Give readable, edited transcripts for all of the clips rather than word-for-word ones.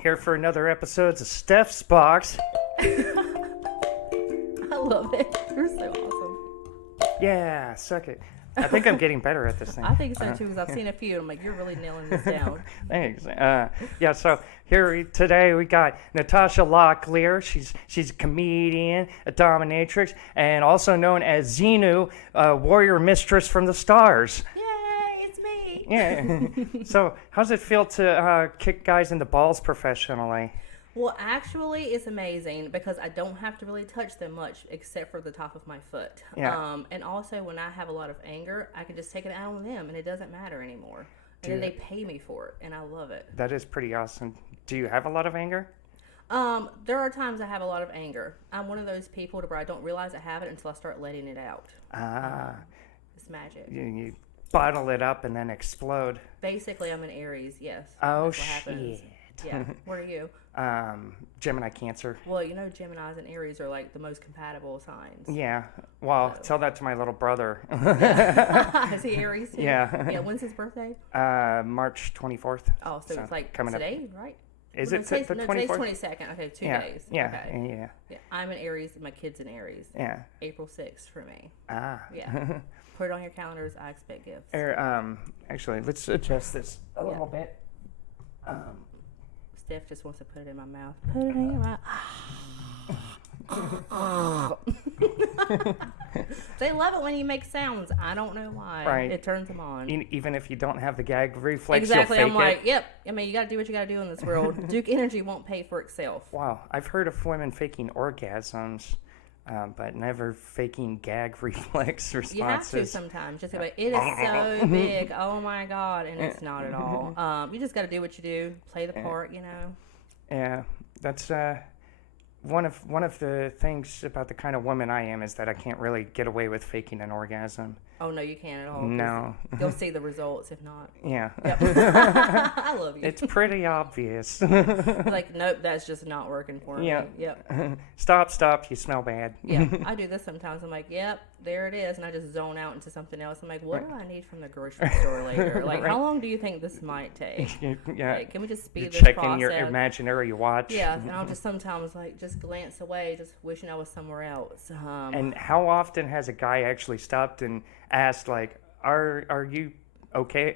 here for another episode of Steph's Box. I love it. You're so awesome. Yeah, suck it. I think I'm getting better at this thing. I think so too, because I've seen a few. And I'm like, you're really nailing this down. Thanks. Yeah, so here today we got Natasha Locklear. She's a comedian, a dominatrix, and also known as Xenu, warrior mistress from the stars. Yay, it's me. Yeah. So how's it feel to kick guys in the balls professionally? Well, actually, it's amazing because I don't have to really touch them much except for the top of my foot. Yeah. And also, when I have a lot of anger, I can just take it out on them, and it doesn't matter anymore. And then they pay me for it, and I love it. That is pretty awesome. Do you have a lot of anger? There are times I have a lot of anger. I'm one of those people to where I don't realize I have it until I start letting it out. It's magic. You bottle it up and then explode. Basically, I'm an Aries, yes. Oh, That's what happens. shit. Yeah. What are you? Gemini Cancer. Well, you know, Geminis and Aries are like the most compatible signs. Yeah. Well, tell that to my little brother. Is he Aries too? Yeah. Yeah. When's his birthday? March 24th. Oh, so it's like coming today, right? Is Well, it today's, the no, 24th? today's 22nd. Okay, 2 Yeah. days. Yeah. Okay. Yeah. I'm an Aries. My kid's an Aries. Yeah. April 6th for me. Ah. Yeah. Put it on your calendars. I expect gifts. Actually, let's adjust this a little bit. Steph just wants to put it in my mouth. Put it in your mouth. They love it when you make sounds. I don't know why. Right. It turns them on. Even if you don't have the gag reflex, Exactly. you'll fake I'm like, it. yep. I mean, you got to do what you got to do in this world. Duke Energy won't pay for itself. Wow, I've heard of women faking orgasms, but never faking gag reflex responses. You have to sometimes. Just like, it is so big. Oh my God. And it's not at all. You just got to do what you do. Play the part, you know. Yeah, that's one of the things about the kind of woman I am is that I can't really get away with faking an orgasm. Oh, no, you can't at all. No. You'll see the results if not. Yeah. Yep. I love you. It's pretty obvious. Like, nope, that's just not working for me. Yeah. Yep. Stop, you smell bad. Yeah, I do this sometimes. I'm like, yep, there it is. And I just zone out into something else. I'm like, what do I need from the grocery store later? Like, Right. how long do you think this might take? Yeah. Like, can we just speed You're this checking process? your imaginary watch. Yeah, and I'll just sometimes, like, just glance away, just wishing I was somewhere else. And how often has a guy actually stopped and asked, like, are you okay?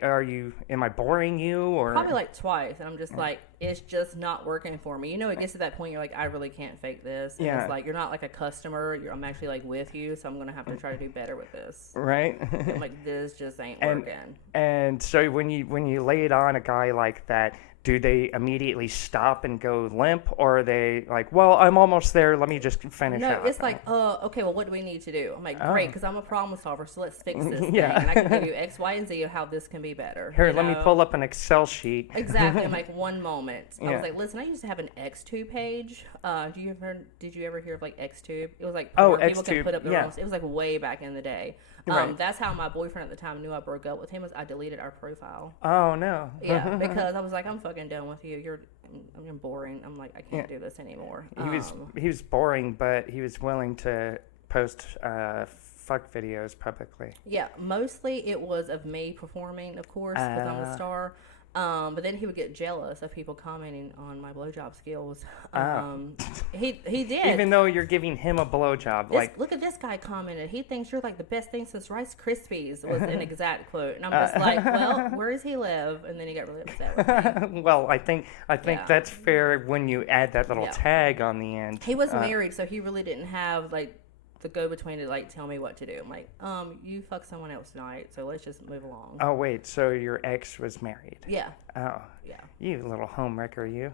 Am I boring you? Or Probably like twice, and I'm just like, it's just not working for me. You know, it gets to that point, you're like, I really can't fake this. And Yeah. It's like, you're not like a customer. I'm actually like with you, so I'm going to have to try to do better with this. right? I'm like, this just ain't working. And so when you lay it on a guy like that, do they immediately stop and go limp, or are they like, well, I'm almost there, let me just finish No, up? it's like, okay, well, what do we need to do? I'm like, great, because I'm a problem solver, so let's fix this thing. Yeah. And I can give you X, Y, and Z of how this can be better. Here, you let me know? pull up an Excel sheet. Exactly. I'm like, one moment. I Yeah. was like, listen, I used to have an Xtube page. Did you ever hear of like Xtube? It was like Oh, people can Xtube, put up their yeah. own. It was like way back in the day. Right. That's how my boyfriend at the time knew I broke up with him. Was I deleted our profile? Oh no. Yeah, because I was like, I'm fucking done with you. I'm boring. I'm like, I can't do this anymore. He was boring, but he was willing to post fuck videos publicly. Yeah, mostly it was of me performing, of course, because I'm the star. But then he would get jealous of people commenting on my blowjob skills. He did. Even though you're giving him a blowjob, like Look at this guy commented. He thinks you're like the best thing since Rice Krispies was an exact quote, and I'm just like, well, where does he live? And then he got really upset with me. well, I think Yeah. that's fair when you add that little Yeah. tag on the end. He was married, so he really didn't have like the go between to like tell me what to do. I'm like, you fuck someone else tonight, so let's just move along. Oh wait, so your ex was married? Yeah. Oh, Yeah. you little homewrecker, you.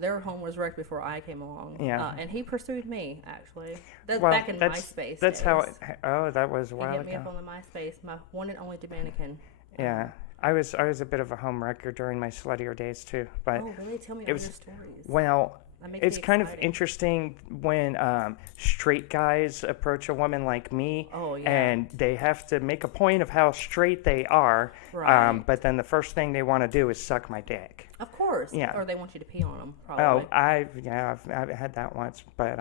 Their home was wrecked before I came along. Yeah. And he pursued me, actually. That's Well, back in MySpace. That's how. days. That was a He while hit me up ago. on the MySpace, my one and only Dominican. Yeah, I was a bit of a homewrecker during my sluttier days too, but Oh, really? Tell me all it your was stories. well. That makes It's me kind of excited. interesting when straight guys approach a woman like me, Oh, yeah. and they have to make a point of how straight they are, Right. but then the first thing they want to do is suck my dick. Of course. Yeah. Or they want you to pee on them, Oh, probably. I've had that once, but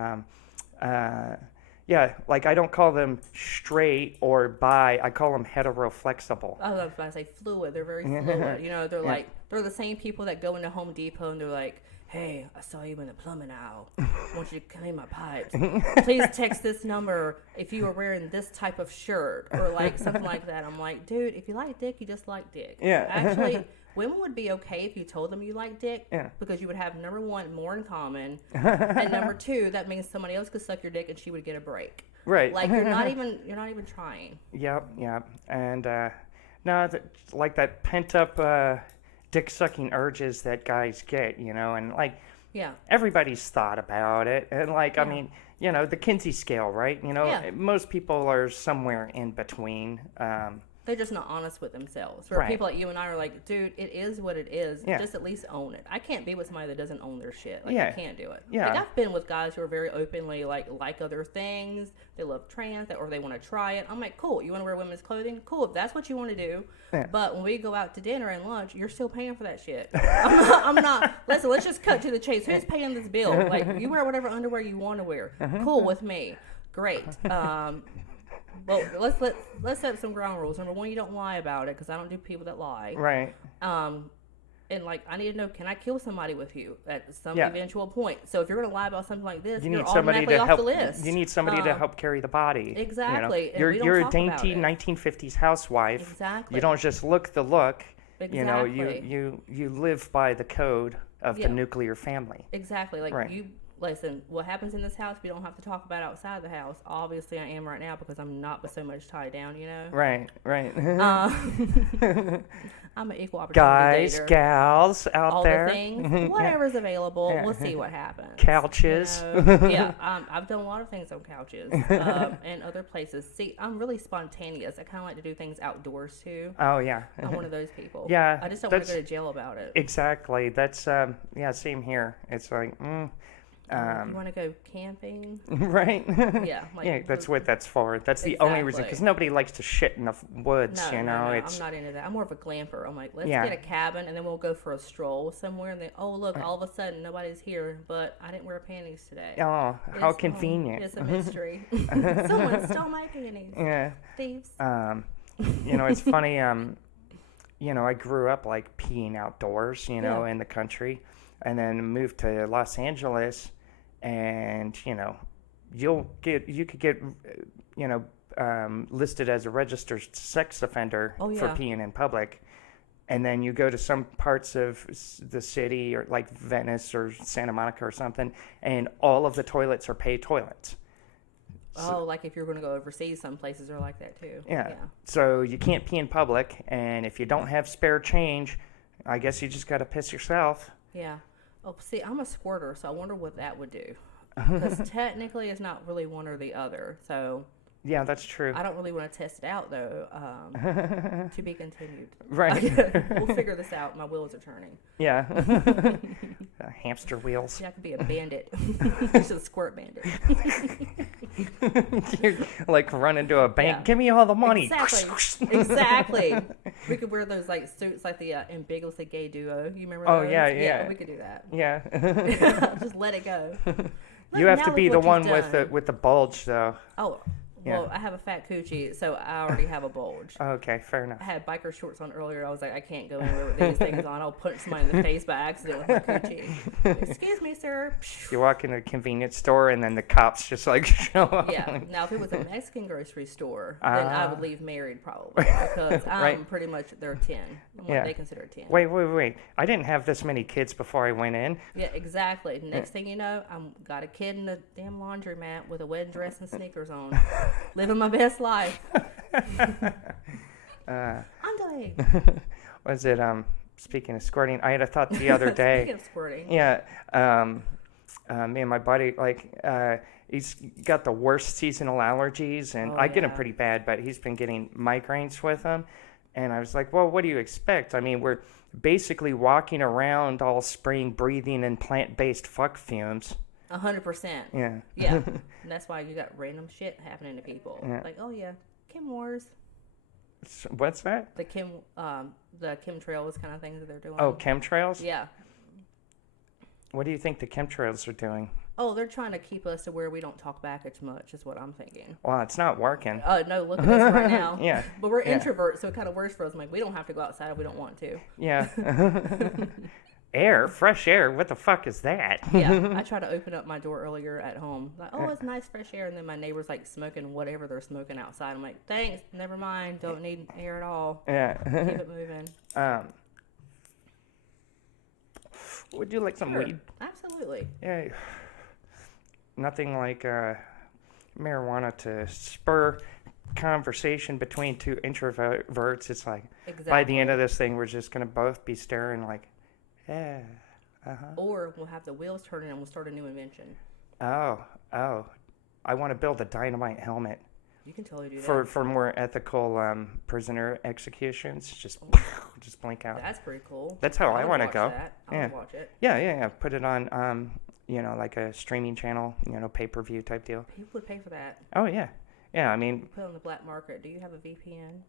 yeah, like I don't call them straight or bi, I call them heteroflexible. I was about to say fluid. They're very fluid. You know, they're like, they're the same people that go into Home Depot and they're like, hey, I saw you in the plumbing aisle. I want you to clean my pipes. Please text this number if you are wearing this type of shirt or like something like that. I'm like, dude, if you like dick, you just like dick. Yeah. Actually, women would be okay if you told them you like dick, Yeah. because you would have, number one, more in common, and number two, that means somebody else could suck your dick and she would get a break. Right. Like you're not even trying. Yep. And no, like that pent up dick sucking urges that guys get, and like Yeah. everybody's thought about it, and like I Yeah. mean, the Kinsey scale, right? Yeah. Most people are somewhere in between. They're just not honest with themselves. Where Right. people like you and I are like, dude, it is what it is. Yeah. Just at least own it. I can't be with somebody that doesn't own their shit. Like, Yeah. I can't do it. Yeah. Like, I've been with guys who are very openly like other things. They love trans, or they want to try it. I'm like, cool. You want to wear women's clothing? Cool. If that's what you want to do. Yeah. But when we go out to dinner and lunch, you're still paying for that shit. I'm not. Listen, let's just cut to the chase. Who's paying this bill? Like, you wear whatever underwear you want to wear. Cool with me. Great. Well, let's set some ground rules. Number one, you don't lie about it, because I don't do people that lie. Right. And like, I need to know, can I kill somebody with you at some Yeah. eventual point? So if you're gonna lie about something like this, You you're need somebody automatically to off help. the list. You need somebody to help carry the body. Exactly, and You're we don't you're a talk about dainty it. 1950s housewife. Exactly. You don't just look the look. Exactly. You live by the code of the Yeah. nuclear family. Exactly. Like Right. you listen. What happens in this house, we don't have to talk about outside the house. Obviously, I am right now because I'm not but so much tied down. Right. I'm an equal opportunity Guys, dater. gals out All there. the things, whatever's available. Yeah. We'll see what happens. Couches. Yeah, I've done a lot of things on couches and other places. See, I'm really spontaneous. I kind of like to do things outdoors too. Oh yeah. I'm one of those people. Yeah, I just don't want to go to jail about it. Exactly. That's same here. It's like You want to go camping? right. Yeah. Like, Yeah, that's what that's for. That's the only reason, because nobody likes to shit in the woods. No, No, I'm it's not into that. I'm more of a glamper. I'm like, let's Yeah. get a cabin and then we'll go for a stroll somewhere. And then, oh look, all of a sudden nobody's here, but I didn't wear panties today. how It's- convenient. It's a mystery. Someone stole my panties. Yeah. Thieves. It's funny. I grew up like peeing outdoors, Yeah. in the country, and then moved to Los Angeles, and you could get listed as a registered sex offender Oh, for yeah. peeing in public. And then you go to some parts of the city, or like Venice or Santa Monica or something, and all of the toilets are pay toilets. Oh, like if you're going to go overseas, some places are like that too. Yeah. So you can't pee in public, and if you don't have spare change, I guess you just got to piss yourself. Yeah. Oh, see, I'm a squirter, so I wonder what that would do. Because technically, it's not really one or the other. So Yeah, that's true. I don't really want to test it out, though. To be continued. Right. We'll figure this out. My wheels are turning. Yeah. Hamster wheels. Yeah, I could be a bandit. Just a squirt bandit. You're like run into a bank. Yeah. Give me all the money. Exactly. Exactly. We could wear those like suits, like the ambiguously gay duo. You remember Oh, those? yeah. We could do that. Yeah. Just let it go. You have Now to look be the what one you've done. with the bulge, though. Oh, Yeah. well, I have a fat coochie, so I already have a bulge. Okay, fair enough. I had biker shorts on earlier. I was like, I can't go anywhere with these things on. I'll punch somebody in the face by accident with my coochie. Excuse me, sir. You walk in a convenience store, and then the cops just like show up. Yeah. Now, if it was a Mexican grocery store, then I would leave married probably, because I'm Right. pretty much they're 10. I'm what Yeah. they consider 10. Wait. I didn't have this many kids before I went in. Yeah, exactly. Next thing you know, I'm got a kid in a damn laundromat with a wedding dress and sneakers on, living my best life. Andale. Was it speaking of squirting, I had a thought the other day. Speaking of squirting. Yeah, me and my buddy, he's got the worst seasonal allergies, and Oh, I get them yeah. pretty bad, but he's been getting migraines with them. And I was like, well, what do you expect? I mean, we're basically walking around all spraying, breathing in plant-based fuck fumes. 100%. Yeah. Yeah. And that's why you got random shit happening to people. Yeah. Like, oh yeah, Kim Wars, What's that? the chemtrails kind of things that they're doing. Oh, chemtrails? Yeah. What do you think the chemtrails are doing? Oh, they're trying to keep us to where we don't talk back as much, is what I'm thinking. Well, it's not working. Oh, no, look at us right now. Yeah. But we're Yeah. introverts, so it kind of works for us. I'm like, we don't have to go outside if we don't want to. Yeah. Air, fresh air. What the fuck is that? Yeah, I tried to open up my door earlier at home. Like, oh, it's nice fresh air. And then my neighbor's like smoking whatever they're smoking outside. I'm like, thanks, never mind. Don't need air at all. Yeah. Keep it moving. Would you like some Sure, weed? absolutely. Yeah. Nothing like marijuana to spur conversation between two introverts. It's like by the end of this thing, we're just gonna both be staring like, yeah. Or we'll have the wheels turning and we'll start a new invention. Oh. I want to build a dynamite helmet You can totally do that. for more ethical prisoner executions. Just blink out. That's pretty cool. That's how I want to go. I would watch it. Yeah. Put it on, like a streaming channel, pay-per-view type deal. People would pay for that. Oh, yeah. Yeah, I mean... Put it on the black market. Do you have a VPN?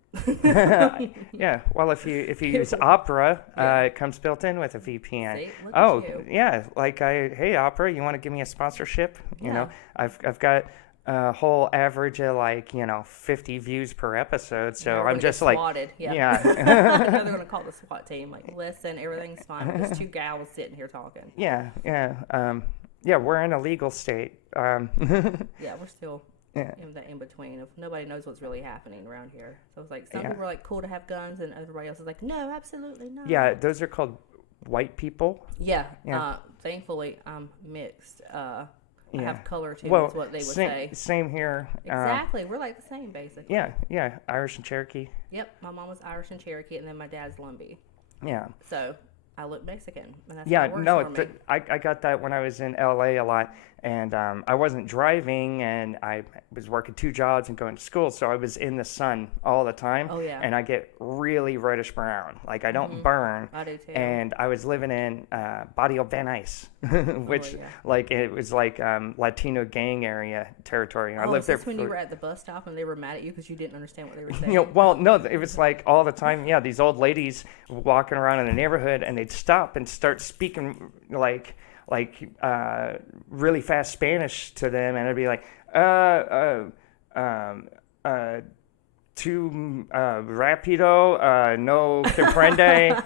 Yeah, well, if you use Opera, it comes built in with a VPN. See? Look at you. Yeah, like hey, Opera, you want to give me a sponsorship? You know, I've got a whole average of 50 views per episode, so You're I'm gonna just get like... swatted. Yeah. They're going to call the SWAT team. Like, listen, everything's fine. We're just two gals sitting here talking. Yeah. We're in a legal state. Yeah, we're still... Yeah. In the in between of nobody knows what's really happening around here. So it's like some people are like cool to have guns, and everybody else is like, no, absolutely not. Yeah, those are called white people. Yeah. Thankfully, I'm mixed. I have color too. Well, is what they would say. Same here. Exactly. We're like the same, basically. Yeah. Irish and Cherokee. Yep. My mom was Irish and Cherokee, and then my dad's Lumbee. Yeah. So I look Mexican, and that's what works for me. I got that when I was in LA a lot, and I wasn't driving, and I was working 2 jobs and going to school, so I was in the sun all the time. Oh, yeah. And I get really reddish brown, like I don't burn. I do too. And I was living in Barrio Van Nuys, which like it was like Latino gang area territory. I lived there. When you were at the bus stop and they were mad at you because you didn't understand what they were saying. No, it was like all the time. Yeah, these old ladies walking around in the neighborhood, and they'd stop and start speaking like really fast Spanish to them, and it'd be like too rapido, no comprende,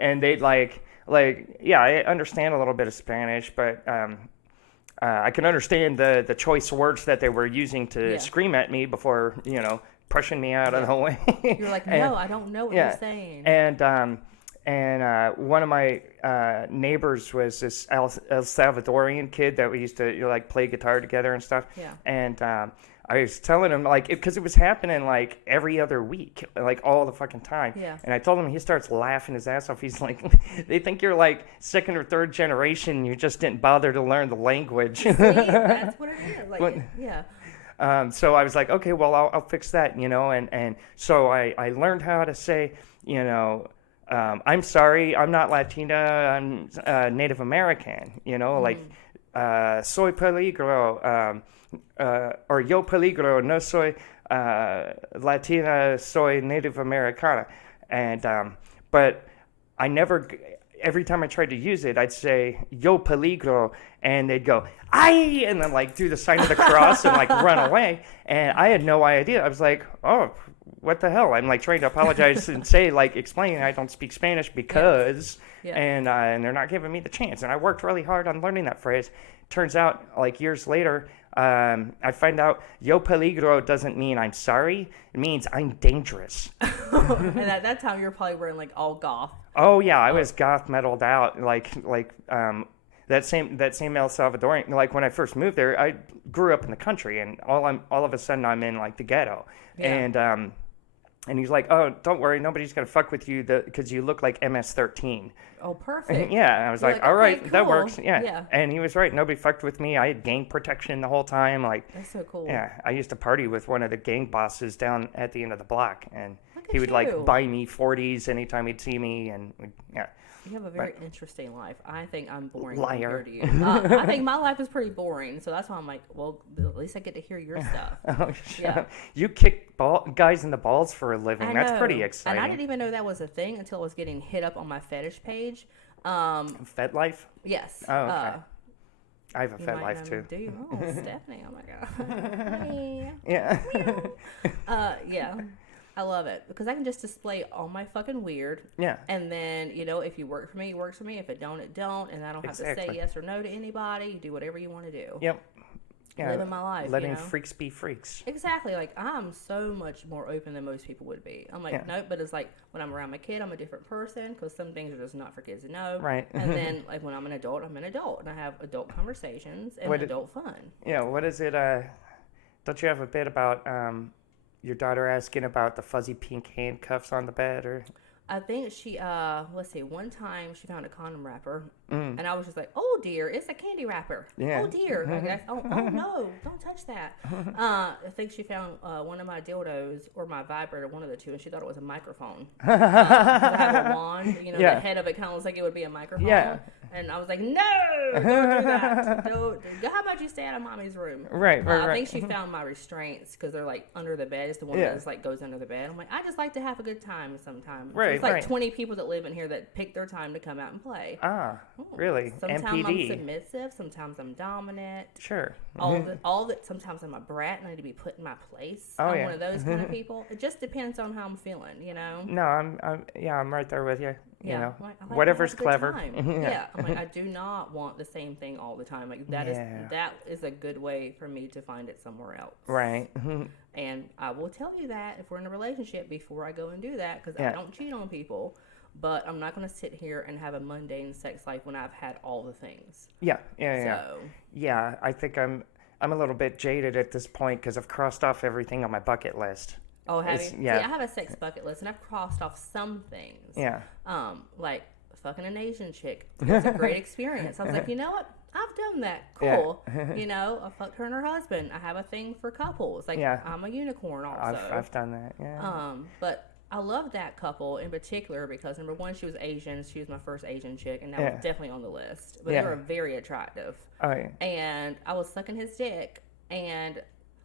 and they'd like I understand a little bit of Spanish, but I can understand the choice words that they were using to scream at me before pushing me out of the way. You're like, no, I don't know what you're saying. And one of my neighbors was this El Salvadorian kid that we used to play guitar together and stuff. Yeah. And I was telling him because it was happening like every other week, like all the fucking time. Yeah. And I told him, he starts laughing his ass off. He's like, they think you're like 2nd or 3rd generation. You just didn't bother to learn the language. See, that's what it is. Yeah. So I was like, okay, well, I'll fix that, and so I learned how to say, I'm sorry, I'm not Latina, I'm Native American, soy peligro, or yo peligro, no soy Latina, soy Native Americana. And, but I never, every time I tried to use it, I'd say yo peligro, and they'd go, ay, and then do the sign of the cross and run away. And I had no idea. I was like, oh, what the hell? I'm trying to apologize and say, explain I don't speak Spanish because, and they're not giving me the chance. And I worked really hard on learning that phrase. Turns out, years later, I find out yo peligro doesn't mean I'm sorry. It means I'm dangerous. And at that time, you were probably wearing all goth. Oh yeah, I was goth metaled out. That same El Salvadorian. When I first moved there, I grew up in the country, and all of a sudden I'm in the ghetto. Yeah. And he's like, oh, don't worry, nobody's gonna fuck with you because you look like MS-13. Oh, perfect. Yeah, and I was all right, cool. that works. Yeah. And he was right. Nobody fucked with me. I had gang protection the whole time. That's so cool. Yeah, I used to party with one of the gang bosses down at the end of the block, and he would you. buy me 40s anytime he'd see me, and yeah. You have a very interesting life. I think I'm boring Liar. compared to you. I think my life is pretty boring, so that's why I'm like, well, at least I get to hear your stuff. Oh, yeah. You kick guys in the balls for a living. I That's know. pretty exciting. And I didn't even know that was a thing until I was getting hit up on my fetish page. FetLife? Yes. Oh, okay. I have a FetLife too. Do you? Oh, Stephanie. Oh my god. Yeah. Yeah. I love it because I can just display all my fucking weird. Yeah. And then, if you work for me, it works for me. If it don't, it don't. And I don't have to say yes or no to anybody. You do whatever you want to do. Yep. Yeah, living my life. Letting freaks be freaks. Exactly. Like, I'm so much more open than most people would be. I'm like, nope, but it's like when I'm around my kid, I'm a different person because some things are just not for kids to know. Right. And then, like, when I'm an adult, and I have adult conversations and adult fun. Yeah, what is it? Don't you have a bit about your daughter asking about the fuzzy pink handcuffs on the bed? Or I think she, let's see, one time she found a condom wrapper, and I was just like, oh dear, it's a candy wrapper. Yeah. Oh dear. I guess, oh no, don't touch that. I think she found one of my dildos or my vibrator, one of the two, and she thought it was a microphone. 'Cause I have a wand, the head of it kind of looks like it would be a microphone. Yeah. And I was like, no, don't do that. How about you stay out of mommy's room? Right. I think she found my restraints because they're like under the bed. It's the one that just like goes under the bed. I'm like, I just like to have a good time sometimes. Right. There's like 20 people that live in here that pick their time to come out and play. Really? Sometimes MPD. I'm submissive. Sometimes I'm dominant. Sure. All that. Sometimes I'm a brat and I need to be put in my place. Oh, I'm one of those kind of people. It just depends on how I'm feeling, No, I'm right there with you. Yeah, I like whatever's clever. Yeah, I'm like, I do not want the same thing all the time. Like that is a good way for me to find it somewhere else. Right. And I will tell you that if we're in a relationship before I go and do that, because I don't cheat on people. But I'm not going to sit here and have a mundane sex life when I've had all the things. Yeah. So. Yeah, I think I'm a little bit jaded at this point because I've crossed off everything on my bucket list. Oh, have you? Yeah. See, I have a sex bucket list, and I've crossed off some things. Yeah. Like fucking an Asian chick. It was a great experience. I was like, you know what? I've done that. Cool. Yeah. I fucked her and her husband. I have a thing for couples. Like, I'm a unicorn also. I've done that, yeah. But I love that couple in particular because, number one, she was Asian. She was my first Asian chick, and that was definitely on the list. But they were very attractive. Oh, yeah. And I was sucking his dick, and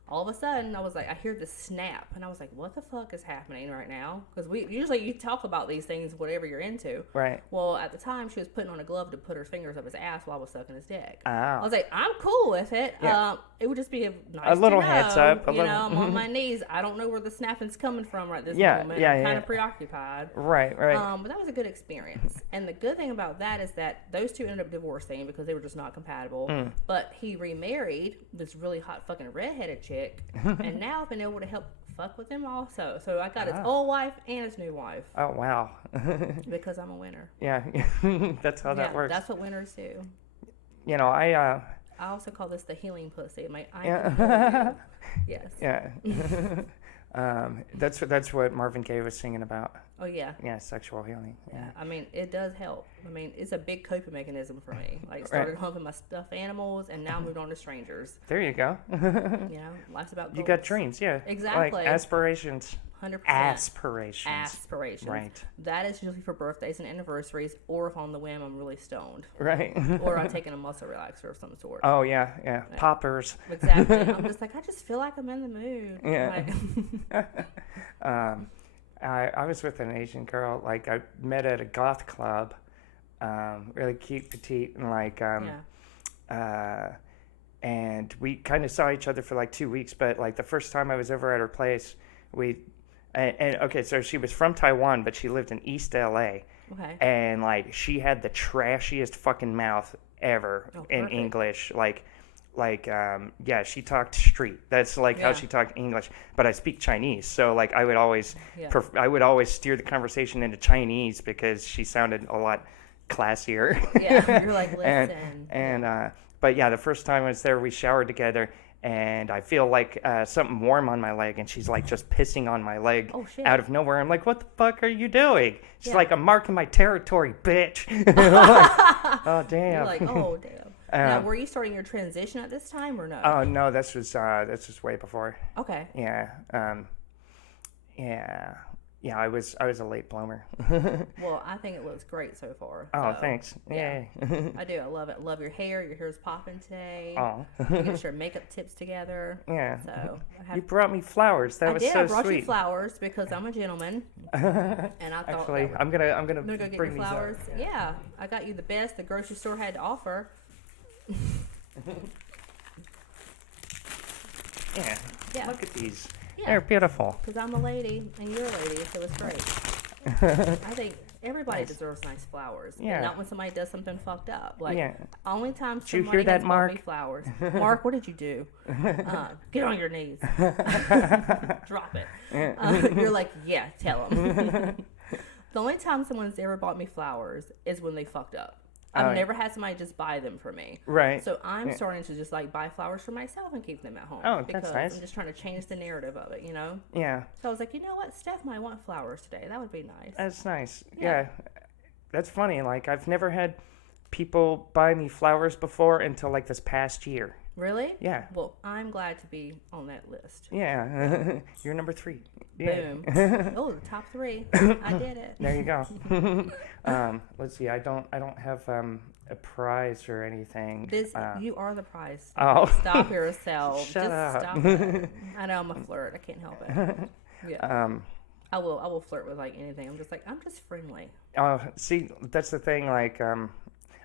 all of a sudden, I was like, I hear this snap, and I was like, what the fuck is happening right now? Because you talk about these things, whatever you're into. Right. Well, at the time, she was putting on a glove to put her fingers up his ass while I was sucking his dick. Oh. I was like, I'm cool with it. Yeah. It would just be nice a little to know, heads up. I'm on my knees. I don't know where the snapping's coming from right this moment. Yeah, I'm kind of preoccupied. Right. But that was a good experience. And the good thing about that is that those two ended up divorcing because they were just not compatible. But he remarried this really hot fucking redheaded chick, and now I've been able to help fuck with him also. So I got his old wife and his new wife. Oh, wow. Because I'm a winner. Yeah, that's how that works. That's what winners do. I also call this the healing pussy. Yes. Yeah. That's what Marvin Gaye was singing about. Oh, yeah. Yeah, sexual healing. Yeah. I mean, it does help. I mean, it's a big coping mechanism for me. Like, started humping my stuffed animals, and now moved on to strangers. There you go. Life's about goals. You got dreams, yeah. Exactly. Like aspirations. 100%. Aspirations. Right. That is usually for birthdays and anniversaries, or if on the whim I'm really stoned. Right. Or I'm taking a muscle relaxer of some sort. Oh, yeah. Poppers. Exactly. I'm just like, I just feel like I'm in the mood. Yeah. I was with an Asian girl, like I met at a goth club, really cute, petite, and and we kind of saw each other for like 2 weeks, but like the first time I was ever at her place, okay, so she was from Taiwan, but she lived in East LA. Okay. And like she had the trashiest fucking mouth ever in English, she talked street. That's like how she talked English. But I speak Chinese, so like I would always steer the conversation into Chinese because she sounded a lot classier. Yeah, you're like, listen. But yeah, the first time I was there, we showered together, and I feel like something warm on my leg, and she's like just pissing on my leg out of nowhere. I'm like, what the fuck are you doing? She's like, I'm marking my territory, bitch. Like, oh damn. You're like, oh damn. Now, were you starting your transition at this time or no? Oh no, this was way before. Okay. Yeah. Yeah, I was a late bloomer. Well, I think it looks great so far. Oh, thanks. Yeah. I do. I love it. Love your hair. Your hair's popping today. Oh. We get your makeup tips together. Yeah. So you brought me flowers. That was so sweet. I brought you flowers because I'm a gentleman. And I thought actually, I'm gonna go get bring your flowers. these up. Yeah, I got you the best the grocery store had to offer. Yeah. Look at these. Yeah. They're beautiful. Because I'm a lady and you're a lady, so it's great. I think everybody deserves nice flowers. Yeah. And not when somebody does something fucked up. Like, Yeah. only time Did you somebody hear that, has bought Mark? me flowers. Mark, what did you do? Get on your knees. Drop it. You're like, yeah, tell them. The only time someone's ever bought me flowers is when they fucked up. I've never had somebody just buy them for me. Right. So I'm starting to just like buy flowers for myself and keep them at home. Oh, because that's nice. I'm just trying to change the narrative of it, you know? Yeah. So I was like, you know what? Steph might want flowers today. That would be nice. That's nice. Yeah. Yeah. That's funny. Like, I've never had people buy me flowers before until like this past year. Really? Yeah. Well, I'm glad to be on that list. Yeah. You're number 3. Yeah. Boom. Oh, the top 3. I did it. There you go. Let's see. I don't have a prize or anything. You are the prize. Oh. Stop yourself. Shut Just up. stop it. I know I'm a flirt. I can't help it. Yeah. I will flirt with like anything. I'm just friendly. Oh, see, that's the thing. Like,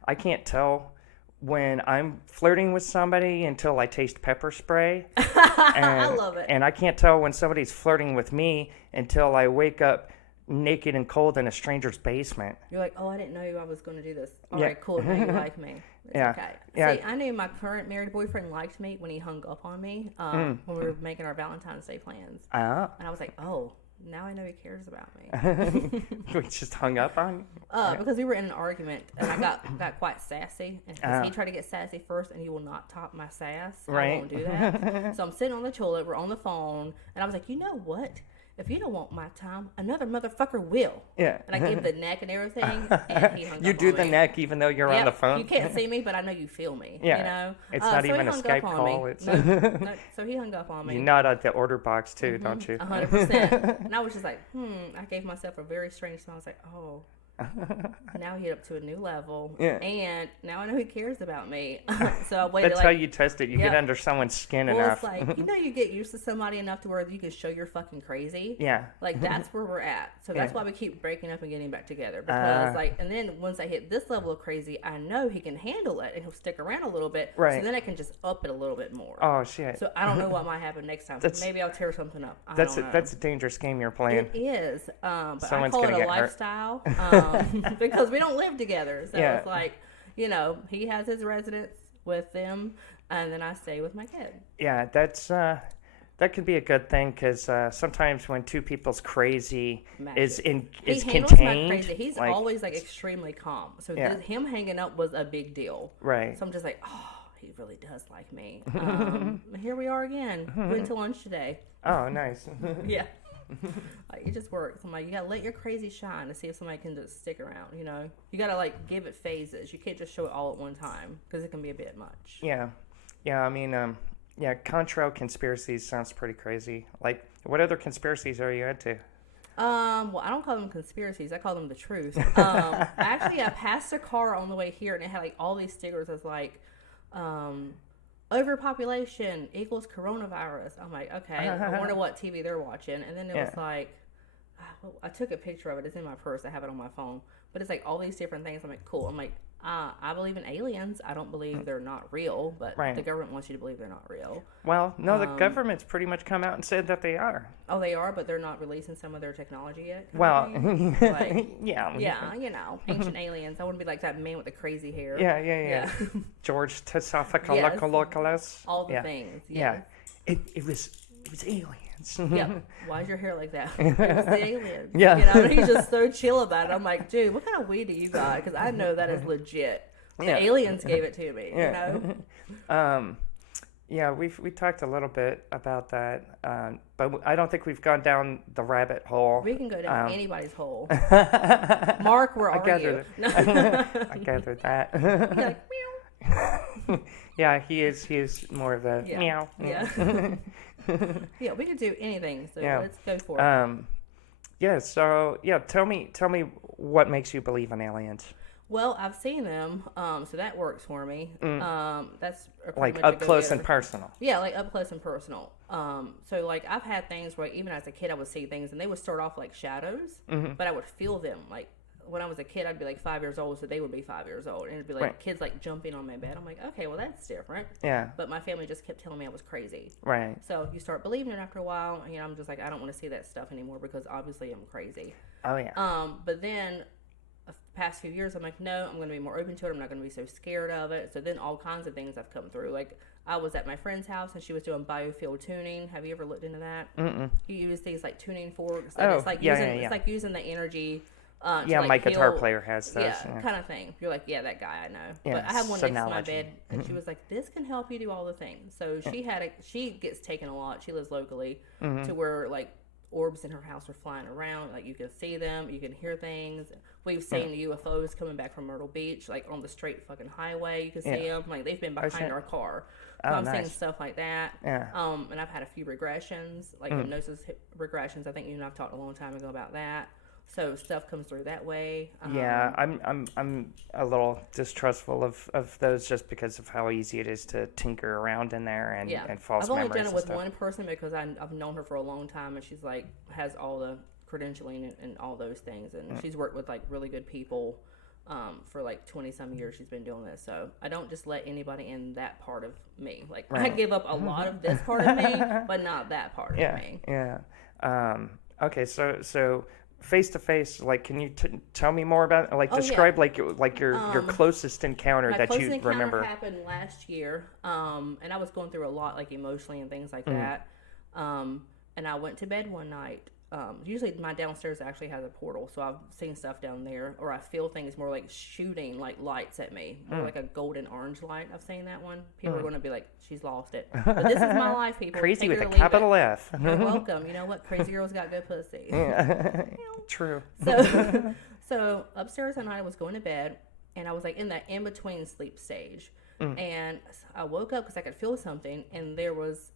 I can't tell when I'm flirting with somebody until I taste pepper spray. I love it. And I can't tell when somebody's flirting with me until I wake up naked and cold in a stranger's basement. You're like, oh, I didn't know I was going to do this. All Yeah. right, cool. Now you like me. It's Yeah. okay. Yeah. See, I knew my current married boyfriend liked me when he hung up on me when we were making our Valentine's Day plans. Oh. And I was like, oh, now I know he cares about me. We just hung up on you? Because we were in an argument and I got quite sassy. And 'cause he tried to get sassy first and he will not top my sass. I Right. won't do that. So I'm sitting on the toilet, we're on the phone, and I was like, you know what? If you don't want my time, another motherfucker will. Yeah. And I gave the neck and everything, and he hung You up do on the me. neck even though you're on Yep. the phone? You can't see me, but I know you feel me. Yeah. You know? It's not so even he a hung Skype up on call. me. It's No, so he hung up on me. You nod at the order box too, don't you? 100%. And I was just like, I gave myself a very strange smile. I was like, oh, now he hit up to a new level. Yeah. And now I know he cares about me. So I waited That's how you test it. You get under someone's skin well, enough. it's like, you get used to somebody enough to where you can show you're fucking crazy. Yeah. Like, that's where we're at. So that's Yeah. why we keep breaking up and getting back together. Because, and then once I hit this level of crazy, I know he can handle it and he'll stick around a little bit. Right. So then I can just up it a little bit more. Oh, shit. So I don't know what might happen next time. Maybe I'll tear something up. I That's don't know. that's a dangerous game you're playing. It is. But Someone's I call it gonna a get hurt. lifestyle because we don't live together. So Yeah. it's like, he has his residence with them, and then I stay with my kid. Yeah, that could be a good thing because sometimes when two people's crazy is He handles contained, my crazy. He's like, always like extremely calm. So Yeah. him hanging up was a big deal. right. So I'm just like, oh, he really does like me. Here we are again. Went to lunch today. Oh, nice. Yeah. Like, it just works. I'm like, you gotta let your crazy shine to see if somebody can just stick around. You gotta like give it phases. You can't just show it all at one time because it can be a bit much. Yeah, I mean, contrail conspiracies sounds pretty crazy. Like, what other conspiracies are you into? Well, I don't call them conspiracies. I call them the truth. Actually, I passed a car on the way here, and it had like all these stickers as like, overpopulation equals coronavirus. I'm like, okay, I wonder what TV they're watching. And then it was like, I took a picture of it. It's in my purse. I have it on my phone. But it's like all these different things. I'm like, cool. I'm like, I believe in aliens. I don't believe they're not real, but Right. the government wants you to believe they're not real. Well, no, the government's pretty much come out and said that they are. Oh, they are, but they're not releasing some of their technology yet. Well, like, yeah, ancient aliens. I want to be like that man with the crazy hair. yeah. George Tesophakalakalos. All the things. Yeah, it was aliens. Yeah. Why is your hair like that? It was the alien. Yeah. And he's just so chill about it. I'm like, dude, what kind of weed do you got? Because I know that is legit. The aliens gave it to me. Yeah, we talked a little bit about that, but I don't think we've gone down the rabbit hole. We can go down anybody's hole. Mark, where are you? I gathered that. You're like, meow. Yeah, he is more of a meow. Yeah. Yeah, we can do anything. So let's go for it. So tell me what makes you believe in aliens. Well, I've seen them, so that works for me. That's like up close and personal. Yeah, like up close and personal. So like I've had things where even as a kid I would see things and they would start off like shadows, but I would feel them like when I was a kid, I'd be like 5 years old, so they would be 5 years old, and it'd be like Right. kids like jumping on my bed. I'm like, okay, well that's different. Yeah. But my family just kept telling me I was crazy. Right. So you start believing it after a while. You know, I'm just like, I don't want to see that stuff anymore because obviously I'm crazy. Oh yeah. But then the past few years, I'm like, no, I'm going to be more open to it. I'm not going to be so scared of it. So then all kinds of things have come through. Like I was at my friend's house and she was doing biofield tuning. Have you ever looked into that? Mm-mm. You use these like tuning forks. Oh, it's like yeah, using, yeah, yeah. It's like using the energy. Yeah, to, my like, guitar heal- player has those. Yeah, kind of thing. You're like, yeah, that guy I know. Yeah, But I have one next to my Synology. bed, and she was like, this can help you do all the things. So she gets taken a lot. She lives locally to where like orbs in her house are flying around. Like you can see them, you can hear things. We've seen UFOs coming back from Myrtle Beach, like on the straight fucking highway. You can see them. Like they've been behind shit. our car. Oh, So I'm seeing nice. stuff like that. Yeah. And I've had a few regressions, like hypnosis regressions. I think you and I've talked a long time ago about that. So stuff comes through that way. Yeah, I'm a little distrustful of those just because of how easy it is to tinker around in there and false I've only memories done it and with stuff. one person because I've known her for a long time, and she's like has all the credentialing and all those things, and she's worked with like really good people for like 20 some years. She's been doing this, so I don't just let anybody in that part of me. Like I Right. give up a lot of this part of me, but not that part Yeah, of me. yeah. Okay, so face to face, like, can you tell me more about, like, Oh, yeah. describe like your closest encounter My that close you encounter remember? happened last year, and I was going through a lot, like emotionally and things like that. And I went to bed one night. Usually my downstairs actually has a portal, so I've seen stuff down there, or I feel things more like shooting like lights at me, more like a golden orange light. I've seen that one. People are going to be like, she's lost it. But this is my life, people. Crazy Take with it a or leave it. capital F. You're welcome. You know what? Crazy girls got good pussy. True. So upstairs that night I was going to bed, and I was like in that in between sleep stage, and I woke up because I could feel something, and it was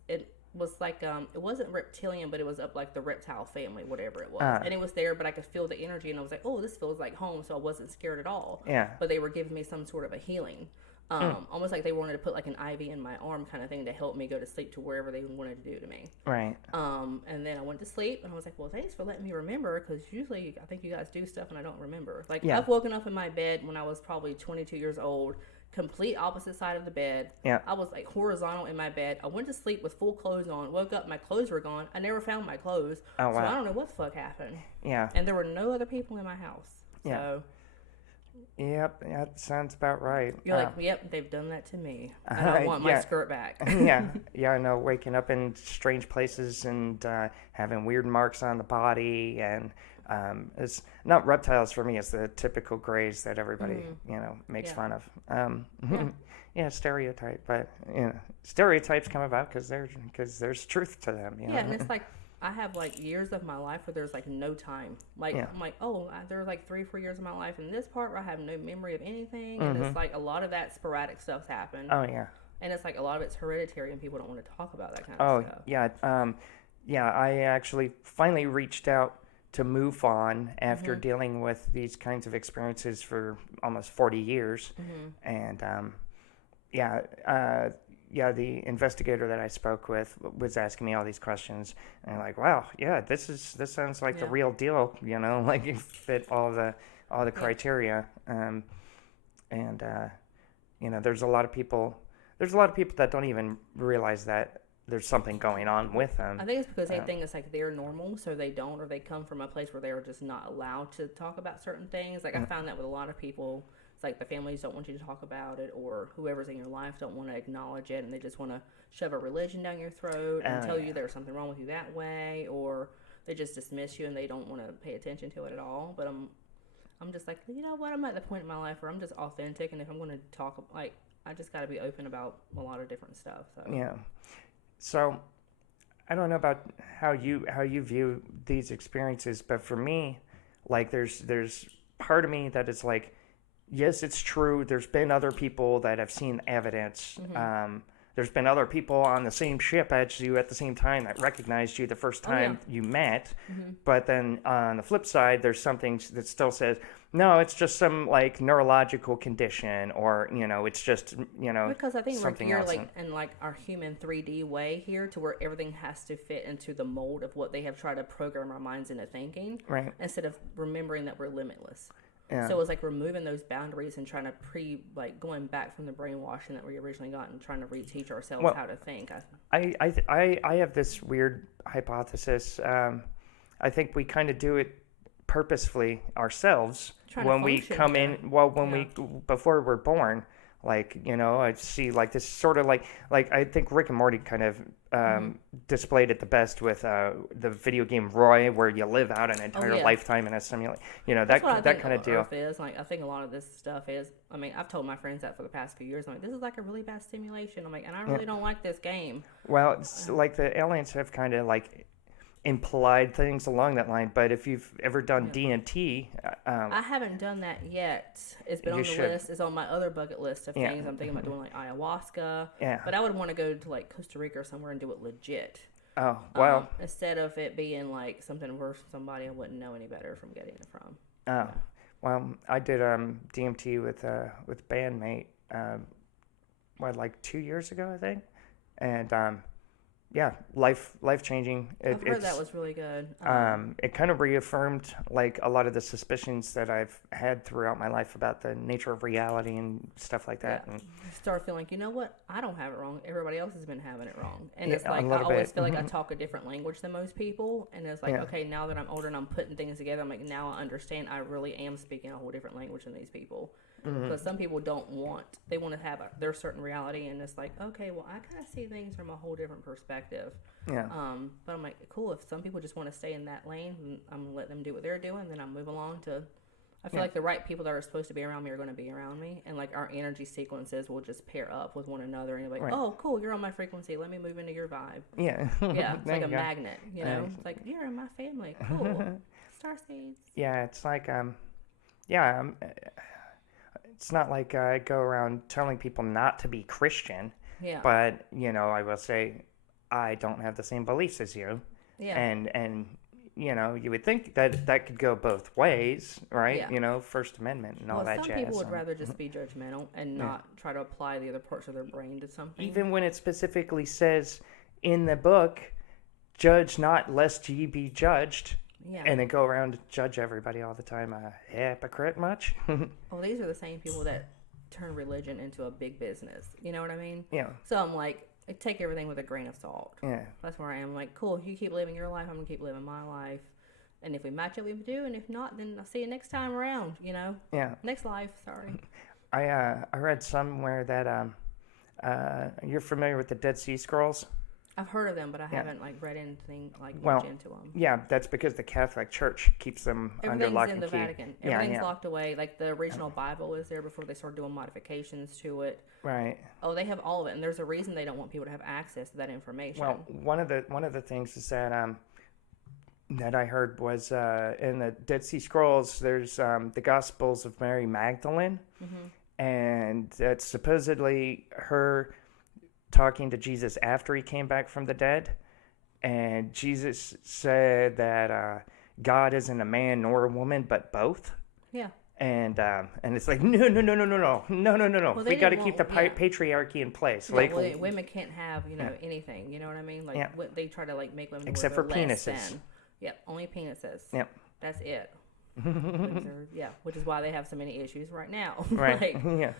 like it wasn't reptilian, but it was up like the reptile family, whatever it was, and it was there, but I could feel the energy, and I was like, oh, this feels like home, so I wasn't scared at all. Yeah. But they were giving me some sort of a healing. Almost like they wanted to put like an IV in my arm kind of thing to help me go to sleep to wherever they wanted to do to me. Right. And then I went to sleep, and I was like, well, thanks for letting me remember, because usually I think you guys do stuff and I don't remember. Like, Yeah. I've woken up in my bed when I was probably 22 years old, complete opposite side of the bed. Yeah. I was like horizontal in my bed. I went to sleep with full clothes on, woke up, my clothes were gone. I never found my clothes. Oh, So wow. I don't know what the fuck happened. Yeah. And there were no other people in my house. Yeah. So Yep. That sounds about right. you're like, yep, they've done that to me. And I want my yeah. skirt back. Yeah. I know. Waking up in strange places and having weird marks on the body, and it's not reptiles for me. It's the typical grays that everybody makes Yeah. fun of. Yeah, stereotype, but stereotypes come about because there's truth to them. You know? Yeah, and it's like I have like years of my life where there's like no time. Like Yeah. I'm like, oh, there are like 3 or 4 years of my life in this part where I have no memory of anything, and it's like a lot of that sporadic stuff's happened, Oh yeah. and it's like a lot of it's hereditary, and people don't want to talk about that kind Oh of stuff. yeah. I actually finally reached out to MUFON after dealing with these kinds of experiences for almost 40 years, and the investigator that I spoke with was asking me all these questions, and I'm like, wow, yeah, this sounds like the Yeah. real deal, like you fit all the criteria, there's a lot of people that don't even realize that there's something going on with them. I think it's because they think it's like they're normal, so they don't, or they come from a place where they are just not allowed to talk about certain things. Like I found that with a lot of people. It's like the families don't want you to talk about it, or whoever's in your life don't want to acknowledge it, and they just want to shove a religion down your throat and tell you there's something wrong with you that way, or they just dismiss you and they don't want to pay attention to it at all. But I'm just like, you know what? I'm at the point in my life where I'm just authentic, and if I'm going to talk, like, I just got to be open about a lot of different stuff. So. Yeah. So I don't know about how you view these experiences, but for me, like there's part of me that is like, yes, it's true. There's been other people that have seen evidence. There's been other people on the same ship as you at the same time that recognized you the first time you met. But then on the flip side, there's something that still says, no, it's just some like neurological condition, or it's just Because I think we're something here else. like in like our human 3D way here, to where everything has to fit into the mold of what they have tried to program our minds into thinking, Right. instead of remembering that we're limitless. Yeah. So it was like removing those boundaries and trying to going back from the brainwashing that we originally got and trying to reteach ourselves Well, how to think. I have this weird hypothesis. I think we kind of do it purposefully ourselves Trying when to we function come here. in. Well, when Yeah. before we're born, like, I see like this sort of like I think Rick and Morty kind of displayed it the best with the video game Roy, where you live out an entire yeah. lifetime in a simulation. That's what I That think kind of deal. Earth is. Like, I think a lot of this stuff is. I mean, I've told my friends that for the past few years. I'm like, this is like a really bad simulation. I'm like, and I really don't like this game. Well, it's like the aliens have kind of like implied things along that line. But if you've ever done DMT, I haven't done that yet. It's been on the should. list. It's on my other bucket list of Yeah. things. I'm thinking about doing like ayahuasca. Yeah. But I would want to go to like Costa Rica or somewhere and do it legit. Oh, well. Instead of it being like something worse from somebody I wouldn't know any better from getting it from. Oh, well, I did DMT with bandmate, like 2 years ago, I think, and yeah, life changing. I've heard that was really good. It kind of reaffirmed like a lot of the suspicions that I've had throughout my life about the nature of reality and stuff like that. Yeah. And You start feeling like, you know what? I don't have it wrong. Everybody else has been having it wrong. And Yeah, it's a like, I little always bit. feel like I talk a different language than most people. And it's like, Yeah. okay, now that I'm older and I'm putting things together, I'm like, now I understand I really am speaking a whole different language than these people. Because some people they want to have their certain reality. And it's like, okay, well, I kind of see things from a whole different perspective. yeah, But I'm like, cool, if some people just want to stay in that lane, I'm going to let them do what they're doing. Then I'll move along to... I feel like the right people that are supposed to be around me are going to be around me, and like our energy sequences will just pair up with one another. And you're like, Right. oh, cool, you're on my frequency. Let me move into your vibe. yeah, Yeah, it's There like you a go. magnet. You know, it's like you're in my family. Cool, star seeds. Yeah, it's like it's not like I go around telling people not to be Christian. Yeah, But, I will say I don't have the same beliefs as you. yeah, And you would think that could go both ways, right? Yeah. First Amendment and all well, that some jazz. people would And rather just be judgmental and not try to apply the other parts of their brain to something. even when it specifically says in the book, judge not lest ye be judged, yeah. and then go around to judge everybody all the time. Hypocrite much? Well, these are the same people that turn religion into a big business. You know what I mean? Yeah. So I'm like, I take everything with a grain of salt. Yeah. That's where I am. Like, cool, you keep living your life, I'm going to keep living my life. And if we match up, we do. And if not, then I'll see you next time around, Yeah. Next life, sorry. I read somewhere that you're familiar with the Dead Sea Scrolls? I've heard of them, but I haven't, read anything, much Well, into them. Yeah, that's because the Catholic Church keeps them under Everything's lock in and the key. Vatican. Yeah, Everything's yeah. locked away. Like, the original Bible is there before they started doing modifications to it. Right. Oh, they have all of it. And there's a reason they don't want people to have access to that information. Well, one of the things is that that I heard was in the Dead Sea Scrolls. There's the Gospels of Mary Magdalene, and that's supposedly her talking to Jesus after he came back from the dead, and Jesus said that God isn't a man nor a woman, but both. Yeah. And it's like no. Well, We got to didn't keep the want- yeah. patriarchy in place. Yeah, Like well, women can't have, anything. You know what I mean? Like, Yeah. They try to, make women Except where for they're less penises. than. Yep, only penises. Yep. That's it. Which is why they have so many issues right now. Right. Yeah.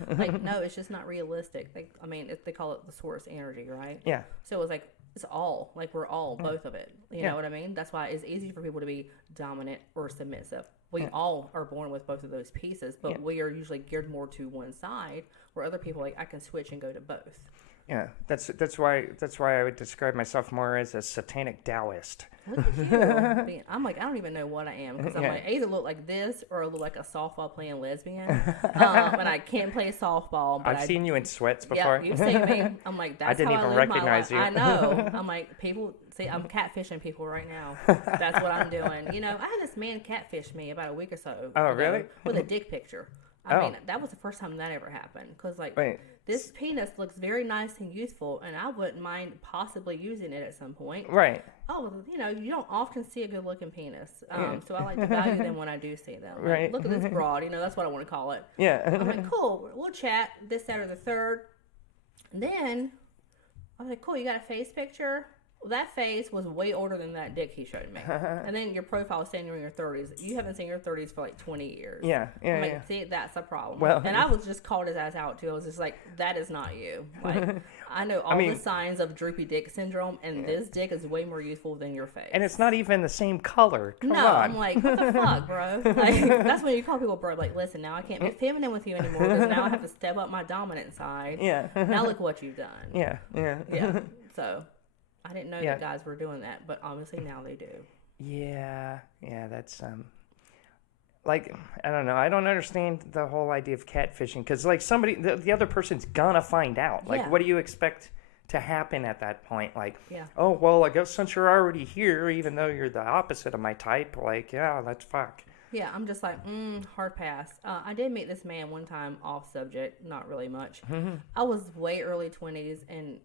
No, it's just not realistic. They call it the source energy, right? Yeah. So it's like, it's all, we're all, both of it. You know what I mean? That's why it's easy for people to be dominant or submissive. We all are born with both of those pieces, but we are usually geared more to one side, where other people, I can switch and go to both. Yeah, that's why I would describe myself more as a satanic Taoist. Look at you. I'm like, I don't even know what I am, because I'm like, I either look like this or I look like a softball playing lesbian. And I can't play softball. But I've seen you in sweats Yeah, before. you've seen me. I'm like, that's didn't how even I live recognize my life. you. I know. I'm like, people see, I'm catfishing people right now. That's what I'm doing. I had this man catfish me about a week or so. Oh, ago really? With a dick picture. I mean, that was the first time that ever happened. Because, Wait. this penis looks very nice and youthful, and I wouldn't mind possibly using it at some point. Right. Oh, you don't often see a good-looking penis. So I like to value them when I do see them. Like, Right. look at this broad. That's what I want to call it. Yeah. I'm like, cool, we'll chat this, that, or the third. And then I was like, cool, you got a face picture? that face was way older than that dick he showed me. And then your profile is saying you're in your 30s. You haven't seen your 30s for like 20 years. Yeah, I'm like, see, that's a problem. Well, and I was just called his ass out too. I was just like, that is not you. Like, I know all the signs of droopy dick syndrome, and this dick is way more useful than your face. And it's not even the same color. Come on. I'm like, what the fuck, bro? Like, that's when you call people, bro. Like, listen, now I can't be feminine with you anymore because now I have to step up my dominant side. Yeah. Now look what you've done. Yeah. So, I didn't know that guys were doing that, but obviously now they do. Yeah, that's like, I don't know. I don't understand the whole idea of catfishing because, like, the other person's gonna find out. Like, what do you expect to happen at that point? Like, oh, well, I guess since you're already here, even though you're the opposite of my type, like, yeah, let's fuck. Yeah, I'm just like, hard pass. I did meet this man one time off subject, not really much. I was way early 20s, and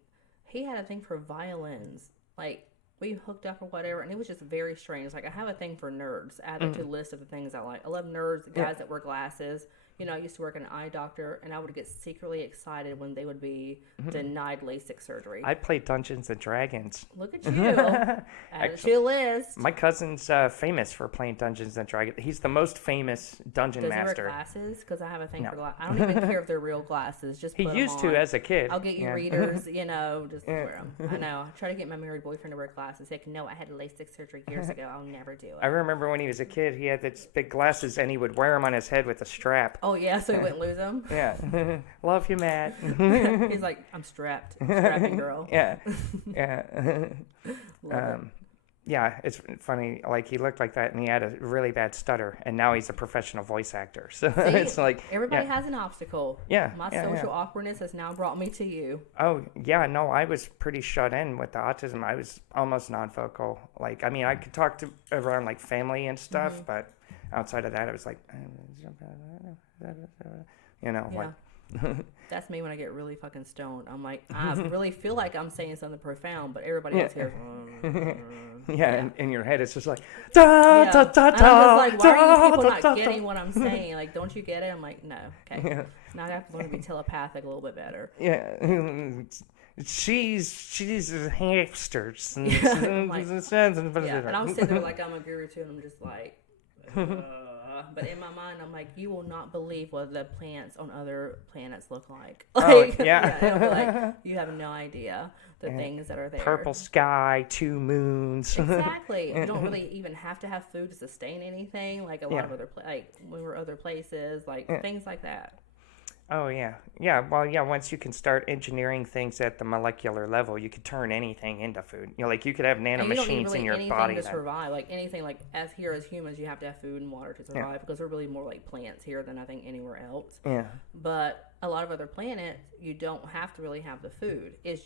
he had a thing for violins. Like, we hooked up or whatever, and it was just very strange. Like, I have a thing for nerds. Added to the list of the things I like. I love nerds, guys that wear glasses. You know, I used to work at an eye doctor, and I would get secretly excited when they would be denied LASIK surgery. I play Dungeons and Dragons. Look at you. Add it to your list. My cousin's famous for playing Dungeons and Dragons. He's the most famous dungeon master. Does he wear glasses? Because I have a thing for glasses. I don't even care if they're real glasses. Just he put used them on. to as a kid. I'll get you readers, you know, just wear them. I know. I try to get my married boyfriend to wear glasses. He's like, no, I had LASIK surgery years ago. I'll never do it. I remember when he was a kid, he had these big glasses, and he would wear them on his head with a strap. Oh, yeah, so he wouldn't lose them? Yeah. Love you, Matt. He's like, I'm strapped. Strapping girl. Yeah. Yeah, it's funny. Like, he looked like that, and he had a really bad stutter, and now he's a professional voice actor. So See, it's like everybody has an obstacle. Yeah, my social awkwardness has now brought me to you. Oh yeah, no, I was pretty shut in with the autism. I was almost non-focal. Like, I mean, I could talk to around like family and stuff, but outside of that, I was like, you know, like. That's me when I get really fucking stoned. I'm like, I really feel like I'm saying something profound, but everybody else hears. In your head, it's just like, da, da, da, I'm just like, why are you people not getting what I'm saying? Like, don't you get it? I'm like, no. Okay. Now I have to learn to be telepathic a little bit better. Yeah. She's hamsters. And, and I'm sitting there like I'm a guru too, and I'm just like, but in my mind, I'm like, you will not believe what the plants on other planets look like. Like, it'll be like, you have no idea the things that are there. Purple sky, 2 moons. Exactly. You don't really even have to have food to sustain anything. Like a lot of other, like when we're other places, like things like that. Oh, yeah. Yeah, well, yeah, once you can start engineering things at the molecular level, you could turn anything into food. You know, like, you could have nanomachines in your body. To survive. Like, anything, like, as humans, you have to have food and water to survive because we're really more like plants here than I think anywhere else. Yeah. But a lot of other planets, you don't have to really have the food. It's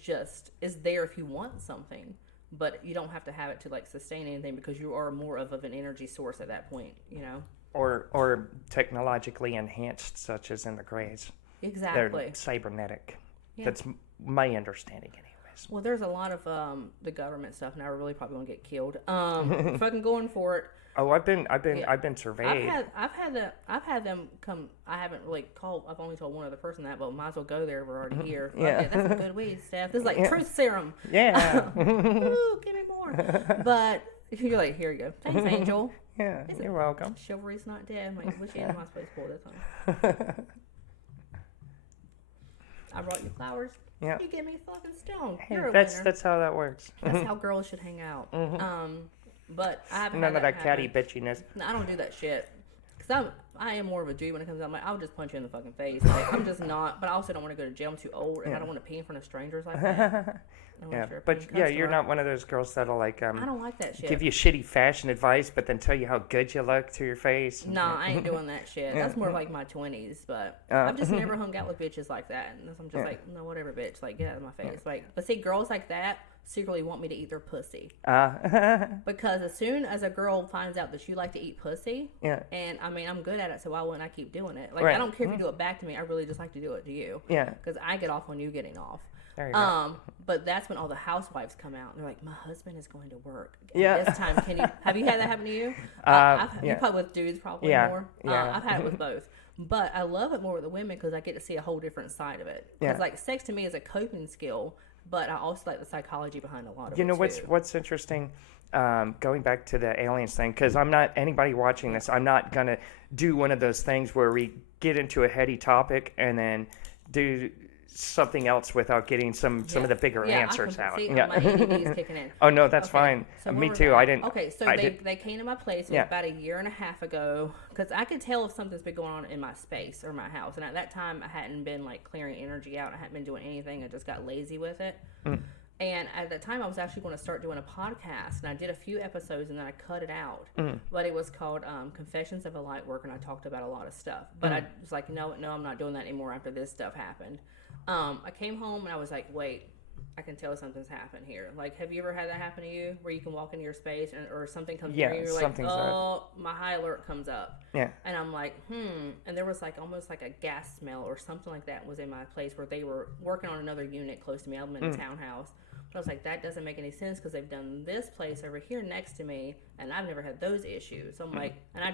there if you want something. But you don't have to have it to, like, sustain anything because you are more of an energy source at that point, you know? Or technologically enhanced, such as in the Greys. Exactly. They're cybernetic. Yeah. That's my understanding, anyways. Well, there's a lot of the government stuff now. We're really probably gonna get killed. Fucking going for it. Oh, I've been surveyed. I've had them come. I haven't really called. I've only told one other person that, but might as well go there. We're already here. Okay, that's a good weed, Steph. This is like truth serum. Yeah. Ooh, give me more. But you're like, here you go. Thanks, Angel. Yeah, you're welcome. Chivalry's not dead. I'm like, which end am I supposed to pull this on? I brought you flowers. Yeah. You give me fucking stone. Hey, that's how that works. That's how girls should hang out. But I haven't. None of that catty bitchiness. No, I don't do that shit. Because I am more of a dude when it comes out. I'm like, I'll just punch you in the fucking face. Like, I'm just not. But I also don't want to go to jail. I'm too old, and I don't want to pee in front of strangers like that. You're not one of those girls that'll like I don't like that shit. Give you shitty fashion advice, but then tell you how good you look to your face. Nah, I ain't doing that shit. That's more like my 20s, but I've just never hung out with bitches like that. And I'm just like, no, whatever, bitch. Like, get out of my face. Like, but see, girls like that secretly want me to eat their pussy. Because as soon as a girl finds out that you like to eat pussy, and I mean, I'm good at it, so why wouldn't I keep doing it? Like, I don't care if you do it back to me. I really just like to do it to you. Yeah. Because I get off on you getting off. There you go. But that's when all the housewives come out and they're like, my husband is going to work. This time, have you had that happen to you? You probably with dudes probably more. I've had it with both. But I love it more with the women because I get to see a whole different side of it. Because like sex to me is a coping skill. but I also like the psychology behind a lot of You it know too. what's interesting? Going back to the aliens thing, because I'm not anybody watching this. I'm not gonna do one of those things where we get into a heady topic and then do something else without getting some of the bigger answers out. See, my ADD is kicking in. Oh no, that's Okay, fine. so Me where was too. I? I didn't. Okay, so they came to my place about a year and a half ago because I could tell if something's been going on in my space or my house. And at that time, I hadn't been like clearing energy out. I hadn't been doing anything. I just got lazy with it. And at that time, I was actually going to start doing a podcast, and I did a few episodes, and then I cut it out. But it was called Confessions of a Light Worker, and I talked about a lot of stuff. But I was like, no, I'm not doing that anymore after this stuff happened. I came home, and I was like, wait, I can tell something's happened here. Like, have you ever had that happen to you, where you can walk into your space, or something comes near you, and you're like, oh, my high alert comes up. Yeah. And I'm like, and there was like almost like a gas smell or something like that was in my place where they were working on another unit close to me. I'm in a townhouse. But I was like, that doesn't make any sense because they've done this place over here next to me, and I've never had those issues. So I'm like, and I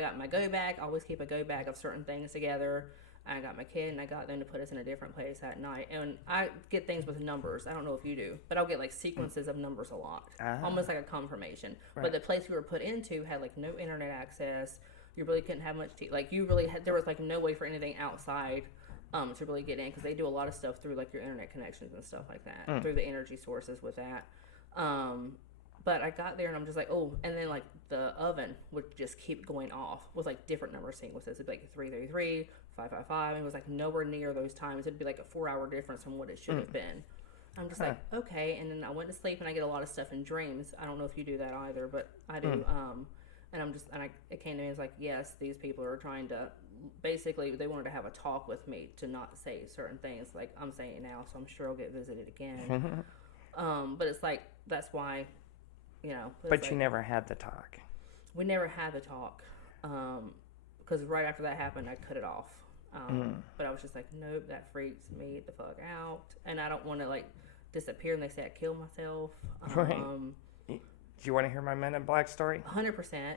got my go bag. I always keep a go bag of certain things together. I got my kid, and I got them to put us in a different place at night. And I get things with numbers. I don't know if you do, but I'll get like sequences of numbers a lot, almost like a confirmation. Right. But the place we were put into had like no internet access. You really couldn't have much there was like no way for anything outside to really get in because they do a lot of stuff through like your internet connections and stuff like that through the energy sources with that. But I got there and I'm just like, oh, and then like the oven would just keep going off with like different number sequences. It'd be like 333, 555. It was like nowhere near those times. It'd be like a 4-hour difference from what it should have been. I'm just like, okay. And then I went to sleep and I get a lot of stuff in dreams. I don't know if you do that either, but I do. And it came to me as like, yes, these people are trying to, basically, they wanted to have a talk with me to not say certain things like I'm saying it now, so I'm sure I'll get visited again. But it's like, that's why, But like, you never had the talk. We never had the talk. Because right after that happened, I cut it off. But I was just like, nope, that freaks me the fuck out. And I don't want to like disappear and they say I killed myself. Right. Do you want to hear my Men in Black story? 100%.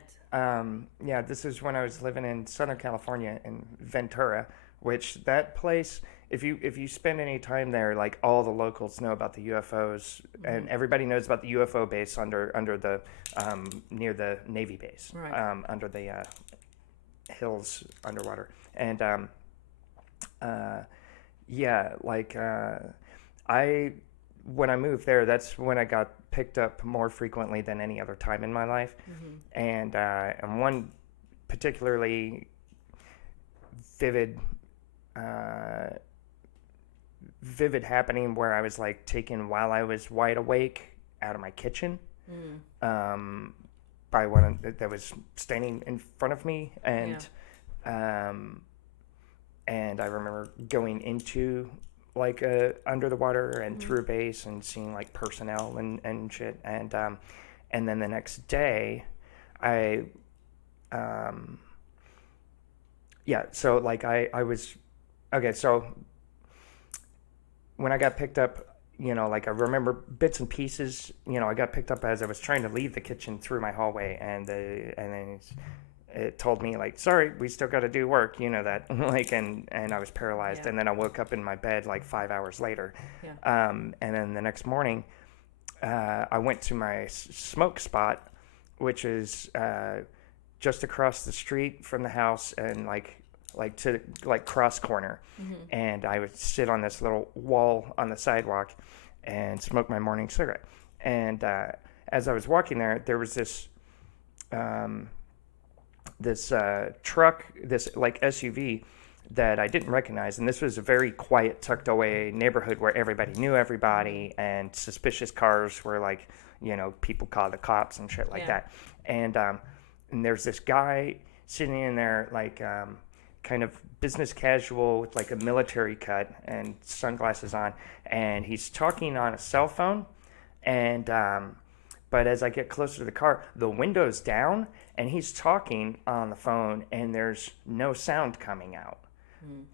Yeah, this is when I was living in Southern California in Ventura, which that place, if you spend any time there, like all the locals know about the UFOs, and everybody knows about the UFO base under the near the Navy base, right. Under the hills underwater, and when I moved there, that's when I got picked up more frequently than any other time in my life. And one particularly vivid happening where I was like taken while I was wide awake out of my kitchen by one that was standing in front of me, and and I remember going into like under the water and through a base and seeing like personnel and shit, and then the next day so like I was okay, so when I got picked up, like I remember bits and pieces, I got picked up as I was trying to leave the kitchen through my hallway, and then it told me like, sorry, we still got to do work, that, like, and I was paralyzed, and then I woke up in my bed like 5 hours later, and then the next morning, I went to my smoke spot, which is just across the street from the house, and like to like cross corner, and I would sit on this little wall on the sidewalk and smoke my morning cigarette, and as I was walking there was this truck, this like SUV that I didn't recognize, and this was a very quiet, tucked away neighborhood where everybody knew everybody, and suspicious cars were like, people call the cops and shit like that, and there's this guy sitting in there like kind of business casual with like a military cut and sunglasses on, and he's talking on a cell phone, and but as I get closer to the car, the window's down and he's talking on the phone and there's no sound coming out.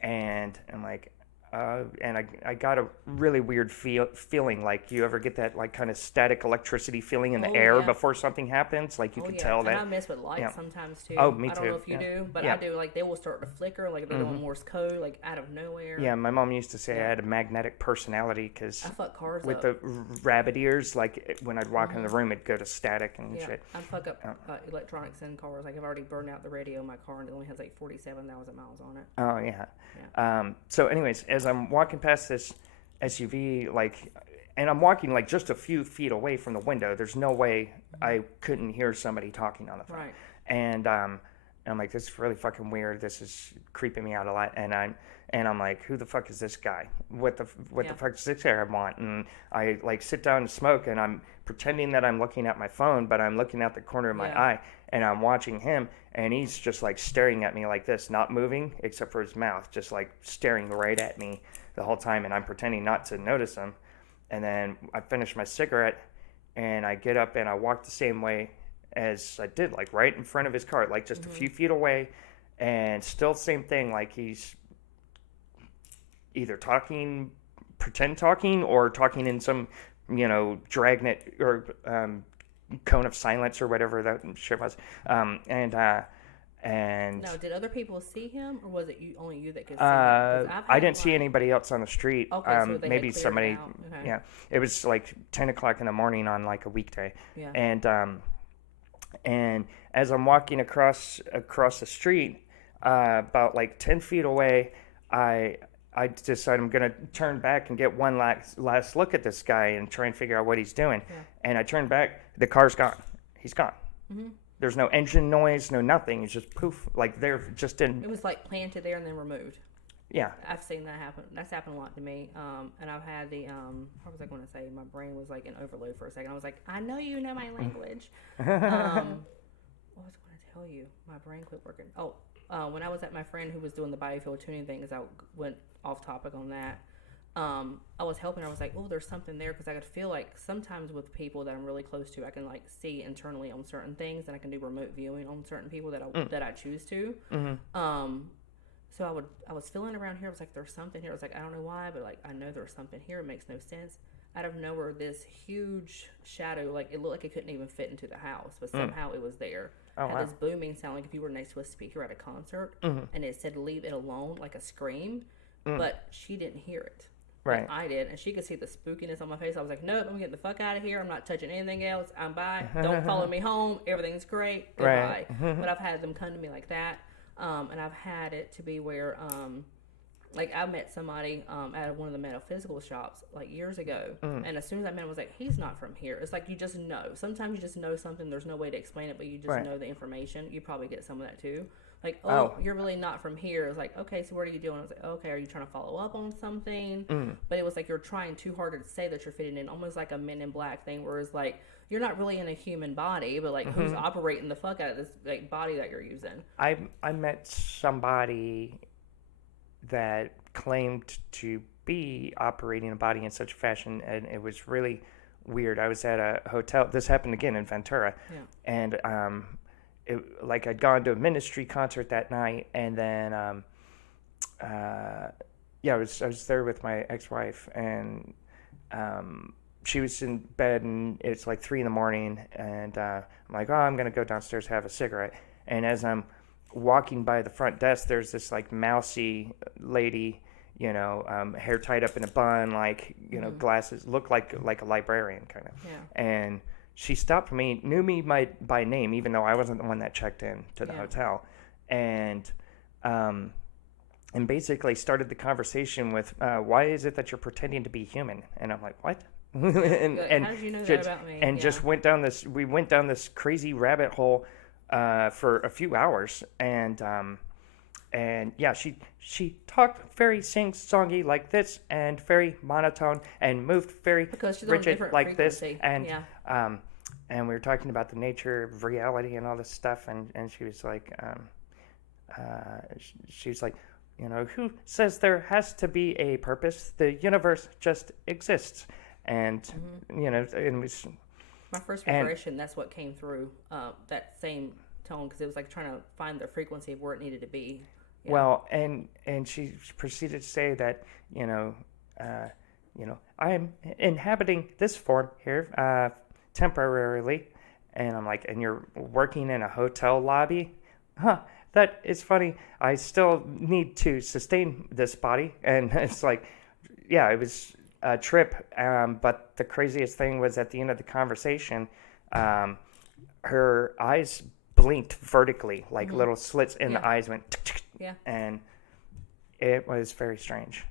And I'm like, and I got a really weird feeling. Like, you ever get that like kind of static electricity feeling in the air before something happens? Like you can tell that. And I mess with lights sometimes too. Oh, me too. I don't know if you do, but I do. Like they will start to flicker, like they don't Morse code, like out of nowhere. Yeah, my mom used to say I had a magnetic personality because I fuck cars with up. the rabbit ears. Like when I'd walk in the room, it'd go to static and shit. I fuck up electronics in cars. Like I've already burned out the radio in my car, and it only has like 47,000 miles on it. Oh yeah. So anyways, as I'm walking past this SUV, like, and I'm walking like just a few feet away from the window. There's no way I couldn't hear somebody talking on the phone. Right. And I'm like, this is really fucking weird. This is creeping me out a lot. And I'm like, who the fuck is this guy? What the fuck is this guy I want? And I like sit down and smoke, and I'm pretending that I'm looking at my phone, but I'm looking out the corner of my eye, and I'm watching him, and he's just like staring at me like this, not moving except for his mouth, just like staring right at me the whole time, and I'm pretending not to notice him. And then I finish my cigarette, and I get up and I walk the same way as I did, like right in front of his car, like just a few feet away, and still same thing, like he's either pretend talking or talking in some, dragnet or cone of silence or whatever that shit was. And now, did other people see him, or was it only you that could see him? I didn't see anybody else on the street. Okay, so they maybe had cleared somebody. it out. Okay. Yeah, it was like 10 o'clock in the morning on like a weekday. Yeah. And as I'm walking across the street, about like 10 feet away, I decide I'm gonna turn back and get one last look at this guy and try and figure out what he's doing. Yeah. And I turn back, the car's gone. He's gone. Mm-hmm. There's no engine noise, no nothing. It's just poof, like they're just in. It was like planted there and then removed. Yeah. I've seen that happen. That's happened a lot to me. And I've had how was I going to say? My brain was like in overload for a second. I was like, I know you know my language. What was I going to tell you? My brain quit working. When I was at my friend who was doing the biofuel tuning thing, because I went off topic on that. I was helping her. I was like, oh, there's something there, because I could feel like sometimes with people that I'm really close to, I can like see internally on certain things, and I can do remote viewing on certain people that I choose to. Mm-hmm. So I was feeling around here. I was like, there's something here. I was like, I don't know why, but like I know there's something here. It makes no sense. Out of nowhere, this huge shadow, like it looked like it couldn't even fit into the house, but somehow it was there. Oh, had wow. this booming sound, like if you were next to a speaker at a concert, and it said "Leave it alone," like a scream, but she didn't hear it. Right. I did, and she could see the spookiness on my face. I was like, nope, I'm getting the fuck out of here. I'm not touching anything else. I'm bye. Don't follow me home. Everything's great. Goodbye. Right. But I've had them come to me like that. And I've had it to be where, like I met somebody at one of the metaphysical shops like years ago. And as soon as I met him, I was like, he's not from here. It's like you just know. Sometimes you just know something. There's no way to explain it, but you just know the information. You probably get some of that too. Like, you're really not from here. It's like, okay, so what are you doing? I was like, okay, are you trying to follow up on something? But it was like you're trying too hard to say that you're fitting in, almost like a Men in Black thing, where it's like you're not really in a human body, but like who's operating the fuck out of this like body that you're using? I met somebody that claimed to be operating a body in such a fashion, and it was really weird. I was at a hotel. This happened again in Ventura, and like I'd gone to a ministry concert that night, and then I was there with my ex-wife, and she was in bed, and it's like 3 a.m, and I'm like, I'm gonna go downstairs, have a cigarette. And as I'm walking by the front desk, there's this like mousy lady, hair tied up in a bun, like glasses, looked like a librarian kind of. Yeah. And she stopped me, knew me by name, even though I wasn't the one that checked in to the hotel, and basically started the conversation with, "Why is it that you're pretending to be human?" And I'm like, "What?" and how did you know that about me? And just went down this crazy rabbit hole for a few hours, and she talked very sing-songy like this, and very monotone, and moved very rigid like this, and and we were talking about the nature of reality and all this stuff, and she was like, who says there has to be a purpose? The universe just exists, and and it was my first vibration. That's what came through that same tone, because it was like trying to find the frequency of where it needed to be. Yeah. Well, and she proceeded to say that, I am inhabiting this form here temporarily, and I'm like, and you're working in a hotel lobby? Huh? That is funny. I still need to sustain this body, and it's like, yeah, it was a trip. But the craziest thing was at the end of the conversation, um, her eyes blinked vertically, like little slits in the eyes went, Yeah. and it was very strange.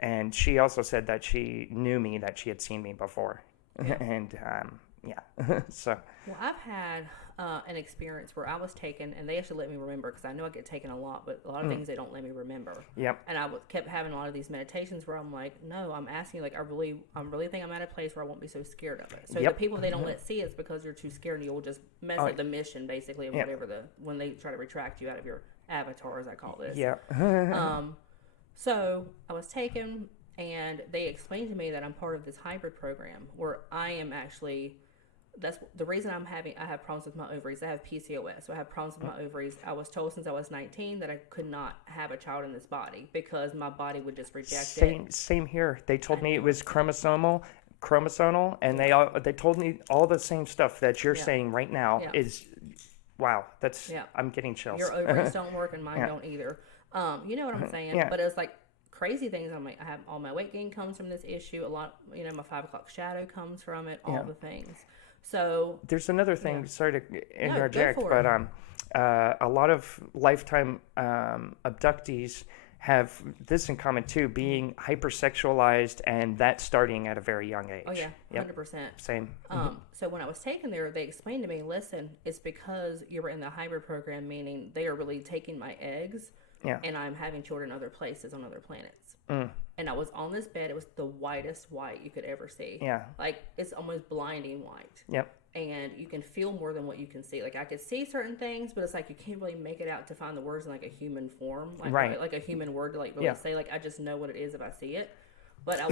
And she also said that she knew me, that she had seen me before. Yeah. And yeah, so Well, I've had an experience where I was taken, and they actually let me remember because I know I get taken a lot, but a lot of things they don't let me remember. yep, And kept having a lot of these meditations where I'm like, no, I'm asking you, like, I really think I'm at a place where I won't be so scared of it. So Yep. the people they don't let see it's because you're too scared, and you'll just mess Oh, up the mission basically of yeah. whatever when they try to retract you out of your avatar, as I call this. yeah, So I was taken, and they explained to me that I'm part of this hybrid program where I am actually. That's the reason I have problems with my ovaries. I have PCOS, so I have problems with my ovaries. I was told since I was 19 that I could not have a child in this body because my body would just reject it. Same here. They told me it was chromosomal, and they told me all the same stuff that you're Yeah. saying right now Yeah. is, wow, that's Yeah. I'm getting chills. Your ovaries don't work, and mine Yeah. don't either. You know what I'm saying? Yeah. But it's like crazy things. I have all my weight gain comes from this issue. A lot, my 5 o'clock shadow comes from it. All Yeah. the things. So There's another thing. Yeah. Sorry to go interject, for but it. a lot of lifetime abductees have this in common too, being hypersexualized, and that starting at a very young age. Oh yeah, Yep. 100%. Same. So when I was taken there, they explained to me, listen, it's because you were in the hybrid program, meaning they are really taking my eggs, Yeah. and I'm having children other places on other planets. Mm. And I was on this bed. It was the whitest white you could ever see. Yeah. Like, it's almost blinding white. Yep. And you can feel more than what you can see. Like, I could see certain things, but it's like you can't really make it out to find the words in like a human form, like Right. like a human word to like really Yeah. say. Like, I just know what it is if I see it. But I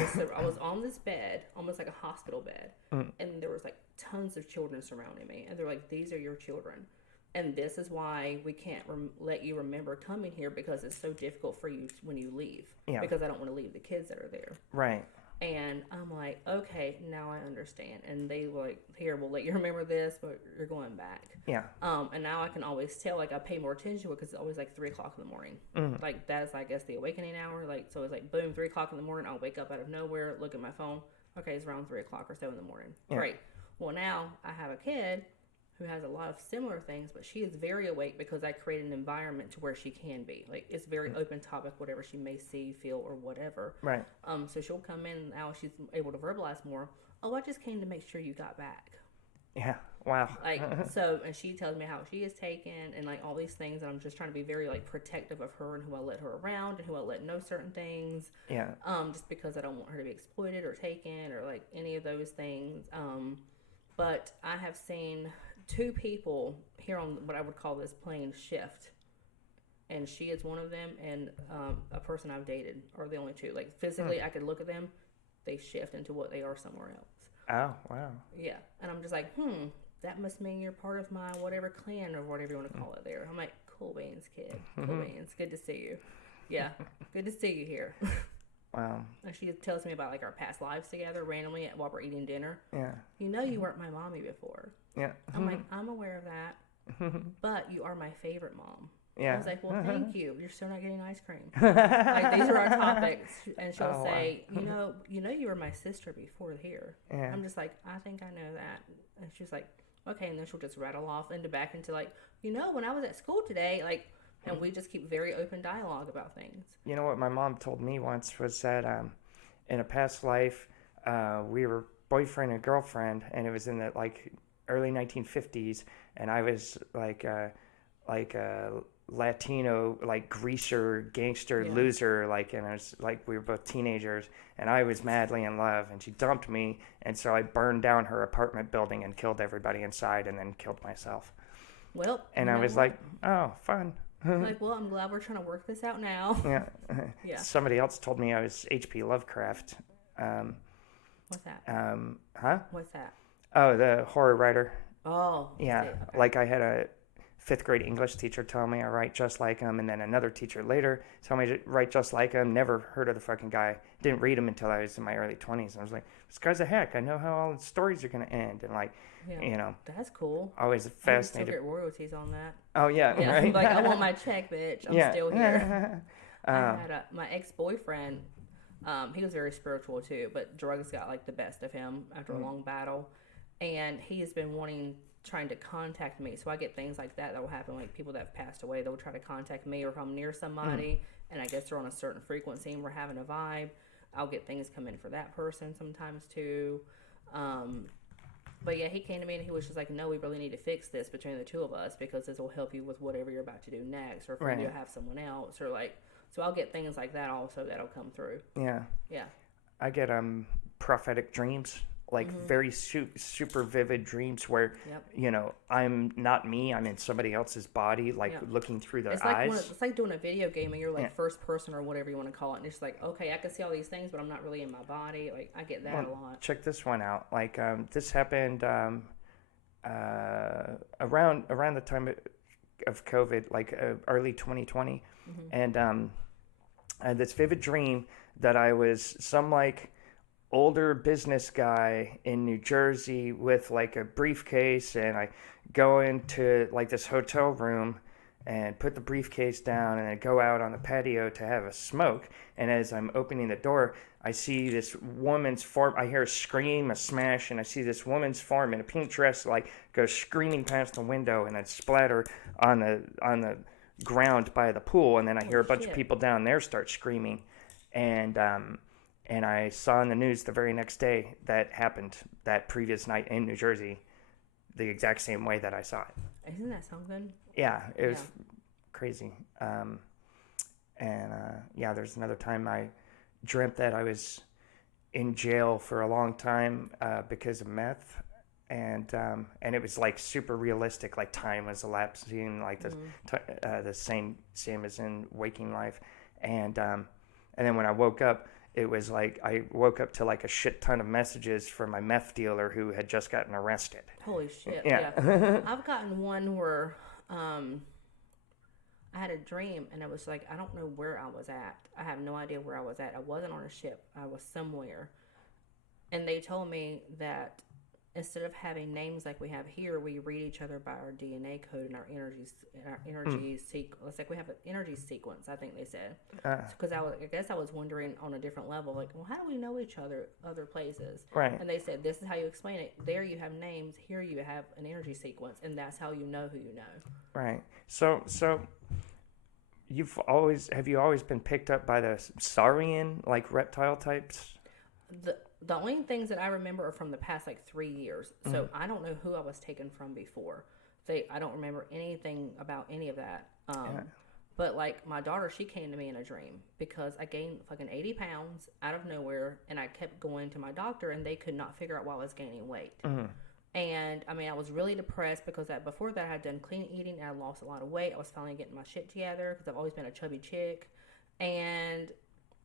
was on this bed, almost like a hospital bed, and there was like tons of children surrounding me, and they're like, "These are your children, and this is why we can't let you remember coming here because it's so difficult for you when you leave. Yeah. Because I don't want to leave the kids that are there." Right. And I'm like, okay, now I understand. And they were like, here, we'll let you remember this, but you're going back. Yeah. And now I can always tell, like, I pay more attention to it because it's always like 3 o'clock in the morning. Like, that is, I guess, the awakening hour. Like, so it's like, boom, 3 o'clock in the morning. I'll wake up out of nowhere, look at my phone. Okay, it's around 3 o'clock or so in the morning. Yeah. Great. Well, now I have a kid who has a lot of similar things, but she is very awake because I create an environment to where she can be. Like, it's very open topic, whatever she may see, feel, or whatever. Right. So she'll come in, and now she's able to verbalize more. Oh, I just came to make sure you got back. Yeah. Wow. Like, so, and she tells me how she is taken and like all these things, and I'm just trying to be very like protective of her and who I let her around and who I let know certain things. Yeah. Just because I don't want her to be exploited or taken or like any of those things. But I have seen 2 people here on what I would call this plane shift, and she is one of them, and a person I've dated are the only 2. Like, physically, I could look at them, they shift into what they are somewhere else. Oh, wow. Yeah, and I'm just like, that must mean you're part of my whatever clan or whatever you want to call it there. I'm like, cool beans, kid. Cool beans. Good to see you. Yeah, good to see you here. Wow. And she tells me about like our past lives together randomly while we're eating dinner. Yeah. You know, you weren't my mommy before. Yeah. I'm like, I'm aware of that, but you are my favorite mom. Yeah. I was like, well, thank you. You're still not getting ice cream. Like, these are our topics. And she'll Oh, say, you know, you were my sister before here. Yeah. I'm just like, I think I know that. And she's like, okay. And then she'll just rattle off back into like, when I was at school today, like, and we just keep very open dialogue about things. You know what my mom told me once was that in a past life we were boyfriend and girlfriend, and it was in the like early 1950s, and I was like a Latino, like greaser, gangster, loser, like, and I was like, we were both teenagers, and I was madly in love, and she dumped me, and so I burned down her apartment building and killed everybody inside, and then killed myself. Well, and I was like, oh, fun. Like, well, I'm glad we're trying to work this out now. Yeah. Yeah. Somebody else told me I was H.P. Lovecraft. What's that? Huh? What's that? Oh, the horror writer. Oh. Yeah. Okay. Like I had a fifth grade English teacher told me I write just like him, and then another teacher later told me to write just like him. Never heard of the fucking guy. Didn't read him until I was in my early 20s. I was like, this guy's a hack. I know how all the stories are gonna end, and like, you know, That's cool. always I would fascinated. still get royalties on that. Oh yeah, Yeah, right. like I want my check, bitch. I'm still here. I had my ex-boyfriend. He was very spiritual too, but drugs got like the best of him after a long battle, and he has been trying to contact me. So I get things like that will happen, like people that have passed away. They'll try to contact me, or if I'm near somebody, and I guess they're on a certain frequency and we're having a vibe, I'll get things come in for that person sometimes too. But yeah, he came to me and he was just like, no, we really need to fix this between the two of us because this will help you with whatever you're about to do next, or if you'll have someone else, or like, so I'll get things like that also that'll come through. Yeah. Yeah. I get prophetic dreams, like very super vivid dreams where you know I'm not me, I'm in somebody else's body, like looking through their eyes. It's like doing a video game and you're like first person or whatever you want to call it, and it's like, okay, I can see all these things, but I'm not really in my body. Like I get that a lot. Check this one out. Like this happened around the time of COVID, like early 2020, and I had this vivid dream that I was some like older business guy in New Jersey with like a briefcase, and I go into like this hotel room and put the briefcase down and then go out on the patio to have a smoke. And as I'm opening the door, I see this woman's form. I hear a scream, a smash, and I see this woman's form in a pink dress like go screaming past the window and then splatter on the ground by the pool. And then I hear a bunch of people down there start screaming, and I saw in the news the very next day that happened that previous night in New Jersey, the exact same way that I saw it. Isn't that something? Yeah, it was crazy. There's another time I dreamt that I was in jail for a long time because of meth, and it was like super realistic, like time was elapsing, like the same as in waking life, and then when I woke up, it was like I woke up to like a shit ton of messages from my meth dealer who had just gotten arrested. Holy shit! Yeah. I've gotten one where I had a dream and it was like, I don't know where I was at. I have no idea where I was at. I wasn't on a ship. I was somewhere, and they told me that instead of having names like we have here, we read each other by our DNA code and our energy sequence. It's like we have an energy sequence, I think they said. Because I guess I was wondering on a different level, like, well, how do we know each other other places? Right. And they said, this is how you explain it. There you have names. Here you have an energy sequence, and that's how you know who you know. Right. So have you always been picked up by the saurian, like reptile types? The only things that I remember are from the past like 3 years. So I don't know who I was taken from before. I don't remember anything about any of that. But like my daughter, she came to me in a dream because I gained fucking 80 pounds out of nowhere, and I kept going to my doctor and they could not figure out why I was gaining weight. And I mean, I was really depressed because before that I had done clean eating and I lost a lot of weight. I was finally getting my shit together because I've always been a chubby chick. And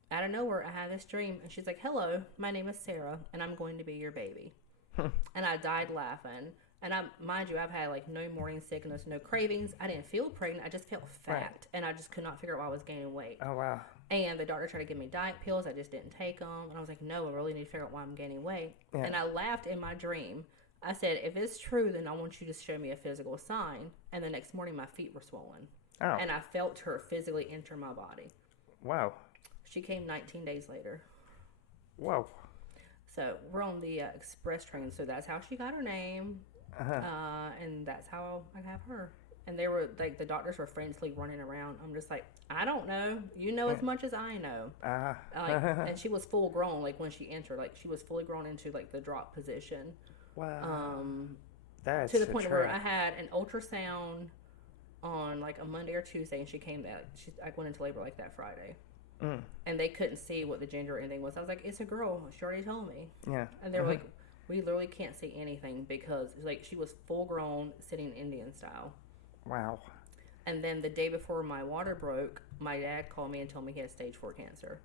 out of nowhere, I had this dream, and she's like, hello, my name is Sarah, and I'm going to be your baby. And I died laughing. And mind you, I've had like no morning sickness, no cravings. I didn't feel pregnant. I just felt fat, and I just could not figure out why I was gaining weight. Oh, wow. And the doctor tried to give me diet pills. I just didn't take them. And I was like, no, I really need to figure out why I'm gaining weight. Yeah. And I laughed in my dream. I said, if it's true, then I want you to show me a physical sign. And the next morning, my feet were swollen. Oh. And I felt her physically enter my body. Wow. She came 19 days later. Whoa. So we're on the express train. So that's how she got her name. And that's how I have her. And they were like, the doctors were frantically running around. I'm just like, I don't know. You know as much as I know. And she was full grown, like when she entered, like she was fully grown into like the drop position. Wow. That's to the point where I had an ultrasound on like a Monday or Tuesday, and she came back. I went into labor like that Friday. And they couldn't see what the gender or anything was. I was like, it's a girl. She already told me. Yeah. And they were like, we literally can't see anything because like she was full grown, sitting Indian style. Wow. And then the day before my water broke, my dad called me and told me he had stage 4 cancer.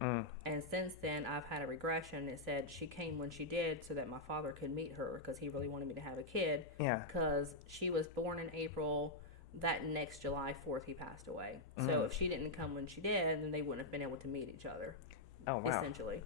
And since then, I've had a regression. It said she came when she did so that my father could meet her because he really wanted me to have a kid. Yeah. Because she was born in April. that next July 4th he passed away. So if she didn't come when she did, then they wouldn't have been able to meet each other. Oh, wow. Essentially.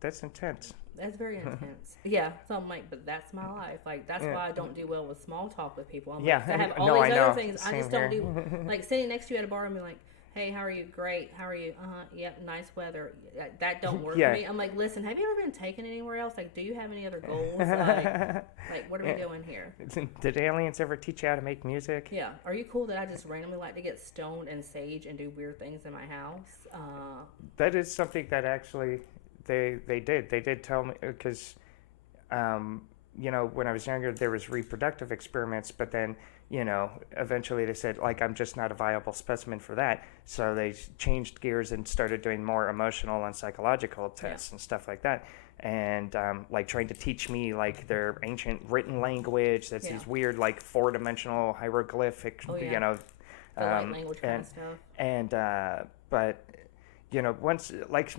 That's intense. That's very intense. Yeah. So I'm like, but that's my life. Like, that's why I don't do well with small talk with people. I'm Yeah. like, I have all No, these I other know. things. I Same just don't here. do, like, sitting next to you at a bar and be like, hey, how are you? Great. How are you? Yep, nice weather. That don't work Yeah. for me. I'm like, listen, have you ever been taken anywhere else? Like, do you have any other goals? Like what are we doing here? Did aliens ever teach you how to make music? Yeah. Are you cool that I just randomly like to get stoned and sage and do weird things in my house? That is something that actually they did. They did tell me, because, you know, when I was younger, there was reproductive experiments, but then, you know, eventually they said, like, I'm just not a viable specimen for that. So they changed gears and started doing more emotional and psychological tests and stuff like that. And, like, trying to teach me, like, their ancient written language. That's these weird, like, 4-dimensional hieroglyphic, you know. The light language kind of stuff. And, but, you know, once, like,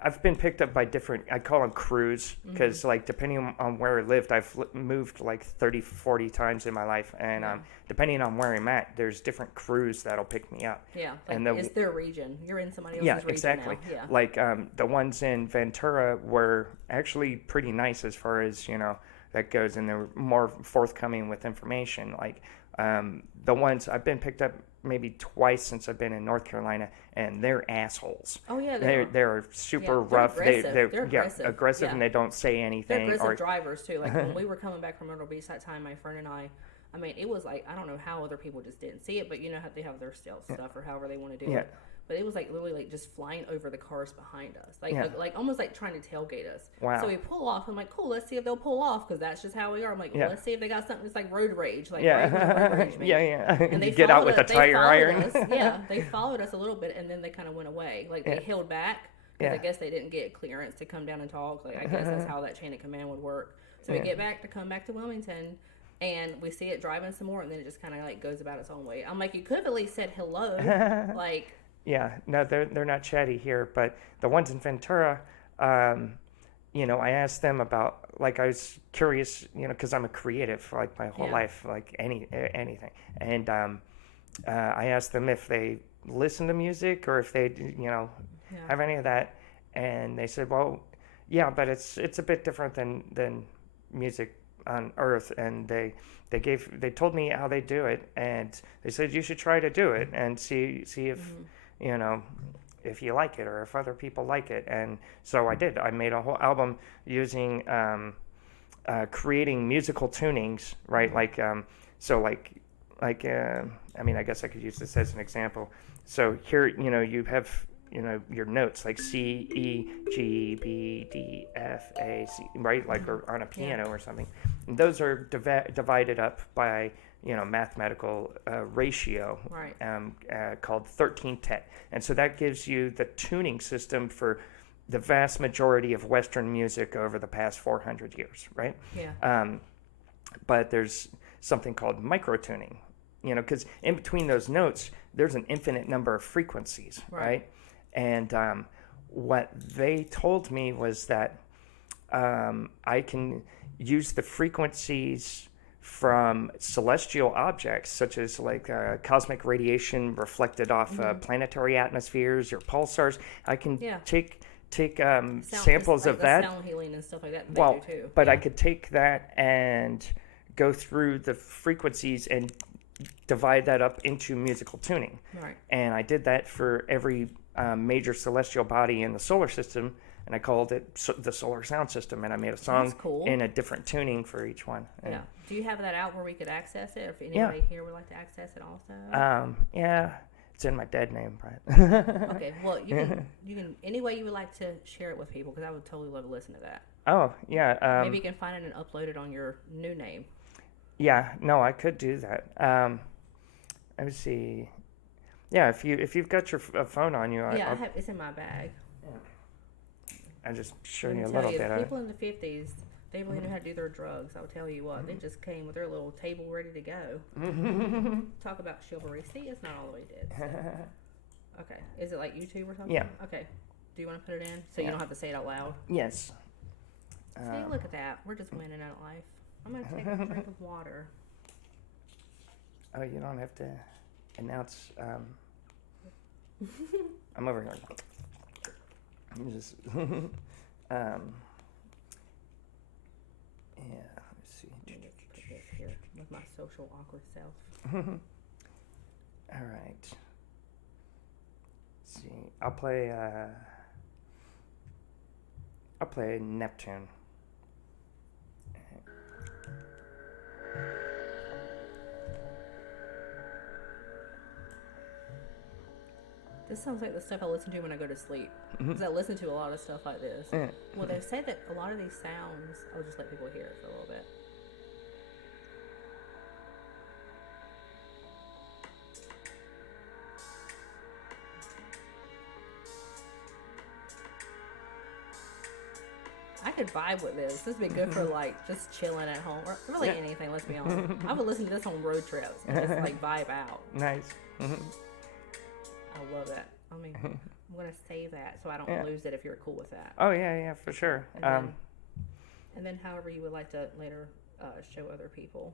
I've been picked up by different, I call them crews, because like depending on where I lived, I've moved like 30, 40 times in my life, and depending on where I'm at, there's different crews that'll pick me up. Yeah, like and it's their region. You're in somebody else's region exactly. now. Yeah, like the ones in Ventura were actually pretty nice as far as, you know, that goes, and they're more forthcoming with information. Like the ones I've been picked up maybe twice since I've been in North Carolina, and they're assholes. Oh yeah, they're super they're rough. Aggressive. They're aggressive, and they don't say anything. They're aggressive drivers too. Like when we were coming back from Myrtle Beach that time, my friend and I mean, it was like, I don't know how other people just didn't see it, but you know how they have their stealth stuff or however they want to do it. But it was like literally like just flying over the cars behind us, like almost like trying to tailgate us. Wow. So we pull off. I'm like, cool. Let's see if they'll pull off, because that's just how we are. I'm like, well, let's see if they got something that's like road rage, like road rage, And they get out with the tire iron. Us. Yeah, they followed us a little bit, and then they kind of went away. Like they held back because I guess they didn't get clearance to come down and talk. Like I guess that's how that chain of command would work. So we come back to Wilmington. And we see it driving some more, and then it just kind of like goes about its own way. I'm like, you could have at least said hello, like. Yeah, no, they're not chatty here, but the ones in Ventura, you know, I asked them about, like, I was curious, you know, because I'm a creative, like my whole life, like anything, and I asked them if they listen to music or if they, you know, have any of that, and they said, well, yeah, but it's a bit different than music on Earth, and they told me how they do it, and they said you should try to do it and see if you know, if you like it or if other people like it. And so I did. I made a whole album using creating musical tunings, right? Like I mean, I guess I could use this as an example. So here, you know, you have, you know, your notes like C, E, G, B, D, F, A, C, right? Like or on a piano or something. And those are divided up by, you know, mathematical ratio, called 13-tet. And so that gives you the tuning system for the vast majority of Western music over the past 400 years, right? Yeah. But there's something called microtuning, you know, because in between those notes, there's an infinite number of frequencies, right? And what they told me was that I can use the frequencies from celestial objects, such as like cosmic radiation reflected off planetary atmospheres or pulsars. I can take samples like of that. Sound healing and stuff like that. Well, they do too. but I could take that and go through the frequencies and divide that up into musical tuning. Right. And I did that for every major celestial body in the solar system, and I called it the solar sound system, and I made a song in a different tuning for each one. And yeah. Do you have that out where we could access it, or if anybody here would like to access it also? Yeah, it's in my dead name, but okay. Well, you can any way you would like to share it with people, because I would totally love to listen to that. Oh yeah. Maybe you can find it and upload it on your new name. Yeah, no, I could do that. Let me see. Yeah, if you've got your phone on you, I have. It's in my bag. I just showed you a little bit. People in the 50s, they really knew how to do their drugs. I'll tell you what, they just came with their little table ready to go. Talk about chivalry. See, it's not all the way dead. So. Okay, is it like YouTube or something? Yeah. Okay. Do you want to put it in so you don't have to say it out loud? Yes. See, look at that. We're just winning at life. I'm gonna take a drink of water. Oh, you don't have to announce. I'm over here. You just. Yeah. Let's see. Here with my social awkward self. All right. Let's see. I'll play Neptune. This sounds like the stuff I listen to when I go to sleep. Because I listen to a lot of stuff like this. Well, they say that a lot of these sounds, I'll just let people hear it for a little bit. I could vibe with this. This would be good for like just chilling at home or really anything. Let's be honest. I would listen to this on road trips and just like vibe out. Nice. I love it. I mean, I'm gonna save that so I don't lose it. If you're cool with that. Oh yeah, for sure. And then however you would like to later show other people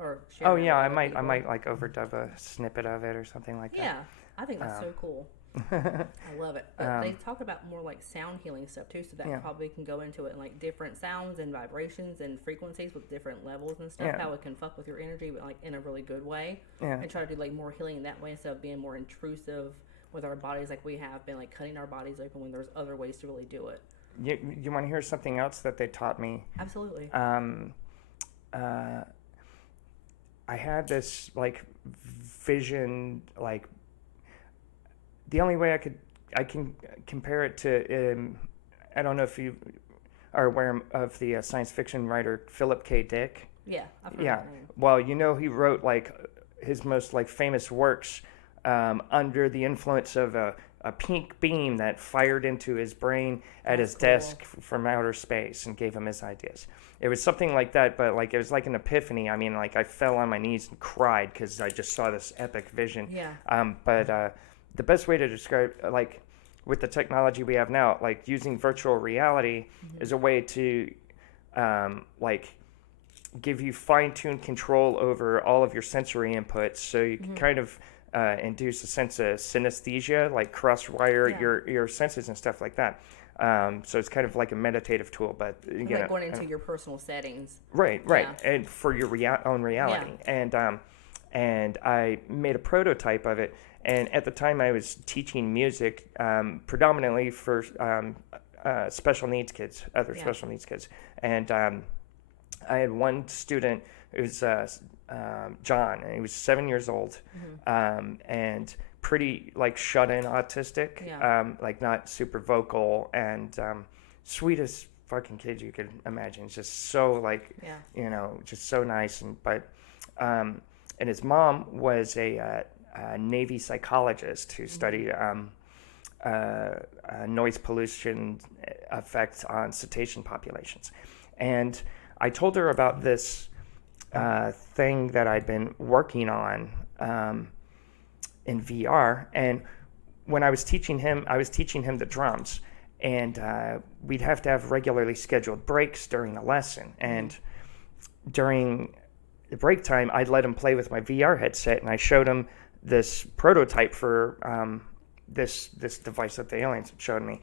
or share. Oh that yeah, with I other might like overdub a snippet of it or something like that. Yeah, I think that's so cool. I love it. But they talk about more like sound healing stuff too, so that probably can go into it and like different sounds and vibrations and frequencies with different levels and stuff. How it can fuck with your energy, but like in a really good way. And try to do like more healing that way instead of being more intrusive with our bodies, like we have been like cutting our bodies open when there's other ways to really do it. You want to hear something else that they taught me? Absolutely. I had this like vision, like the only way I can compare it to I don't know if you are aware of the science fiction writer Philip K. Dick. Yeah, I've heard that name. Well, you know, he wrote like his most like famous works under the influence of a pink beam that fired into his brain at his desk from outer space and gave him his ideas. It was something like that, but like it was like an epiphany. I mean, like I fell on my knees and cried because I just saw this epic vision. Yeah. But the best way to describe, like with the technology we have now, like using virtual reality is a way to like give you fine-tuned control over all of your sensory inputs, so you can kind of induce a sense of synesthesia, like cross-wire your senses and stuff like that. So it's kind of like a meditative tool, but like going into your personal settings. Right, and for your own reality. And I made a prototype of it. And at the time, I was teaching music predominantly for special needs kids, special needs kids. And I had one student who was John, and he was 7 years old, and pretty like shut-in autistic, like not super vocal, and sweetest fucking kid you could imagine. Just so like, you know, just so nice. And his mom was a Navy psychologist who studied noise pollution effects on cetacean populations. And I told her about this thing that I'd been working on in VR. And when I was teaching him the drums. And we'd have to have regularly scheduled breaks during the lesson. And during the break time, I'd let him play with my VR headset, and I showed him this prototype for this device that the aliens had shown me,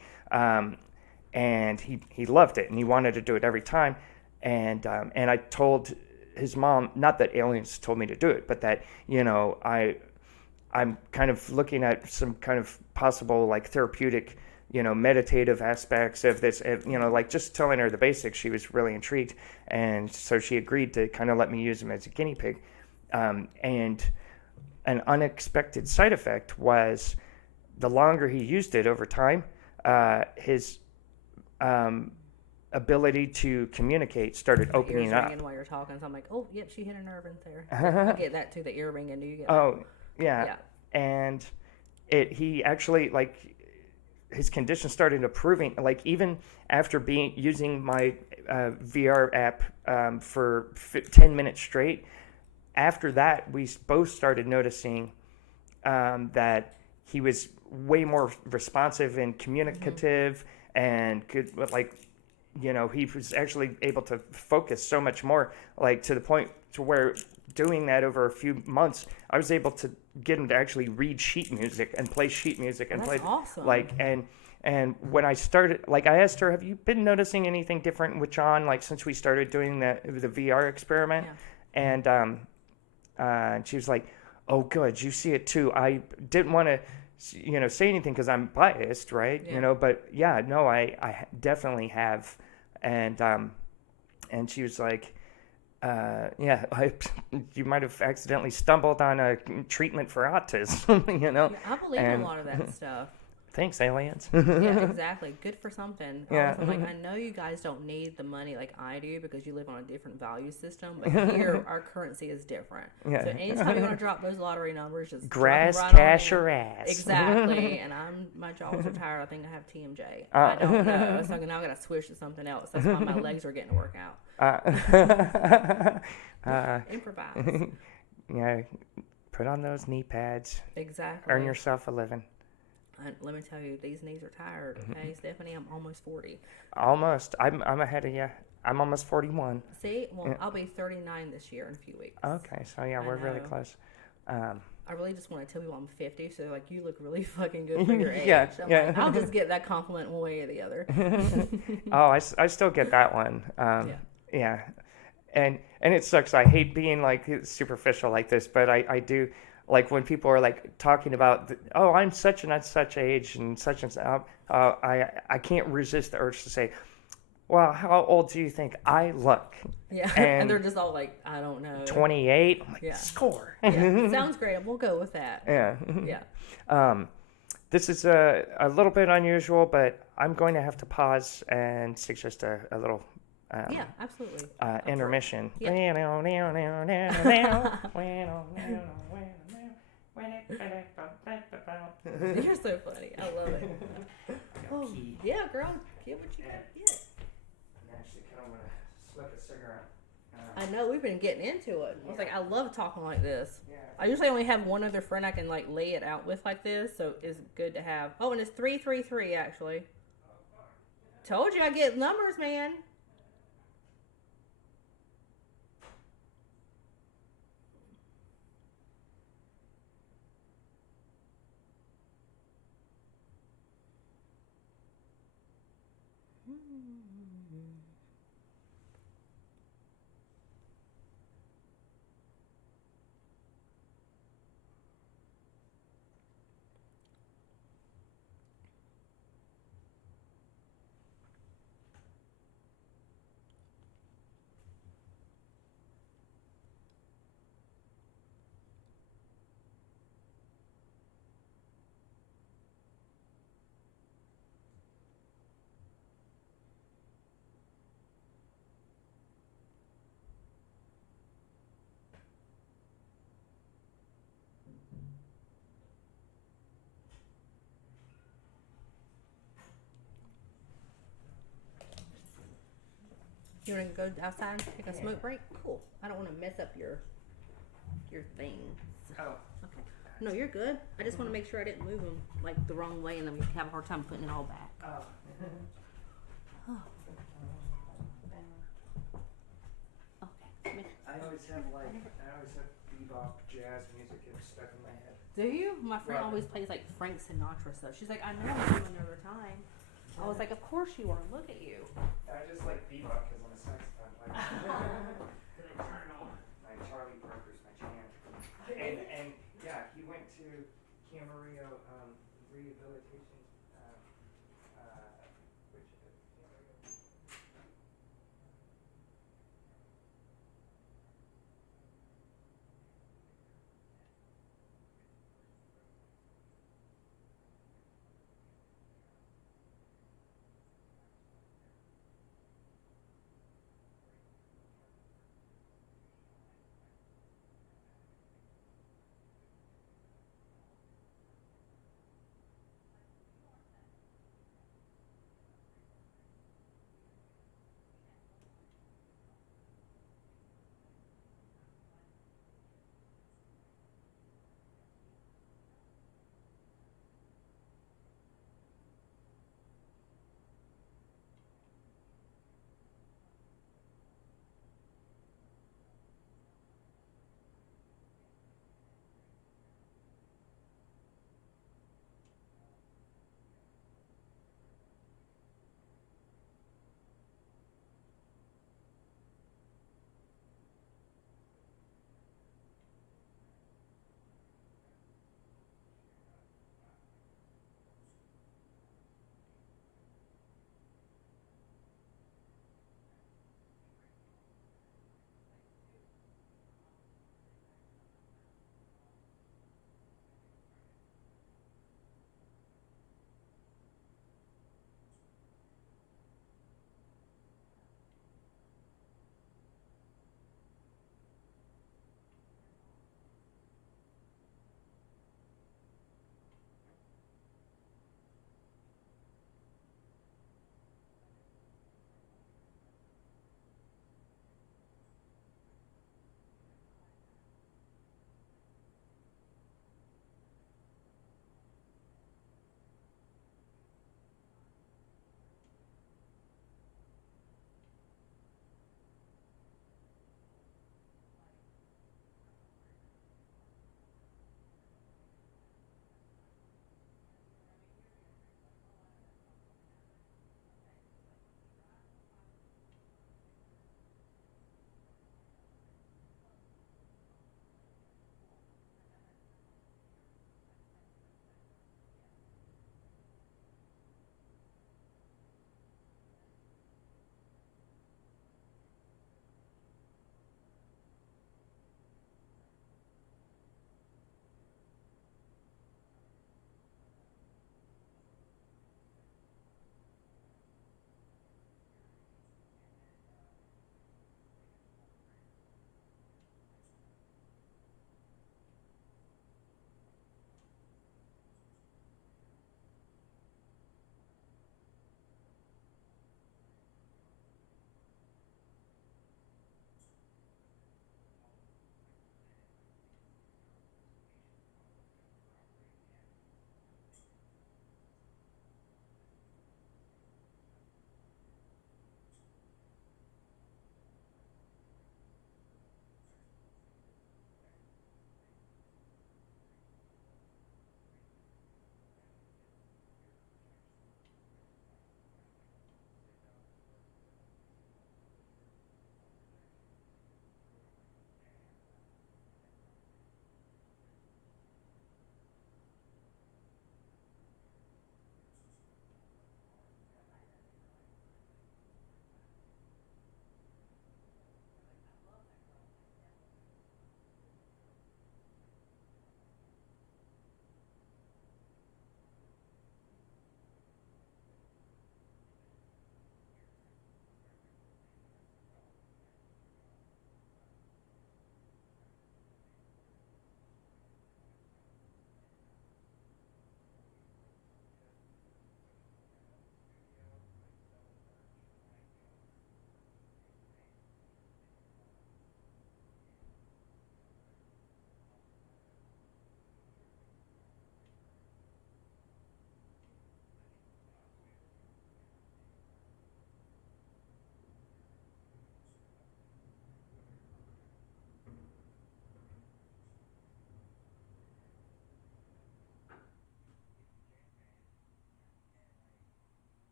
and he loved it, and he wanted to do it every time, and I told his mom, not that aliens told me to do it, but that, you know, I'm kind of looking at some kind of possible like therapeutic, you know, meditative aspects of this, you know, like just telling her the basics. She was really intrigued, and so she agreed to kind of let me use him as a guinea pig. And an unexpected side effect was the longer he used it over time, his ability to communicate started opening up. Ringing while you're talking, so I'm like, oh, yep, she hit a nerve in there. I get that too, the ear ringing. Do you get that? Oh, yeah. And he actually, like, his condition started improving, like even after using my VR app for 10 minutes straight. After that, we both started noticing that he was way more responsive and communicative, and could, like, you know, he was actually able to focus so much more, like to the point to where doing that over a few months, I was able to get him to actually read sheet music and play sheet music and That's play awesome. like and when I started, like I asked her, have you been noticing anything different with John, like since we started doing the VR experiment? Yeah. And she was like, oh, good, you see it too. I didn't want to, say anything because I'm biased, right? Yeah. But yeah, no, I definitely have. And she was like, yeah, you might have accidentally stumbled on a treatment for autism, Yeah, I believe in And a lot of that stuff. thanks, aliens. Yeah, exactly. Good for something. Yeah. I'm like, I know you guys don't need the money like I do because you live on a different value system, but here our currency is different. Yeah. So anytime you want to drop those lottery numbers, just Grass, drop 'em right cash, on in. or ass. Exactly. And my jaw's retired. I think I have TMJ. I don't know. So now I gotta switch to something else. That's why my legs are getting to work out. Improvise. Yeah, put on those knee pads. Exactly. Earn yourself a living. And let me tell you, these knees are tired. Okay, Stephanie, I'm almost 40. Almost. I'm ahead of you. I'm almost 41. See, well, Yeah. I'll be 39 this year in a few weeks. Okay, so yeah, I we're really know. close. I really just want to tell people I'm 50, so like you look really fucking good for your age. Yeah, I'm yeah. like, I'll just get that compliment one way or the other. Oh, I still get that one. Yeah. Yeah. And it sucks. I hate being like superficial like this, but I do like when people are like talking about, oh, I'm such and such age and such, I can't resist the urge to say, well, how old do you think I look? Yeah, And and they're just all like, I don't know. 28. I'm like, Yeah. score. Yeah, sounds great. We'll go with that. Yeah. Yeah. This is a little bit unusual, but I'm going to have to pause and suggest a little Yeah, absolutely. intermission. You're so funny. I love it. Oh, yeah, girl, get what you can get. I actually kind of want to slip a cigarette. I know we've been getting into it. I was like, I love talking like this. Yeah. I usually only have one other friend I can like lay it out with like this, so it's good to have. Oh, and it's 333 actually. Told you I get numbers, man. You want to go outside and take a smoke break? Cool. I don't want to mess up your things. Oh. Okay. No, you're good. I just want to make sure I didn't move them like the wrong way, and then we have a hard time putting it all back. Oh. Okay. I always have bebop jazz music stuck in my head. Do you? My friend Right. always plays like Frank Sinatra stuff. She's like, I know I'm doing another time. I was like, of course you are. Look at you. I just like bebop because I'm a saxophone player. Turn on. Like Charlie Parker's my jam. And yeah, he went to Camarillo rehabilitation.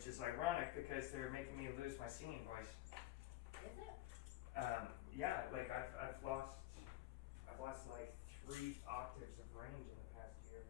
which is ironic because they're making me lose my singing voice. Is it? Yeah, like I've lost like 3 octaves of range in the past year.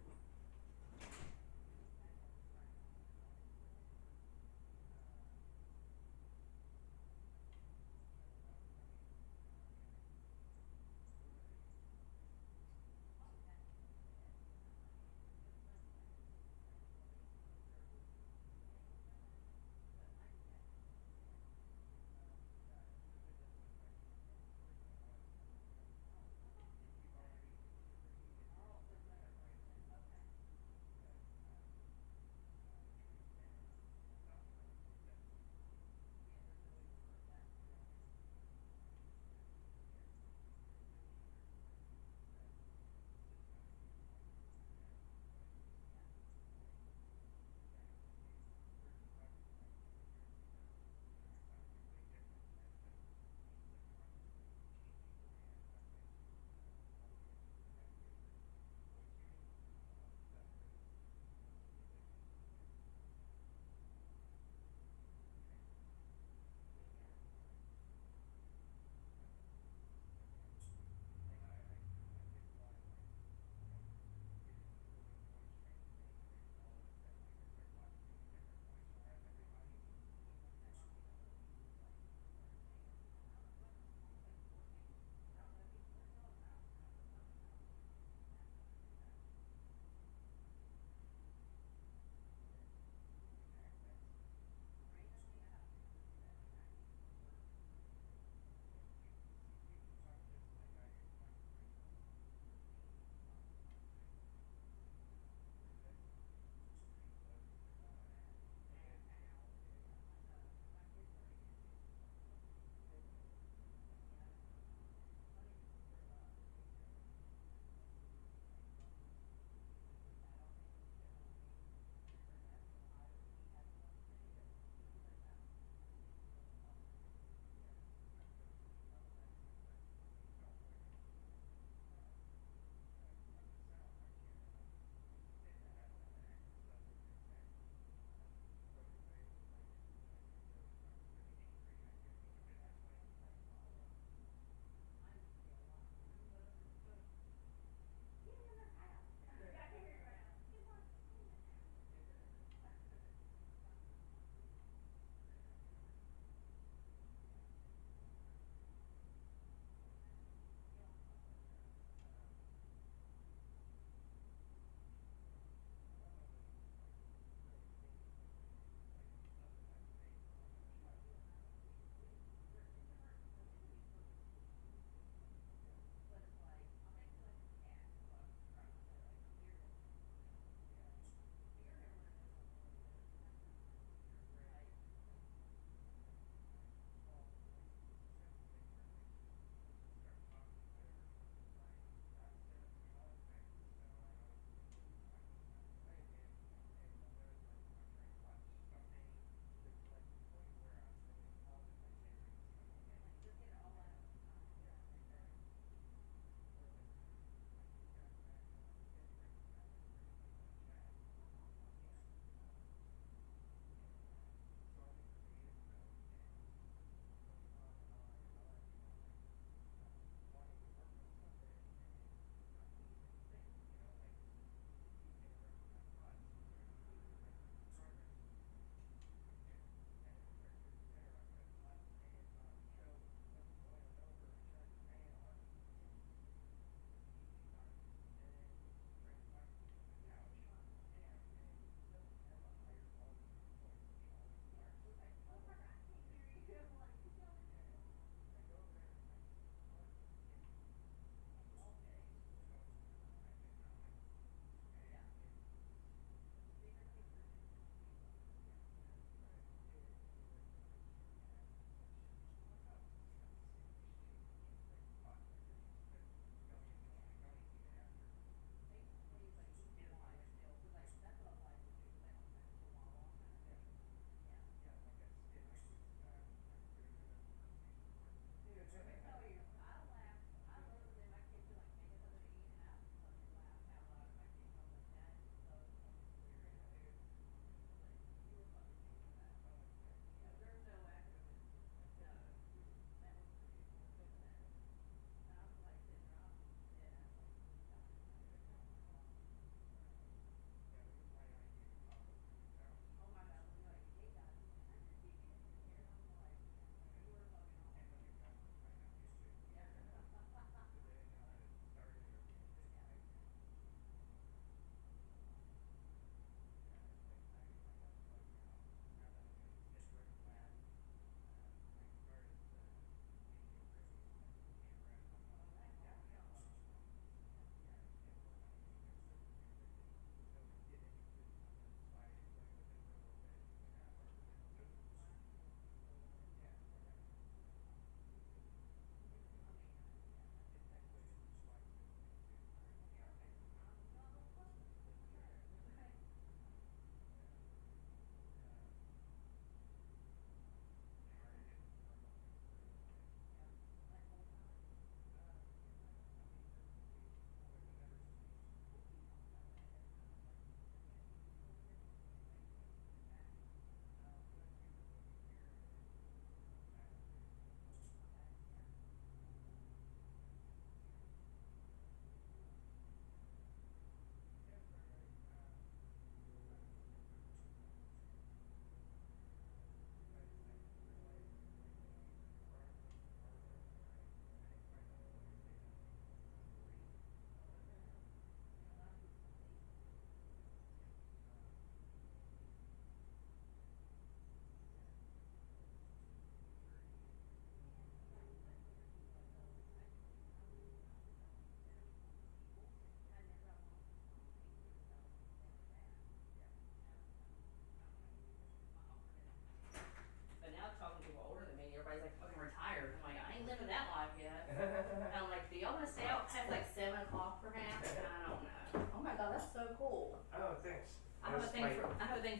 And I'm like, do y'all want to stay out past like 7 o'clock perhaps? I don't know. Oh my god, that's so cool. Oh, thanks. I have a thing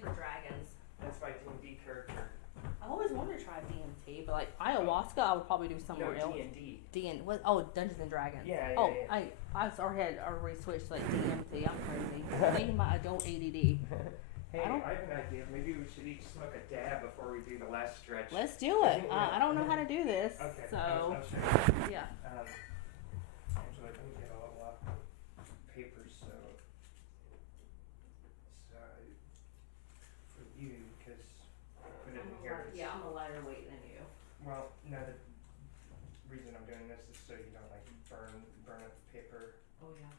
for dragons. That's my D&D character. I've always wanted to try DMT, but like ayahuasca, I would probably do somewhere else. D&D. What? Oh, Dungeons and Dragons. Yeah. I already switched to like DMT. I'm crazy. Thinking my adult ADD. Hey, I have an idea. Maybe we should each smoke a dab before we do the last stretch. Let's do it. I don't know how to do this. Okay. So yeah. Angela, let me get a little paper so for you, because put it in here. Yeah, I'm a lighter weight than you. Well, no, the reason I'm doing this is so you don't like burn up the paper, Oh yeah.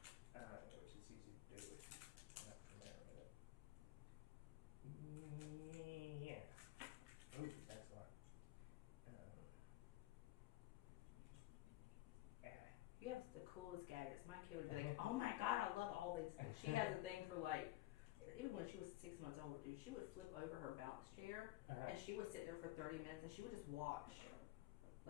which is easy to do if you're not familiar with it. Yeah. Ooh, that's a lot. You have the coolest gadgets. My kid would be like, "Oh my god, I love all these things." She has a thing for like, even when she was 6 months old, dude, she would flip over her bounce chair and she would sit there for 30 minutes and she would just watch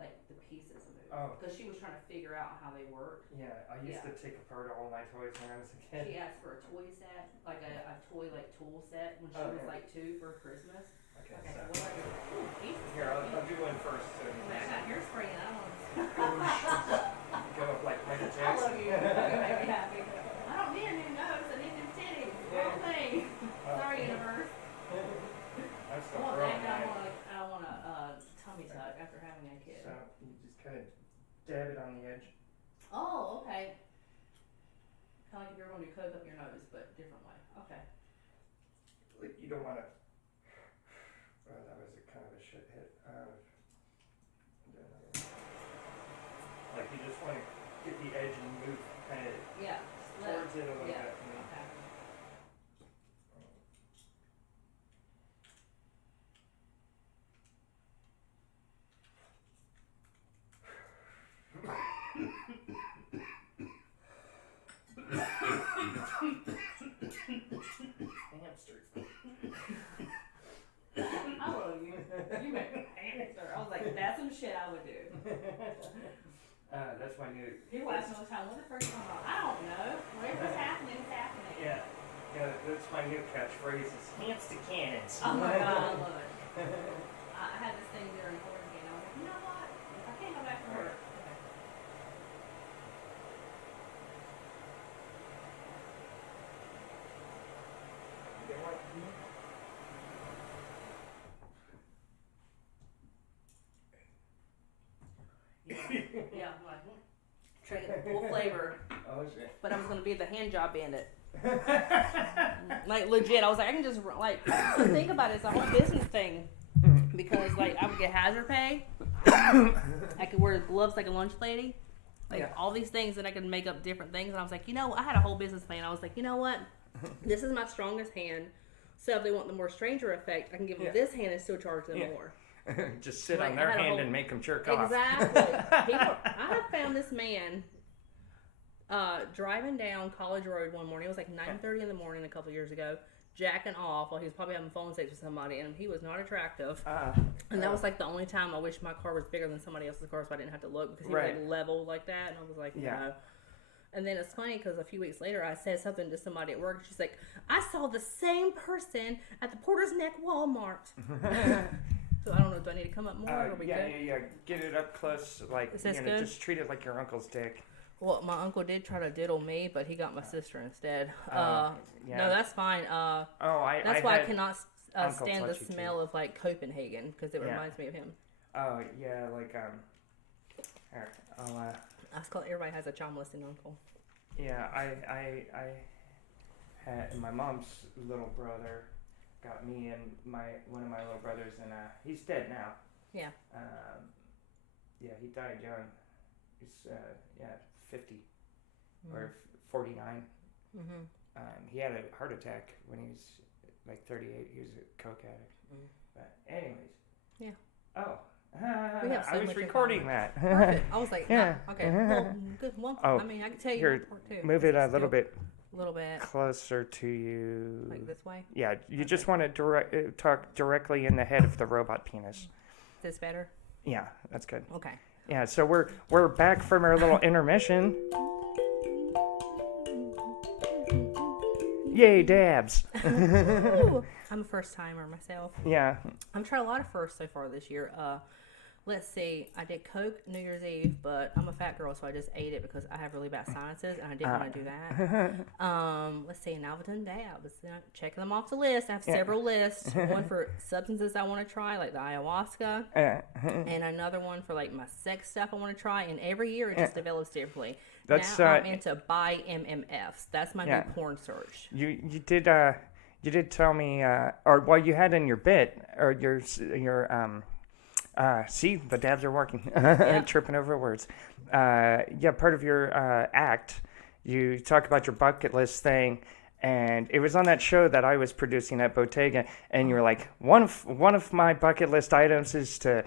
like the pieces move because she was trying to figure out how they work. Yeah, I used to take apart all my toys when I was a kid. She asked for a toy set, like a toy like tool set when she was like 2 for Christmas. Okay, Okay, so what are pieces? here, I'll do one first. So you I got hairspray and I don't go up like Michael I Jackson. love you. You make me happy. I don't need a new nose. I need new titties. Wrong thing. Sorry, universe. I'm still Well, growing I want a tummy tuck after having a kid. So you just kind of dab it on the edge. Oh, okay. Kind of like if you're going to coke up your nose, but different way. Okay. Like you don't want to. Well, that was a kind of a shit hit. Like you just want to get the edge and move kind of towards it a little bit. Okay. Hamsters. I love you. You make me hamster. I was like, that's some shit I would do. That's my new. People ask me all the time, what's the first one? I don't know. Whatever's happening is happening. Yeah, that's my new catchphrase. Is hamster cannons. Oh my god, I love it. I had this thing during quarantine. I was like, you know what? I can't go back to work. Okay. Yeah, I'm like, trying to get the full flavor. Oh shit. But I was gonna be the hand job bandit. Like legit, I was like, I can just like think about it. It's a whole business thing because like I would get hazard pay. I could wear gloves like a lunch lady, like all these things, and I could make up different things. And I was like, I had a whole business plan. I was like, you know what? This is my strongest hand. So if they want the more stranger effect, I can give them this hand and still charge them more. Just sit on their hand and make them jerk off. Exactly. I have found this man driving down College Road one morning. It was like 9:30 in the morning a couple of years ago, jacking off while he was probably having phone sex with somebody, and he was not attractive. And that was like the only time I wish my car was bigger than somebody else's car so I didn't have to look because he was like level like that, and I was like, no. And then it's funny because a few weeks later I said something to somebody at work, and she's like, I saw the same person at the Porter's Neck Walmart. So I don't know, do I need to come up more? Or are we good? Yeah. Get it up close, like good? Just treat it like your uncle's dick. Well, my uncle did try to diddle me, but he got my sister instead. No, that's fine. That's why I cannot stand the smell of like Copenhagen because it reminds me of him. Oh yeah, like That's called everybody has a charm-listing uncle. Yeah, I had my mom's little brother got me and one of my little brothers, and he's dead now. Yeah. He died young. He's 50 or 49. He had a heart attack when he was like 38. He was a coke addict. But anyways. Yeah. Oh. I was recording that. Perfect. I was like, okay. Well, good. Well, I mean, I can tell you here, part two. Move it a little bit closer to you. Like this way? Yeah, you just want to talk directly in the head of the robot penis. This better? Yeah, that's good. Okay. Yeah, so we're back from our little intermission. Yay, dabs. Ooh, I'm a first timer myself. Yeah. I've tried a lot of firsts so far this year. Let's see. I did Coke New Year's Eve, but I'm a fat girl, so I just ate it because I have really bad sinuses, and I didn't want to do that. Let's see. Now I've done dabs. Checking them off the list. I have several lists. One for substances I want to try, like the ayahuasca, and another one for like my sex stuff I want to try. And every year it just develops differently. That's, now I'm into bi MMFs. That's my new porn search. You did tell me, or you had in your bit or your see, the dabs are working. Tripping over words. Part of your act, you talk about your bucket list thing, and it was on that show that I was producing at Bottega, and you were like, one of my bucket list items is to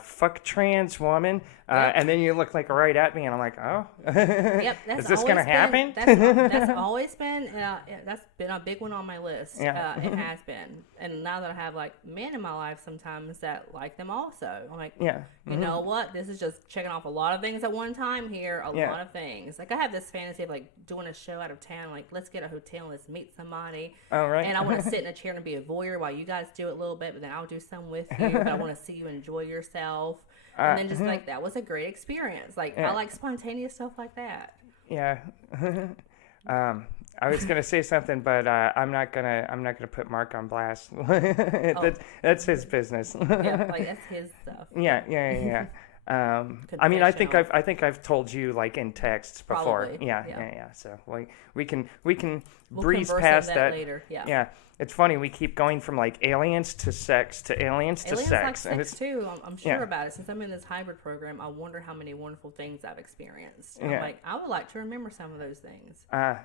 fuck trans woman, and then you looked like right at me, and I'm like, oh, yep, that's is this gonna happen? That's always been, that's been a big one on my list. Yeah. It has been, and now that I have like men in my life, sometimes that like them also. I'm like, you know what? This is just checking off a lot of things at one time here. A lot of things. Like I have this fantasy of like doing a show out of town. Like let's get a hotel, let's meet somebody. Oh, right. And I want to sit in a chair and be a voyeur while you guys do it a little bit, but then I'll do some with you. But I want to see you enjoy yourself. And then just like that was a great experience. Like I like spontaneous stuff like that. Yeah. I was gonna say something, but I'm not gonna put Mark on blast. That's his business. Yeah, like that's his stuff. Yeah. I mean, I think I've told you like in texts before. Probably. Yeah. So we can We'll breeze converse on past that later. Yeah. It's funny, we keep going from like aliens to sex to aliens to Aliens sex, like and sex it's too. I'm sure about it. Since I'm in this hybrid program, I wonder how many wonderful things I've experienced. I'm like, I would like to remember some of those things. I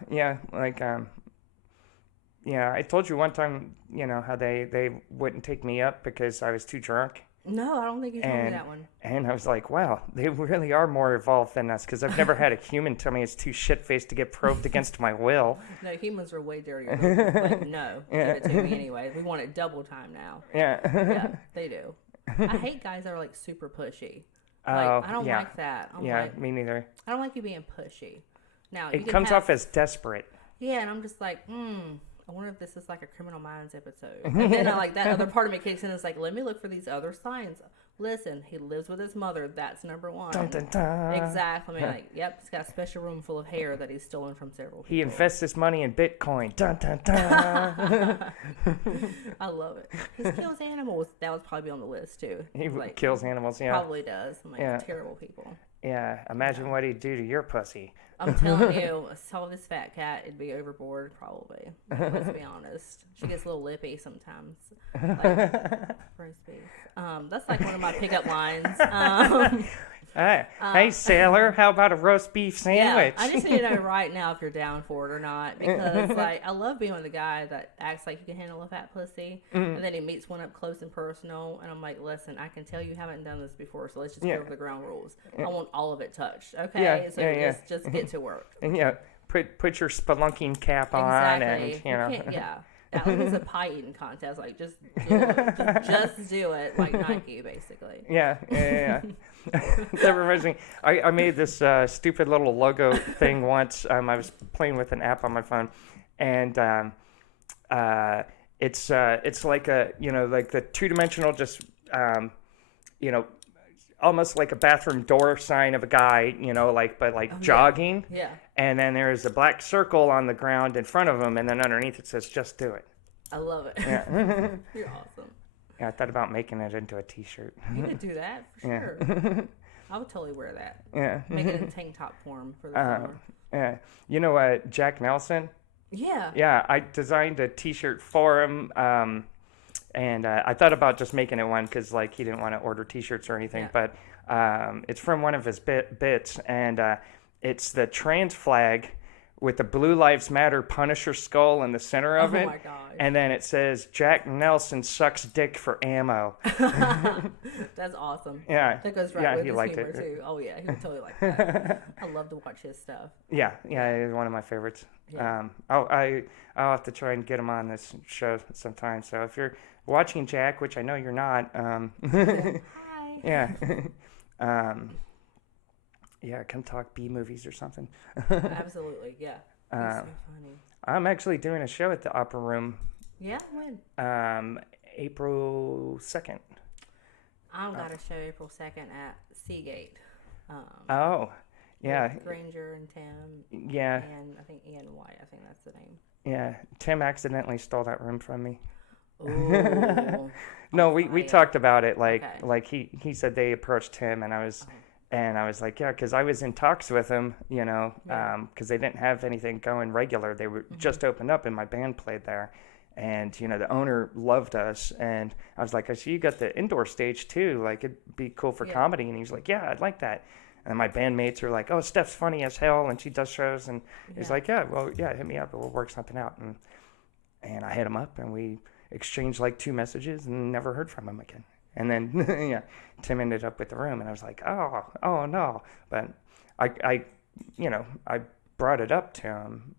told you one time, how they wouldn't take me up because I was too drunk. No, I don't think you told me that one. And I was like, wow, they really are more evolved than us, because I've never had a human tell me it's too shit-faced to get probed against my will. No, humans are way dirtier. Like, no, give it to me anyway. We want it double time now. Yeah, they do. I hate guys that are like super pushy. Like, I don't like that. I'm like, me neither. I don't like you being pushy. Now it comes off as desperate. Yeah, and I'm just like, I wonder if this is like a Criminal Minds episode. And then that other part of me kicks in and is like, let me look for these other signs. Listen, he lives with his mother. That's number one. Dun, dun, dun. Exactly. I mean, yep, he's got a special room full of hair that he's stolen from several people. He invests his money in Bitcoin. Dun, dun, dun. I love it. He kills animals. That would probably be on the list, too. He kills animals, Probably does. I'm like, terrible people. Yeah, imagine what he'd do to your pussy. I'm telling you, I saw this fat cat, it'd be overboard, probably. Let's be honest. She gets a little lippy sometimes. Like, roast beef. That's like one of my pickup lines. Hey, sailor, how about a roast beef sandwich? Yeah, I just need to know right now if you're down for it or not, because like I love being with a guy that acts like he can handle a fat pussy, and then he meets one up close and personal, and I'm like, listen, I can tell you haven't done this before, so let's just go over the ground rules. I want all of it touched, okay? Just get to work. And put your spelunking cap on, and That was a pie eating contest. Like, just do it. Just do it, like Nike, basically. Yeah. That reminds me. I made this stupid little logo thing once. I was playing with an app on my phone, and it's like like the two-dimensional, just almost like a bathroom door sign of a guy, jogging. Yeah. And then there's a black circle on the ground in front of him, and then underneath it says, "Just do it." I love it. Yeah. You're awesome. Yeah, I thought about making it into a T-shirt. You could do that for sure. I would totally wear that. Yeah. Make it in tank top form for the summer. Yeah. You know Jack Nelson? Yeah. Yeah, I designed a T-shirt for him, and I thought about just making it one because he didn't want to order T-shirts or anything. Yeah. But it's from one of his bits, and it's the trans flag with the Blue Lives Matter Punisher skull in the center of it. Oh my gosh. And then it says, "Jack Nelson sucks dick for ammo." That's awesome. Yeah. That goes right with he his liked humor it. too. Oh yeah, he would totally like that. I love to watch his stuff. Yeah, it's one of my favorites. Yeah. I'll have to try and get him on this show sometime. So if you're watching Jack, which I know you're not, Hi. yeah. Yeah, come talk B movies or something. Absolutely, yeah. He's so funny. I'm actually doing a show at the Upper Room Yeah, when? April 2nd. I've got a show April 2nd at Seagate. Oh, yeah. With Granger and Tim. Yeah. And I think Ian White. I think that's the name. Yeah. Tim accidentally stole that room from me. Ooh. No, we talked about it. Okay. Like he said they approached him, and I was like, yeah, because I was in talks with him, you know, because they didn't have anything going regular. They were just opened up, and my band played there. And, you know, the owner loved us. And I was like, I see you got the indoor stage, too. Like, it'd be cool for comedy. And he's like, yeah, I'd like that. And my bandmates were like, oh, Steph's funny as hell, and she does shows. And he's like, yeah, well, yeah, hit me up. We'll work something out. And I hit him up, and we exchanged, like, 2 messages and never heard from him again. And then, yeah, Tim ended up with the room. And I was like, oh, no. But I brought it up to him.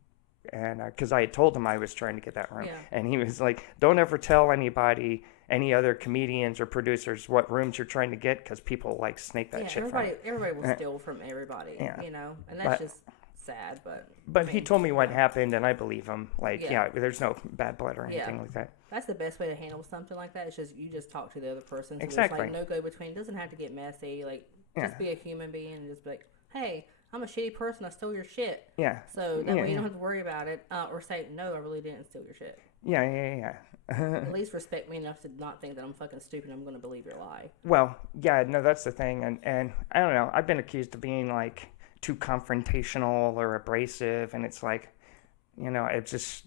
And because I had told him I was trying to get that room, and he was like, "Don't ever tell anybody, any other comedians or producers, what rooms you're trying to get, because people like snake that shit." Everybody will steal from everybody, you know, and that's just sad. But he told me what happened, and I believe him. Like, there's no bad blood or anything like that. That's the best way to handle something like that. It's just you just talk to the other person. So exactly. There's like no go between. It doesn't have to get messy. Like just be a human being and just be like, hey, I'm a shitty person. I stole your shit. Yeah. So that way you don't have to worry about it, or say, no, I really didn't steal your shit. Yeah. At least respect me enough to not think that I'm fucking stupid and I'm going to believe your lie. Well, yeah, no, that's the thing. And I don't know. I've been accused of being, like, too confrontational or abrasive. And it's like, you know, it's just,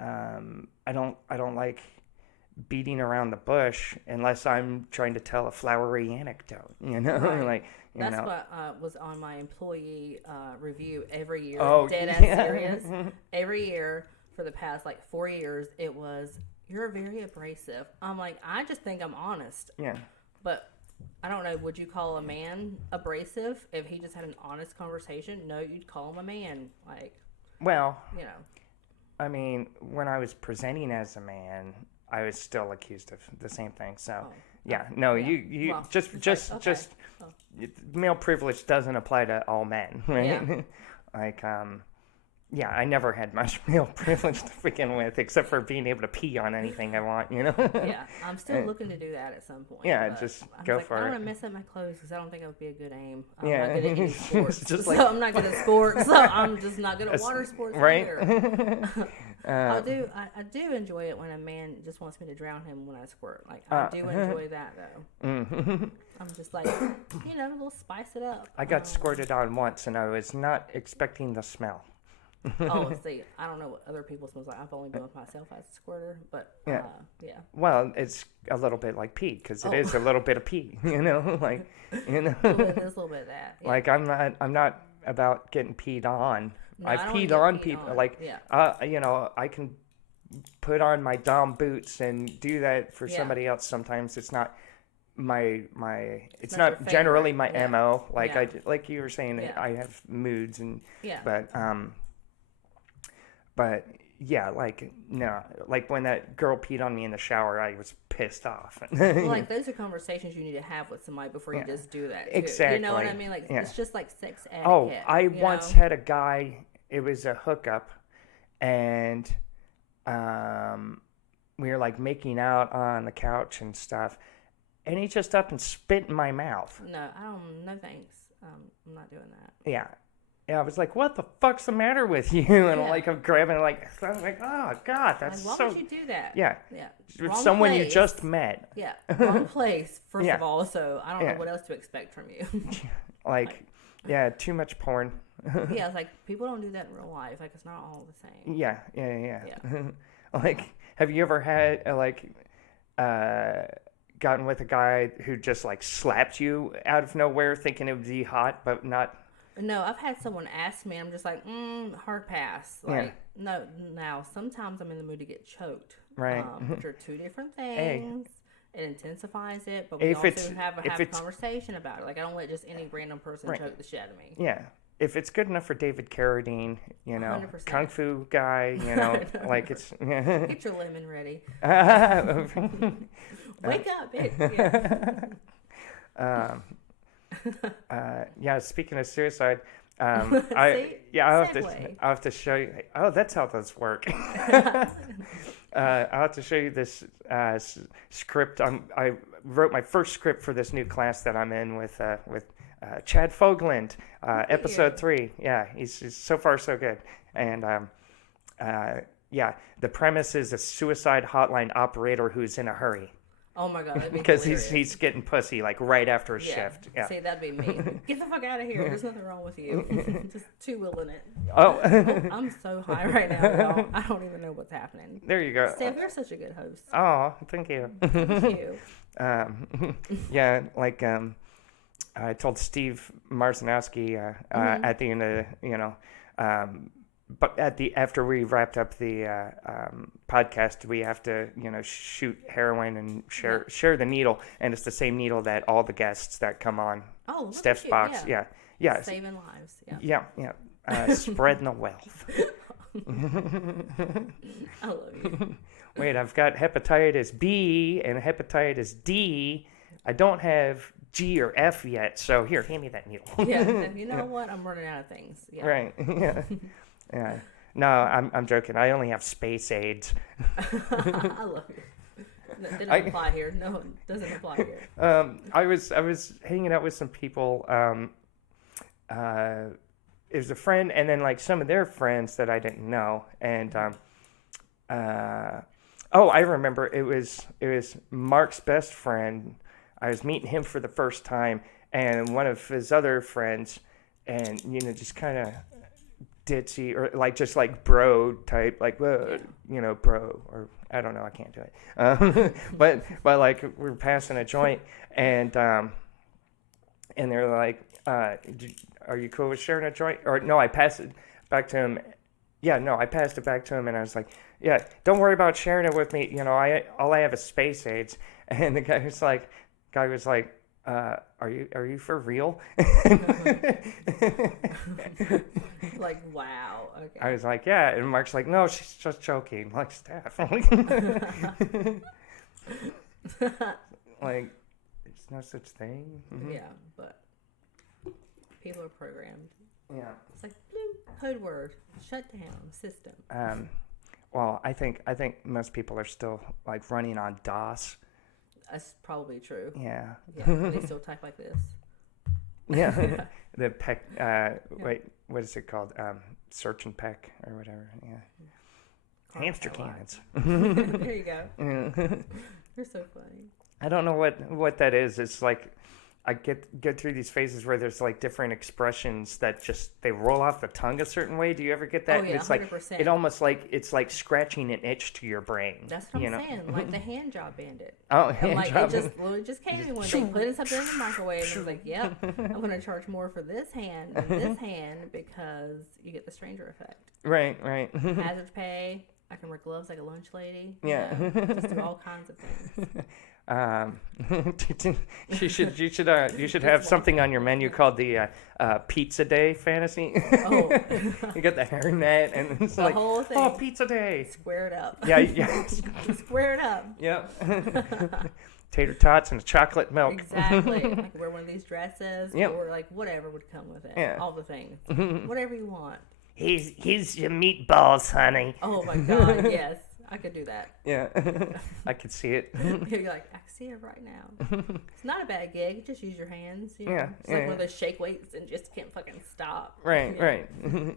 I don't like beating around the bush unless I'm trying to tell a flowery anecdote, you know? Right. That's what was on my employee review every year. Oh, dead ass serious. Every year for the past like 4 years, it was, you're very abrasive. I'm like, I just think I'm honest. Yeah. But I don't know, would you call a man abrasive if he just had an honest conversation? No, you'd call him a man. Like, well, you know. I mean, when I was presenting as a man, I was still accused of the same thing. So, you well, just male privilege doesn't apply to all men, right? Yeah. Like, I never had much male privilege to begin with, except for being able to pee on anything I want, you know? Yeah, I'm still looking to do that at some point. Yeah, just go for it. I don't want to mess up my clothes because I don't think it would be a good aim. I'm not good at any sports. I'm not good at sports, so I'm just not good at water sports either. I do enjoy it when a man just wants me to drown him when I squirt. Like, I do enjoy that, though. I'm just like, you know, we'll spice it up. I got squirted on once, and I was not expecting the smell. See, I don't know what other people smells like. I've only been with myself as a squirter, but yeah. Well, it's a little bit like pee, because it is a little bit of pee, you know, like, you know. There's a little bit of that. Yeah. Like, I'm not about getting peed on. No, I've peed on people. On. Like, you know, I can put on my Dom boots and do that for somebody else. Sometimes it's not it's not generally my MO. Like like you were saying, I have moods and but yeah, like, no, like when that girl peed on me in the shower, I was pissed off. Well, like, those are conversations you need to have with somebody before you just do that. Too. Exactly. You know what I mean? Like, it's just like sex etiquette. Oh, I once had a guy, it was a hookup, and we were like making out on the couch and stuff, and he just up and spit in my mouth. No, no thanks. I'm not doing that. Yeah. Yeah, I was like, "What the fuck's the matter with you?" And I'm grabbing, like, I'm like, "Oh God, that's like, why would you do that?" Yeah, With someone place. You just met. Yeah, wrong place. First of all, so I don't know what else to expect from you. like, too much porn. Yeah, it's like people don't do that in real life. Like, it's not all the same. Yeah. Like, have you ever had gotten with a guy who just like slapped you out of nowhere, thinking it would be hot, but not? No, I've had someone ask me, and I'm just like, hard pass. Like, no. Now, sometimes I'm in the mood to get choked. Right. Which are two different things. It intensifies it, but we also have a conversation about it. Like, I don't let just any random person choke the shit out of me. Yeah. If it's good enough for David Carradine, you know, 100%. Kung Fu guy, you know, like it's... Get your lemon ready. Wake up, bitch. Yeah. Yeah, speaking of suicide, I'll have to show you. Oh, that's how those work. I'll have to show you this script. I wrote my first script for this new class that I'm in with Chad Fogland, episode 3. Yeah, he's so far so good. And yeah, the premise is a suicide hotline operator who's in a hurry. Oh my god, because he's getting pussy like right after his shift. Yeah. See, that'd be me. Get the fuck out of here. There's nothing wrong with you. Just too willing it. Oh. I'm so high right now, y'all. I don't even know what's happening. There you go. Steph, you're such a good host. Oh, thank you. Thank you. Yeah, like I told Steve Marzanowski at the end of but after we wrapped up the podcast, we have to shoot heroin and share the needle, and it's the same needle that all the guests that come on Steph's box, yeah, saving lives, yeah, spreading the wealth. I love you. Wait, I've got hepatitis B and hepatitis D. I don't have G or F yet, so here, hand me that needle. Yeah, you know what? I'm running out of things. Yeah. Right. Yeah. Yeah. No, I'm joking. I only have space AIDS. I love you. That didn't apply here. No, it doesn't apply here. I was hanging out with some people. It was a friend, and then like some of their friends that I didn't know, and I remember it was Mark's best friend. I was meeting him for the first time, and one of his other friends, and just kind of ditzy or like just like bro type, like bro, or I don't know, I can't do it. But like we were passing a joint, and they're like, "Are you cool with sharing a joint?" Or no, I passed it back to him. Yeah, no, I passed it back to him, and I was like, "Yeah, don't worry about sharing it with me. All I have is space AIDS." And the guy was like, "Are you for real?" Like, wow. Okay. I was like, "Yeah," and Mark's like, "No, she's just joking." Like, Steph. Like, there's no such thing. Mm-hmm. Yeah, but people are programmed. Yeah. It's like code word, shut down system. Well, I think most people are still like running on DOS. That's probably true. Yeah. Yeah, they still type like this. Yeah. The peck. Wait, what is it called? Search and peck or whatever. Yeah. Hamster cannons. There you go. You're so funny. I don't know what that is. It's like I get through these phases where there's like different expressions that just they roll off the tongue a certain way. Do you ever get that? Oh yeah, it's 100%. like it almost like it's like scratching an itch to your brain. That's what I'm saying. Like the hand job bandit. Oh, hand like job. It just came to me one day, putting something in the microwave, and I was like, "Yep, I'm going to charge more for this hand than this hand because you get the stranger effect." Right. Hazard pay. I can wear gloves like a lunch lady. Yeah. Just do all kinds of things. You should have something on your menu called the pizza day fantasy. Oh. You got the hairnet and it's the like whole thing. Oh, pizza day. Square it up. Yeah. Square it up. Yep. Tater tots and chocolate milk. Exactly. Like wear one of these dresses, yep. or like whatever would come with it. Yeah. All the things. Whatever you want. Here's your meatballs, honey. Oh my god, yes. I could do that. Yeah. I could see it. You're like, I can see it right now. It's not a bad gig. Just use your hands. Yeah. It's like one of those shake weights and just can't fucking stop. Right.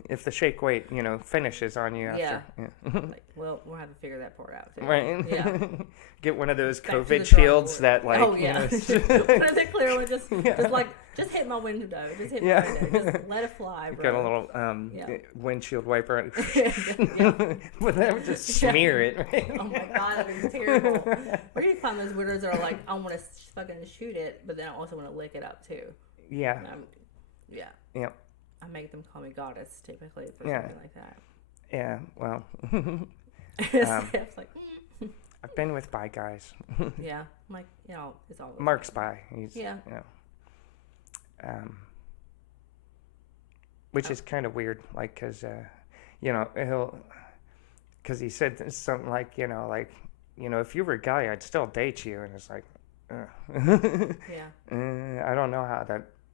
If the shake weight, finishes on you after. Yeah. Like, well, we'll have to figure that part out too. Right. Yeah. Get one of those Back COVID shields that like. Oh yeah. One of the clear ones. Just hit my window. Just hit my window. Just let it fly, bro. Got a little windshield wiper. But that would just Yeah. smear it. Right? Oh my god, that would be terrible. Where do you find those winners that are like, I want to fucking shoot it, but then I also want to lick it up too? Yeah. Yeah. Yep. I make them call me goddess typically for Yeah. something like that. Yeah. Well. Steph's like, I've been with bi guys. yeah. I'm like, it's all. Mark's bi. He's Yeah. Which is kind of weird, like, because because he said something like, if you were a guy, I'd still date you, and it's like, Yeah. I don't know how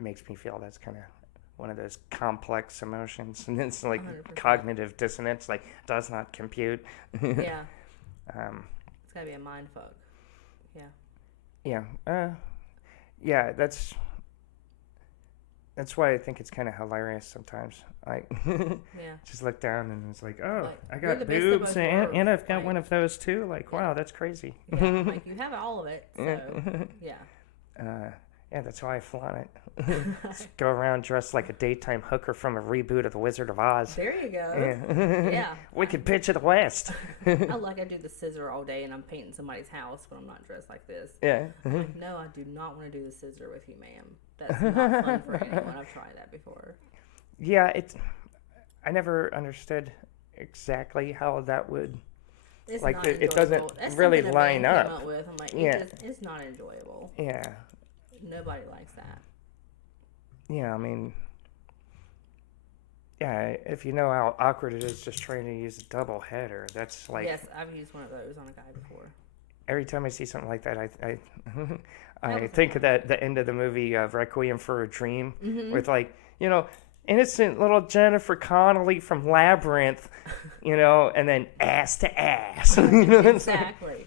makes me feel that's kind of one of those complex emotions, and it's like 100%. cognitive dissonance, like does not compute. Yeah. Um, It's gotta be a mind fuck. Yeah. yeah, that's why I think it's kind of hilarious sometimes. Like, Yeah. just look down and it's like, oh, Like, I you're got the best of boobs both and, worlds. I've got Like, one of those too. Like, wow, that's crazy. yeah. Like you have all of it. So yeah. Yeah, that's why I flaunt it. Just go around dressed like a daytime hooker from a reboot of The Wizard of Oz. There you go. Yeah. Yeah. Wicked bitch of the West. I do the scissor all day and I'm painting somebody's house when I'm not dressed like this. Yeah. Like, no, I do not want to do the scissor with you, ma'am. That's not fun for anyone. I've tried that before. Yeah, I never understood exactly how that would. It's Like, not it enjoyable. doesn't That's really something a line man up. came with. I'm like, Yeah. it's not enjoyable. Yeah. Nobody likes that. Yeah, I mean, yeah, if you know how awkward it is just trying to use a double header, that's like, Yes, I've used one of those on a guy before. every time I see something like that, I was think of the end of the movie Requiem for a Dream, Mm-hmm. with like, innocent little Jennifer Connelly from Labyrinth, and then ass to ass. Exactly.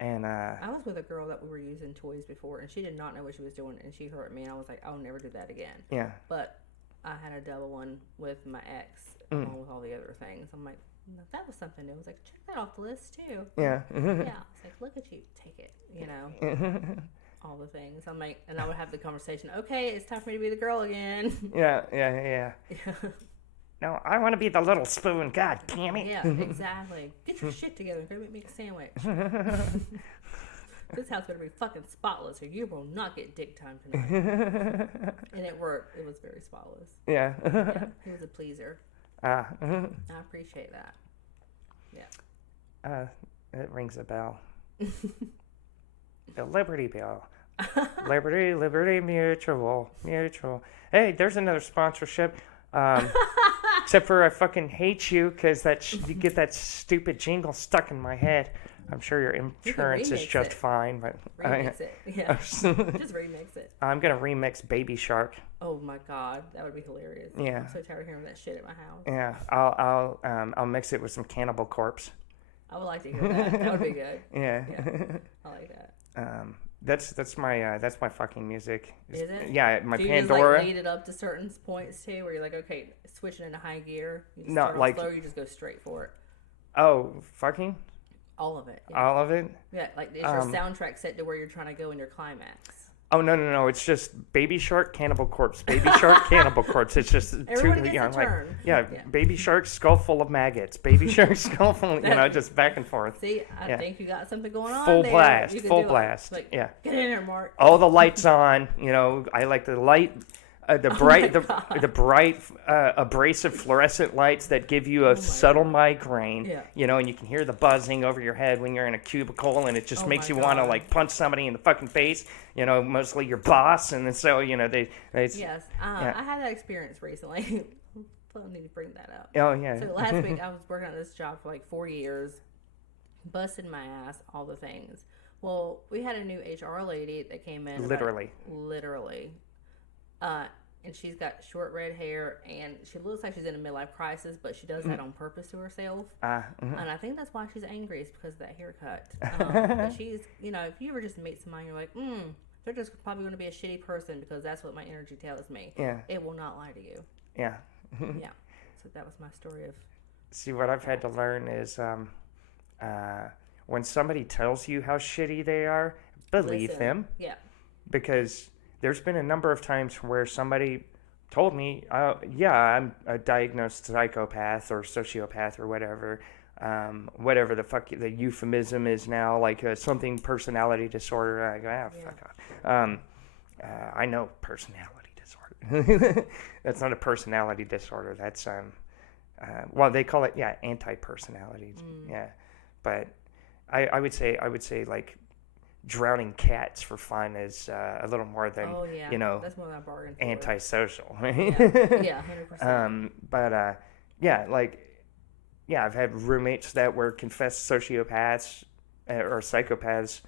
And I was with a girl that we were using toys before, and she did not know what she was doing, and she hurt me, and I was like, I'll never do that again. yeah, But I had a double one with my ex, along with all the other things. I'm like, no, that was something new. I was like, check that off the list, too. yeah, Yeah. It's like, look at you. Take it, all the things. I'm like, and I would have the conversation, okay, it's time for me to be the girl again. yeah. No, I want to be the little spoon. God damn it. Yeah, exactly. Get your shit together and go make me a sandwich. This house better be fucking spotless or you will not get dick time tonight. And it worked. It was very spotless. Yeah. Yeah, he was a pleaser. I appreciate that. Yeah. It rings a bell. The Liberty Bell. Liberty Mutual. Hey, there's another sponsorship. Except for I fucking hate you because you get that stupid jingle stuck in my head. I'm sure your insurance is remix just it. fine, but Remix it. Yeah. Just remix it. I'm gonna remix Baby Shark. Oh my god, that would be hilarious. Yeah. I'm so tired of hearing that shit at my house. Yeah, I'll mix it with some Cannibal Corpse. I would like to hear that. That would be good. Yeah. I like that. That's my fucking music. Is it? Yeah, my Do you Pandora. just lead it up to certain points too, where you're like, okay, switching into high gear. You just No, start like- slow, you just go straight for it. Oh, fucking All of it. Yeah. all of it. Yeah, like is your soundtrack set to where you're trying to go in your climax? Oh no! It's just Baby Shark, Cannibal Corpse. Baby Shark, Cannibal Corpse. It's just Everyone gets a turn. Yeah, Yeah. Baby Shark, skull full of maggots. Baby Shark, skull full. Just back and forth. See, I think you got something going on Full there. blast, You could full do it. blast. Like, Yeah. Get in there, Mark. All the lights on. I like the light. The bright, God. the bright, abrasive fluorescent lights that give you a subtle migraine. Yeah. And you can hear the buzzing over your head when you're in a cubicle, and it just makes you want to like punch somebody in the fucking face. Mostly your boss, and then so they. Yes, I had that experience recently. I need to bring that up. Oh yeah. So last week I was working on this job for like 4 years, busted my ass, all the things. Well, we had a new HR lady that came in. Literally. And she's got short red hair, and she looks like she's in a midlife crisis, but she does that on purpose to herself. And I think that's why she's angry, is because of that haircut. But she's, if you ever just meet somebody, you're like, they're just probably going to be a shitty person because that's what my energy tells me. Yeah. It will not lie to you. Yeah. Yeah. So that was my story of. See, what I've had to learn is when somebody tells you how shitty they are, believe Listen. them. Yeah. Because there's been a number of times where somebody told me, I'm a diagnosed psychopath or sociopath or whatever the fuck the euphemism is now, like something personality disorder. I go, fuck off. I know personality disorder. That's not a personality disorder. That's they call it anti-personality. Yeah, but I would say like drowning cats for fun is a little more than that's more than I bargained for. antisocial. Yeah, 100%. I've had roommates that were confessed sociopaths or psychopaths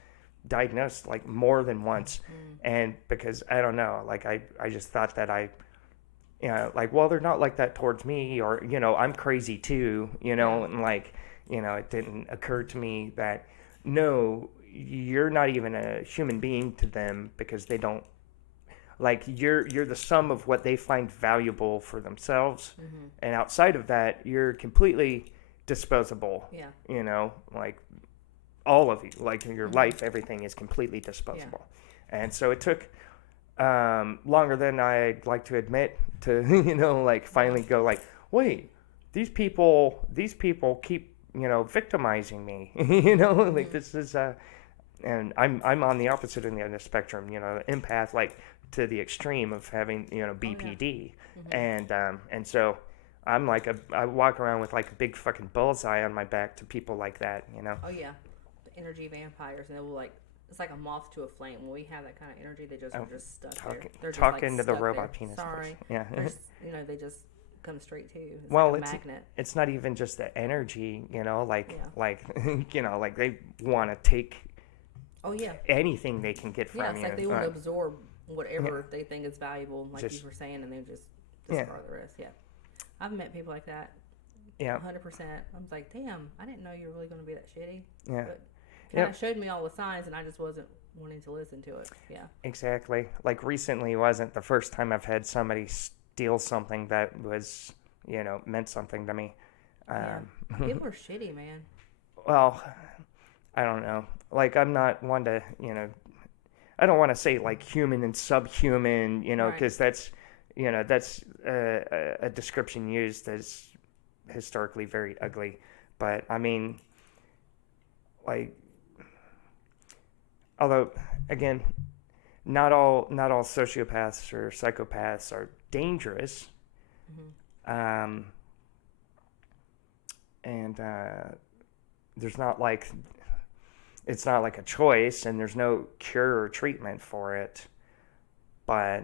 diagnosed like more than once, And because I don't know, like I just thought that like, well, they're not like that towards me, or, I'm crazy too, and like, it didn't occur to me that no, you're not even a human being to them, because they don't, like, you're the sum of what they find valuable for themselves. And outside of that, you're completely disposable. Like, all of you, like, your life, everything is completely disposable. And so it took longer than I'd like to admit to, like, finally go like, wait, these people keep, victimizing me. Like, this is and I'm on the opposite end of the spectrum, empath, like, to the extreme of having, BPD. And so I'm like I walk around with like a big fucking bullseye on my back to people like that, Oh yeah, the energy vampires, and they will, like, it's like a moth to a flame. When we have that kind of energy, they are just stuck there. They're just talking like to the stuck robot there. penis. Sorry. Yeah. They just come straight to you. It's well, like a magnet. It's not even just the energy, like like they want to take. Oh yeah. Anything they can get from you. Yeah, it's like they want to absorb whatever they think is valuable, like you were saying, and they just discard the rest. Yeah, I've met people like that. Yeah. 100%. I was like, damn, I didn't know you were really going to be that shitty. Yeah. But kind of showed me all the signs, and I just wasn't wanting to listen to it. Yeah. Exactly. Like, recently wasn't the first time I've had somebody steal something that was, meant something to me. People are shitty, man. Well, I don't know. Like, I'm not one to, I don't want to say like human and subhuman, because that's a description used that's historically very ugly. But I mean, like, although, again, not all sociopaths or psychopaths are dangerous. And there's not like, it's not like a choice, and there's no cure or treatment for it. But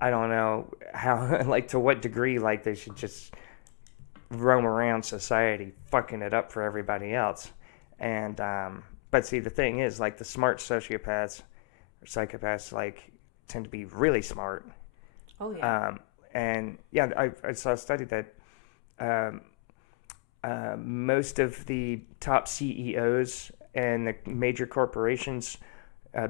I don't know how, like, to what degree, like, they should just roam around society fucking it up for everybody else. And but see, the thing is, like, the smart sociopaths or psychopaths, like, tend to be really smart. Oh yeah. And yeah, I saw a study that most of the top CEOs and the major corporations,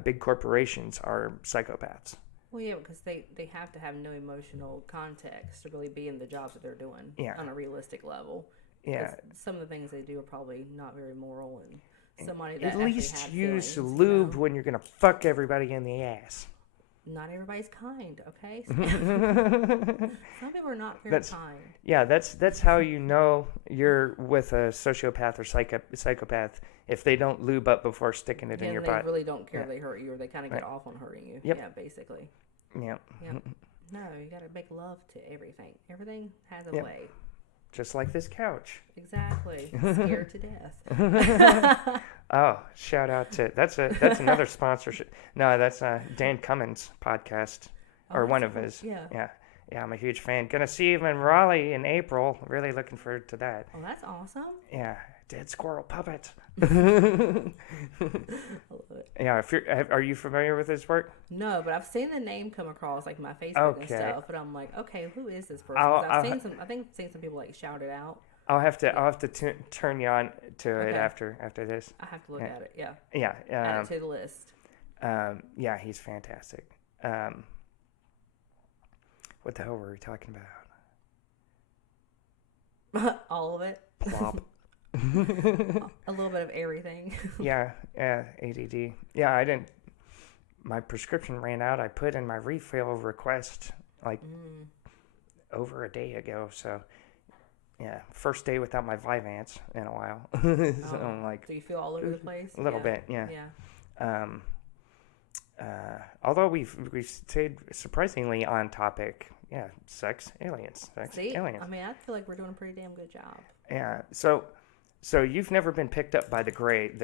big corporations, are psychopaths. Well, yeah, because they have to have no emotional context to really be in the jobs that they're doing on a realistic level. Yeah. Some of the things they do are probably not very moral, and somebody that at least use feelings, lube when you're gonna fuck everybody in the ass. Not everybody's kind, okay? Some people are not very kind. Yeah, that's how you know you're with a sociopath or psychopath, if they don't lube up before sticking it in your butt. They really don't care if they hurt you, or they kind of get off on hurting you. Yep. Yeah, basically. Yep. No, you got to make love to everything. Everything has a way. Just like this couch. Exactly. Scared to death. Oh, shout out to that's another sponsorship. No, that's Dan Cummins' podcast, or one of his. Yeah. I'm a huge fan. Gonna see him in Raleigh in April. Really looking forward to that. Oh, that's awesome. Yeah, Dead Squirrel Puppet. I love it. Yeah, are you familiar with his work? No, but I've seen the name come across like my Facebook and stuff, and I'm like, okay, who is this person? I've seen some people like shout it out. I'll have to turn you on to it after this. I have to look at it. Yeah. Yeah. Add it to the list. Yeah, he's fantastic. What the hell were we talking about? All of it. Plop. A little bit of everything. Yeah, ADD. Yeah, my prescription ran out. I put in my refill request like over a day ago. So, yeah, first day without my Vyvanse in a while. So I'm like, do you feel all over the place? A little bit, yeah. Yeah. Although we've stayed surprisingly on topic. Yeah, sex, aliens. See? Aliens. I mean, I feel like we're doing a pretty damn good job. Yeah. So you've never been picked up by the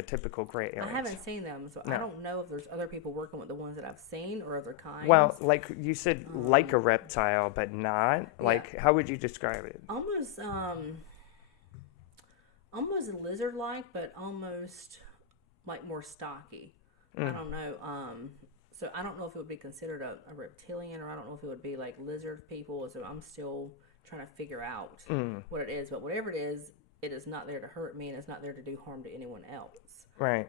typical gray aliens? I haven't seen them, so no. I don't know if there's other people working with the ones that I've seen or other kinds. Well, like you said, like a reptile, but not. Like, how would you describe it? Almost lizard-like, but almost like more stocky. I don't know. So I don't know if it would be considered a reptilian, or I don't know if it would be like lizard people. So I'm still trying to figure out what it is. But whatever it is not there to hurt me, and it's not there to do harm to anyone else. Right.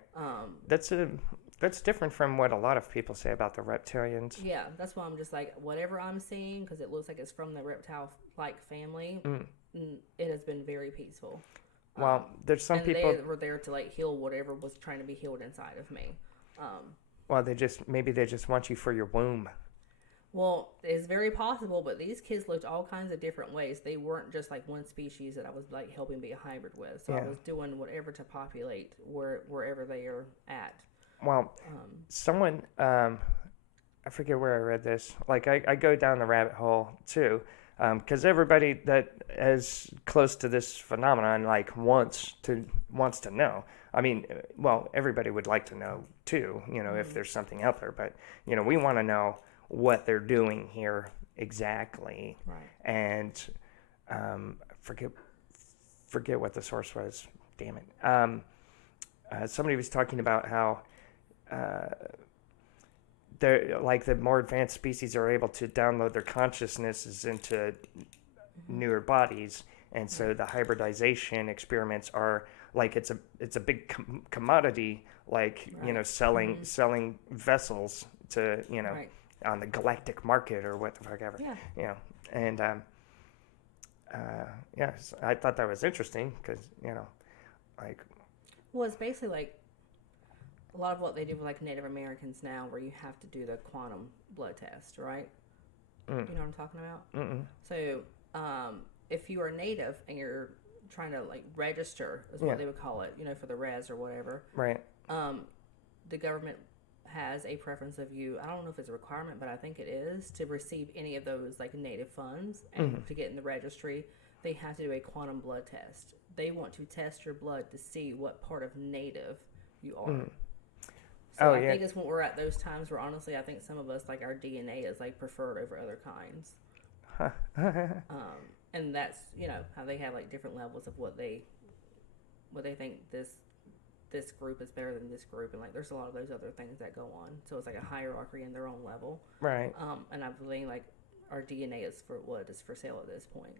That's different from what a lot of people say about the reptilians. Yeah, that's why I'm just like, whatever I'm seeing, because it looks like it's from the reptile-like family, it has been very peaceful. Well, there's some and people. they were there to like heal whatever was trying to be healed inside of me. Well, maybe they just want you for your womb. Well, it's very possible, but these kids looked all kinds of different ways. They weren't just like one species that I was like helping be a hybrid with. So I was doing whatever to populate wherever they are at. Well, someone, I forget where I read this. Like I go down the rabbit hole too, because everybody that is close to this phenomenon like wants to know. I mean, well, everybody would like to know too, if there's something out there. But we want to know what they're doing here exactly. Right. And forget what the source was. Damn it. Somebody was talking about how they're like the more advanced species are able to download their consciousnesses into newer bodies, and so the hybridization experiments are like it's a big commodity, like selling vessels to on the galactic market or what the fuck ever. And yes, I thought that was interesting because like. Well, it's basically like a lot of what they do with like Native Americans now, where you have to do the quantum blood test, right? You know what I'm talking about? Mm-mm. So, if you are Native and you're trying to like register, is what they would call it, for the res or whatever. Right. The government has a preference of you. I don't know if it's a requirement, but I think it is to receive any of those like Native funds and to get in the registry. They have to do a quantum blood test. They want to test your blood to see what part of Native you are. So I think it's when we're at those times where honestly, I think some of us like our DNA is like preferred over other kinds. And that's how they have like different levels of what they think this group is better than this group, and like there's a lot of those other things that go on. So it's like a hierarchy in their own level. Right. And I believe like our DNA is for sale at this point.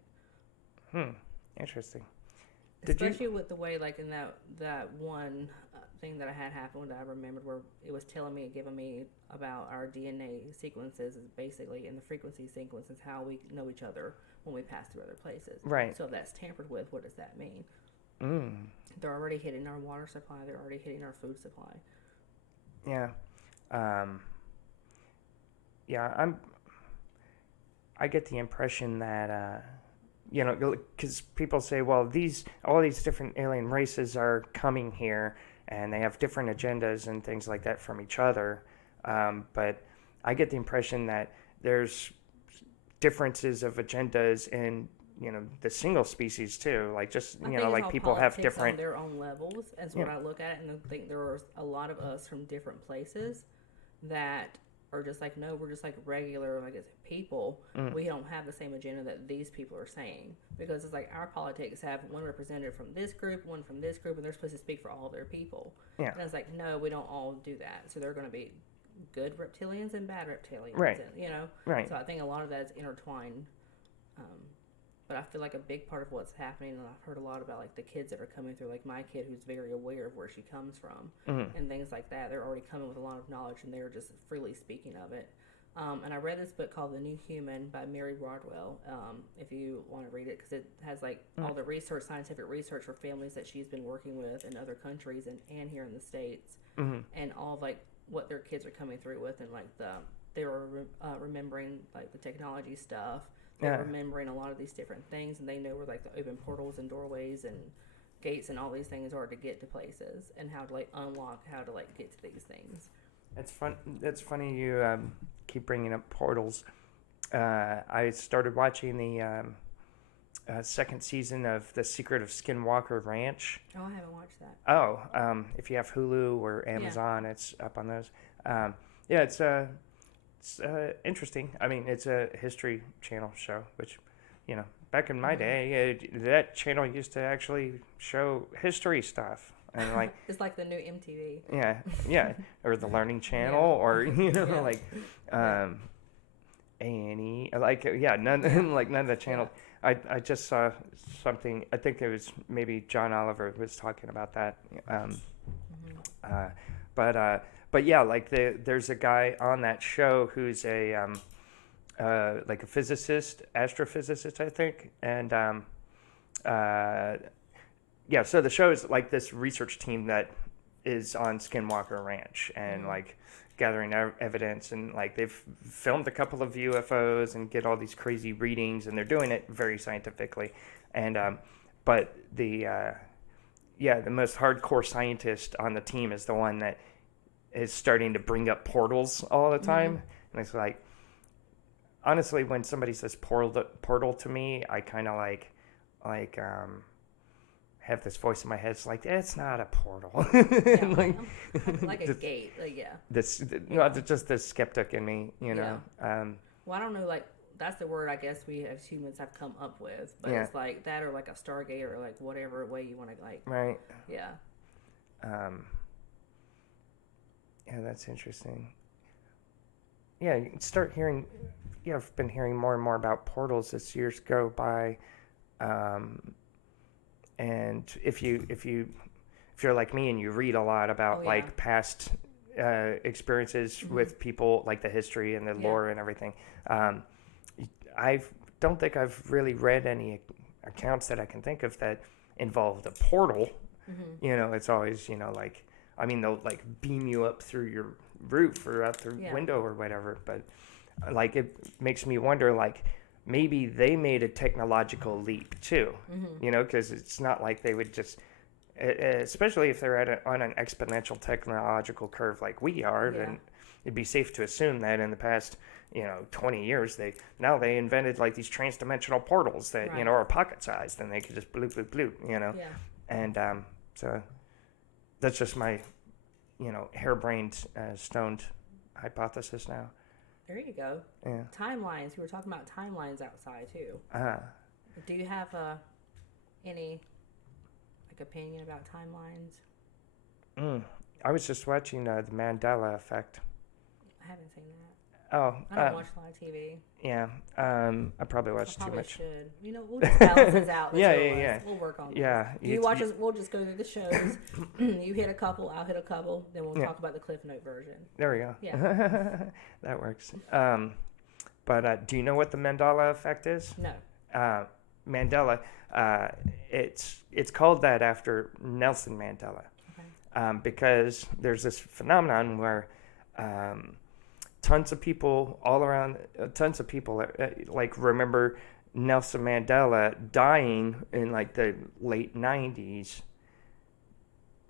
Interesting. Especially with the way, like in that one thing that I had happen that I remembered, where it was giving me about our DNA sequences is basically, and the frequency sequence is how we know each other when we pass through other places. Right. So if that's tampered with, what does that mean? They're already hitting our water supply. They're already hitting our food supply. Yeah. I get the impression that, because people say, well, all these different alien races are coming here, and they have different agendas and things like that from each other. But I get the impression that there's differences of agendas in, the single species too. Like just, like people have different. On their own levels. That's what I look at, and I think there are a lot of us from different places that are just like, no, we're just like regular, like as people. We don't have the same agenda that these people are saying, because it's like our politics have one representative from this group, one from this group, and they're supposed to speak for all of their people. Yeah. And it's like, no, we don't all do that. So they're going to be good reptilians and bad reptilians. Right. And, Right. So I think a lot of that is intertwined. But I feel like a big part of what's happening, and I've heard a lot about like the kids that are coming through, like my kid who's very aware of where she comes from and things like that. They're already coming with a lot of knowledge, and they're just freely speaking of it. And I read this book called The New Human by Mary Rodwell, if you want to read it, because it has like all the research, scientific research for families that she's been working with in other countries and here in the States, and all of like what their kids are coming through with, and like they were remembering like the technology stuff. They're remembering a lot of these different things, and they know where like the open portals and doorways and gates and all these things are to get to places, and how to like unlock, how to like get to these things. It's fun. It's funny you keep bringing up portals. I started watching the second season of The Secret of Skinwalker Ranch. Oh, I haven't watched that. Oh, if you have Hulu or Amazon, it's up on those. It's interesting. I mean, it's a History Channel show, which, back in my day, that channel used to actually show history stuff. and like It's like the new MTV. yeah, or the Learning Channel, or like A&E, like none like none of the channels. I just saw something. I think it was maybe John Oliver was talking about that. But yeah, like there's a guy on that show who's a like a physicist, astrophysicist, I think, and yeah. So the show is like this research team that is on Skinwalker Ranch and like gathering evidence, and like they've filmed a couple of UFOs and get all these crazy readings, and they're doing it very scientifically, and but the most hardcore scientist on the team is the one that is starting to bring up portals all the time. And it's like, honestly, when somebody says portal to me, I kind of like have this voice in my head. It's like, it's not a portal. Like a gate. Like, just the skeptic in me, Well, I don't know, like, that's the word I guess we as humans have come up with, but it's like that, or like a Stargate, or like whatever way you want to, like, right. Yeah, that's interesting. Yeah, you can start hearing. Yeah, I've been hearing more and more about portals as years go by, and if you're like me and you read a lot about like past experiences with people, like the history and the lore and everything, I don't think I've really read any accounts that I can think of that involve the portal. It's always like, I mean, they'll like beam you up through your roof or out through window or whatever, but like it makes me wonder, like maybe they made a technological leap too, because it's not like they would just, especially if they're on an exponential technological curve like we are, then it'd be safe to assume that in the past 20 years they invented like these transdimensional portals that are pocket sized, and they could just bloop bloop bloop, and so that's just my harebrained stoned hypothesis now. There you go. Yeah. Timelines. We were talking about timelines outside too. Do you have any like opinion about timelines? I was just watching the Mandela Effect. I haven't seen that. Oh, I don't watch a lot of TV. Yeah, I probably watched too much. Should. We'll just balance this out. Yeah. We'll work on it. Yeah. You watch us. We'll just go through the shows. You hit a couple, I'll hit a couple. Then we'll talk about the Cliff Note version. There we go. Yeah. That works. But do you know what the Mandela Effect is? No. Mandela. It's called that after Nelson Mandela, because there's this phenomenon where tons of people all around, like remember Nelson Mandela dying in like the late 90s,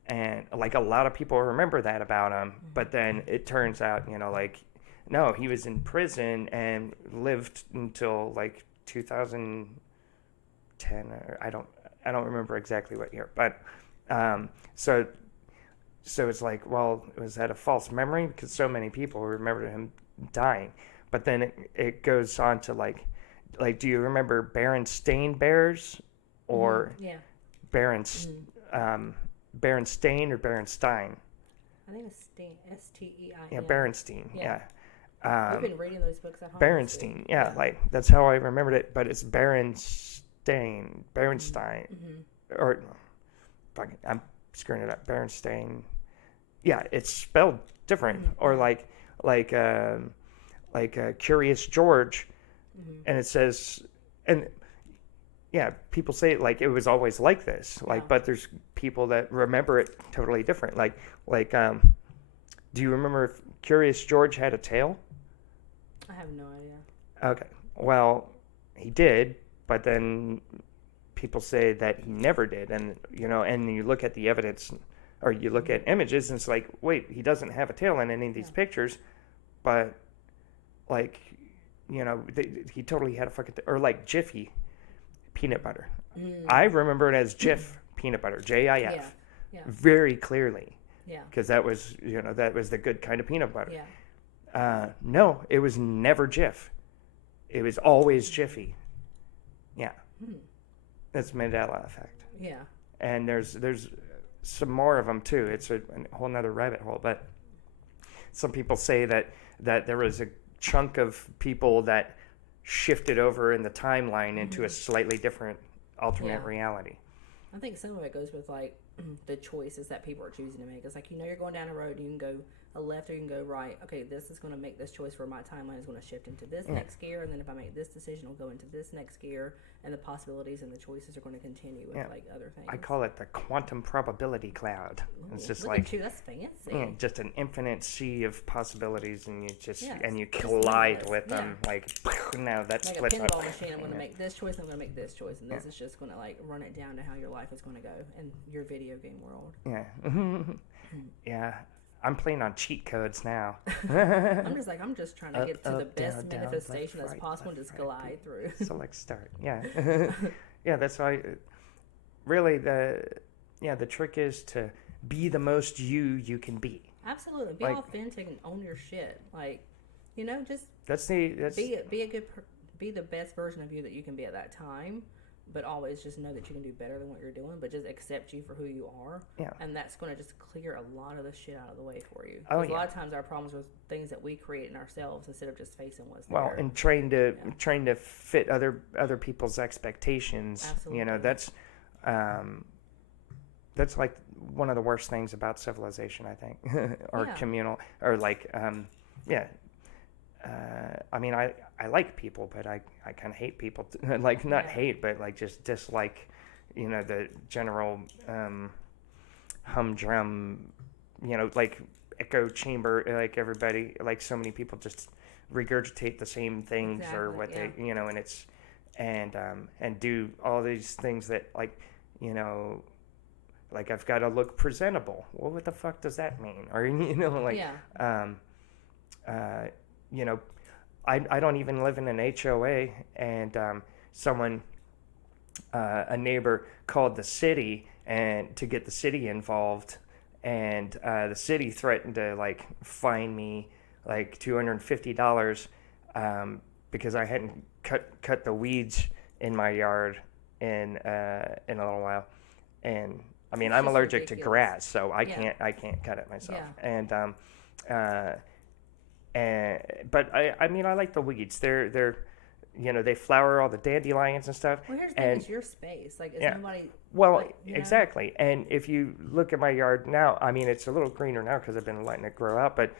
and like a lot of people remember that about him, but then it turns out no, he was in prison and lived until like 2010, or I don't remember exactly what year, but so it's like, well, was that a false memory? Because so many people remember him dying. But then it goes on to like, do you remember Berenstain Bears or Berenstain or Berenstein? I think it's Stein, Stein. Yeah, Berenstein. Yeah. We've been reading those books at home. Berenstein. Yeah, like that's how I remembered it. But it's Berenstein. Or, fuck it, I'm screwing it up. Berenstain. Yeah, it's spelled different, or like Curious George, and it says, and people say it like it was always like this, but there's people that remember it totally different. Do you remember if Curious George had a tail? I have no idea. Okay, well, he did, but then people say that he never did, and and you look at the evidence, or you look at images, and it's like, wait, he doesn't have a tail in any of these pictures, but like, he totally had a fucking or like Jiffy peanut butter. I remember it as Jif peanut butter, JIF, very clearly, because that was the good kind of peanut butter. No, it was never Jif. It was always Jiffy. Yeah. That's Mandela Effect. Yeah. And there's some more of them too. It's a whole nother rabbit hole. But some people say that there was a chunk of people that shifted over in the timeline into a slightly different alternate reality. I think some of it goes with like the choices that people are choosing to make. It's like, you're going down a road, you can go a left or you can go right. Okay, this is going to make this choice where my timeline is going to shift into this next gear, and then if I make this decision, it'll go into this next gear, and the possibilities and the choices are going to continue with like other things. I call it the quantum probability cloud. Ooh, it's just look like at you, that's fancy. just an infinite sea of possibilities, and you just and you just collide limitless. with them. Like now that's Like a splits pinball up. machine, I'm going to make this choice, I'm going to make this choice, and this is just going to like run it down to how your life is going to go in your video game world. Yeah. Yeah. I'm playing on cheat codes now. I'm just trying to get to the Up, best down, manifestation left, as right, possible and left, just right, glide through. Select start. Yeah. Yeah, that's why really the trick is to be the most you can be. Absolutely. Be Like- authentic and own your shit. Like, just That's be the best version of you that you can be at that time, but always just know that you can do better than what you're doing, but just accept you for who you are. Yeah. And that's going to just clear a lot of the shit out of the way for you. Oh, 'Cause a yeah. lot of times our problems are things that we create in ourselves instead of just facing what's well, there. and trying to fit other people's expectations. Absolutely. That's like one of the worst things about civilization, I think, or Yeah. communal, or like I mean, I like people, but I kind of hate people. Like, not hate, but like just dislike, the general humdrum, like echo chamber, like everybody, like so many people just regurgitate the same things or Exactly, what they, and it's, and do all these things that like, like I've got to look presentable. Well, what the fuck does that mean? Or, like, I don't even live in an HOA, and someone, a neighbor called the city and to get the city involved, and the city threatened to like fine me like $250 because I hadn't cut the weeds in my yard in a little while, and I mean, It's I'm just allergic to ridiculous. grass, so I can't cut it myself. Yeah. But I mean, I like the weeds. They're they flower all the dandelions and stuff. Well, here's the thing, it's your space. Like, it's nobody... Well, like, exactly. And if you look at my yard now, I mean, it's a little greener now because I've been letting it grow out, but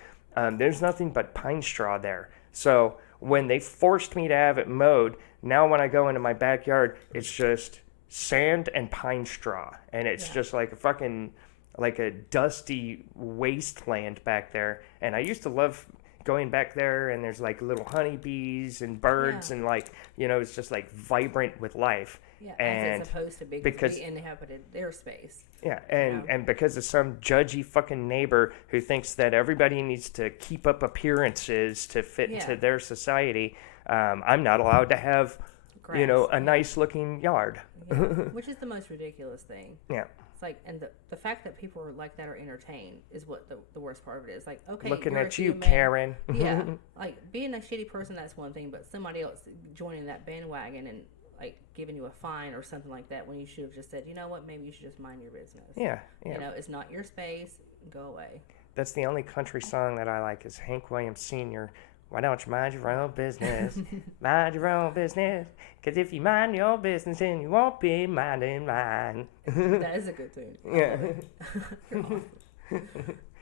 there's nothing but pine straw there. So when they forced me to have it mowed, now when I go into my backyard, it's just sand and pine straw. And it's just like a fucking, like a dusty wasteland back there. And I used to love going back there, and there's like little honeybees and birds, and like, it's just like vibrant with life. Yeah, and as it's supposed to be, because we inhabited their space. Yeah, and because of some judgy fucking neighbor who thinks that everybody needs to keep up appearances to fit into their society, I'm not allowed to have, Grass. A nice looking yard. Yeah, which is the most ridiculous thing. Yeah. It's like, and the fact that people are like that are entertained is what the worst part of it is. Like, okay, Looking you're at a you, human. Karen. Yeah, like being a shitty person, that's one thing, but somebody else joining that bandwagon and like giving you a fine or something like that when you should have just said, you know what, maybe you should just mind your business. Yeah. It's not your space. Go away. That's the only country song that I like is Hank Williams Sr. Why don't you mind your own business? Mind your own business. Because if you mind your business, then you won't be minding mine. That is a good tune. Yeah.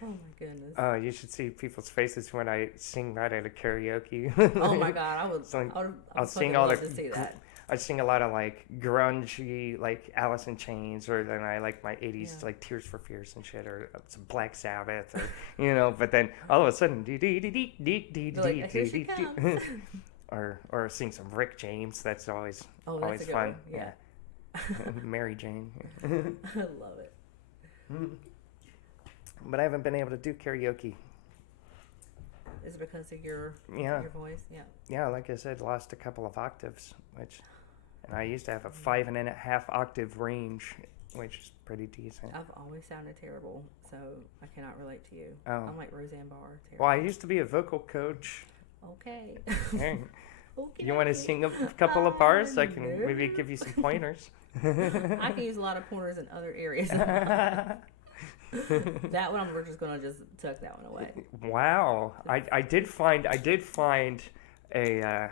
Oh my goodness. Oh, you should see people's faces when I sing right at a karaoke. Oh my God, I would I'll sing all love to see that. I sing a lot of like grungy, like Alice in Chains, or then I like my 80s like Tears for Fears and shit, or some Black Sabbath, or but then all of a sudden, Here she comes. or sing some Rick James. That's always Oh, that's always a good fun. one. Yeah. Mary Jane. I love it. But I haven't been able to do karaoke. Is it because of your voice? Yeah. Yeah, like I said, lost a couple of octaves, and I used to have a 5.5 octave range, which is pretty decent. I've always sounded terrible, so I cannot relate to you. Oh. I'm like Roseanne Barr. Terrible. Well, I used to be a vocal coach. Okay. Hey, Okay. you want to sing a couple of bars? I can maybe give you some pointers. I can use a lot of pointers in other areas. That one, we're just gonna just tuck that one away. Wow, I did find a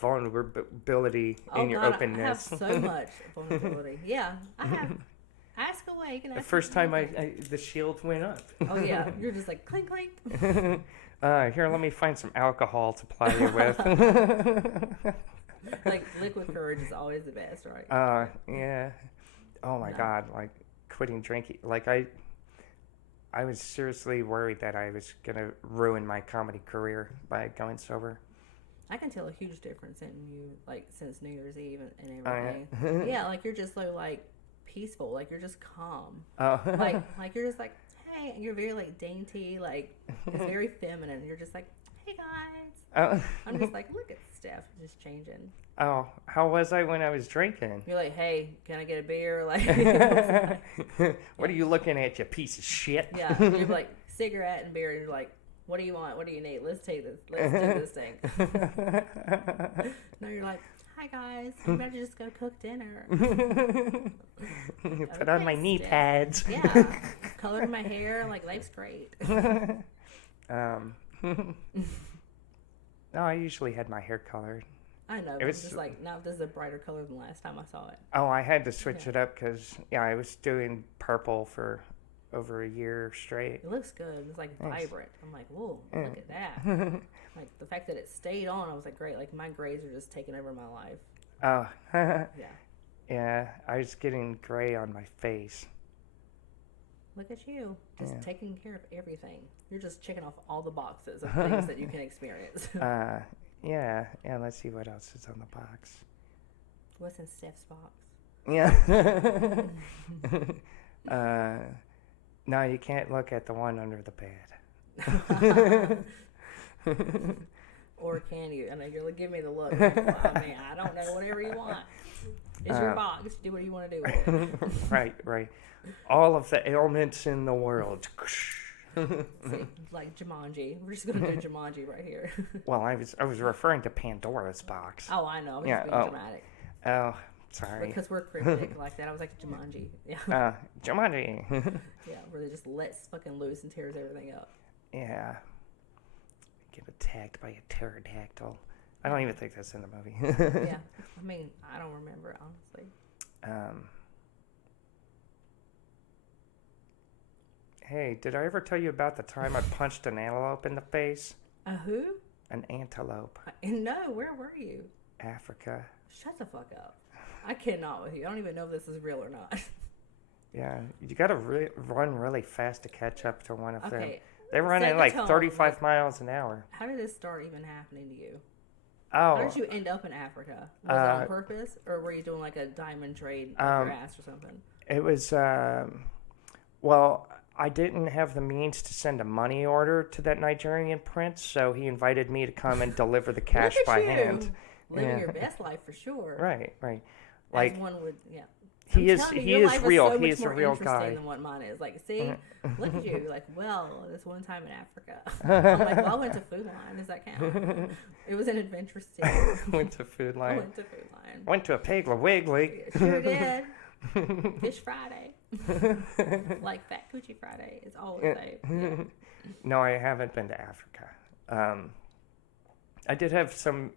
vulnerability in your God, openness. I have so much vulnerability. Yeah, I have. Ask away. You can The ask first me time anything. the shield went up. Oh yeah, you're just like clink clink. Here, let me find some alcohol to ply you with. Like liquid courage is always the best, right? Yeah. Oh my No. God, like quitting drinking. Like I was seriously worried that I was gonna ruin my comedy career by going sober. I can tell a huge difference in you, like since New Year's Eve and Oh, everything. yeah? Yeah, like you're just so like peaceful, like you're just calm. Oh. Like you're just like, hey, and you're very like dainty, like it's very feminine. You're just like, hey guys. Oh. I'm just like, look at Steph, just changing. Oh, how was I when I was drinking? You're like, hey, can I get a beer? Like, What are you looking at, you piece of shit? yeah, you're like cigarette and beer, and you're like, what do you want? What do you need? Let's take this. Let's do this thing. No, you're like, hi guys, I'm ready to just go cook dinner. Put on my knee Steph. pads. Yeah, colored my hair. Like life's great. No, I usually had my hair colored. I know. But it's just like now this is a brighter color than last time I saw it. Oh, I had to switch it up because I was doing purple for over a year straight. It looks good. It's like Thanks. vibrant. I'm like, whoa, look at that. Like the fact that it stayed on, I was like, great. Like my grays are just taking over my life. Oh, Yeah. yeah. I was getting gray on my face. Look at you, just Yeah. taking care of everything. You're just checking off all the boxes of things that you can experience. Yeah. Let's see what else is on the box. What's in Steph's box? Yeah. No, you can't look at the one under the bed. Or can you? I know you're like, give me the look. Like, well, I mean, I don't know. Whatever you want. It's your box. Do what you want to do with it. Right. All of the ailments in the world. See, like Jumanji. We're just gonna do Jumanji right here. Well, I was referring to Pandora's box. Oh, I know. I'm Yeah, just being dramatic. Oh, sorry. Because we're cryptic like that. I was like Jumanji. Yeah. Jumanji. Yeah, where they just lets fucking loose and tears everything up. Yeah. Get attacked by a pterodactyl. I don't even think that's in the movie. Yeah. I mean, I don't remember it, honestly. Hey, did I ever tell you about the time I punched an antelope in the face? A who? An antelope. No, where were you? Africa. Shut the fuck up. I cannot with you. I don't even know if this is real or not. Yeah, you gotta run really fast to catch up to one of them. Okay. They run set at the like tone. 35 miles an hour. How did this start even happening to you? How Oh, did you end up in Africa? Was it on purpose? Or were you doing like a diamond trade with your ass or something? it was, well, I didn't have the means to send a money order to that Nigerian prince, so he invited me to come and deliver the cash Look at by you. hand. Living Yeah. your best life for sure. Right. Like, Like, one would, yeah. he I'm is telling you, he your is life real. so He much is a more real interesting guy. than what mine is. Like, see, look at you. You're like, well, this one time in Africa. I'm like, well, I went to Food Line. Does that count? It was an adventure still. Went to Food I Line. went to Food Line. Went to a Piggly Wiggly. Yeah, sure did. Fish Friday. Like Fat Coochie Friday. It's all the same. Yeah. No, I haven't been to Africa. I did have some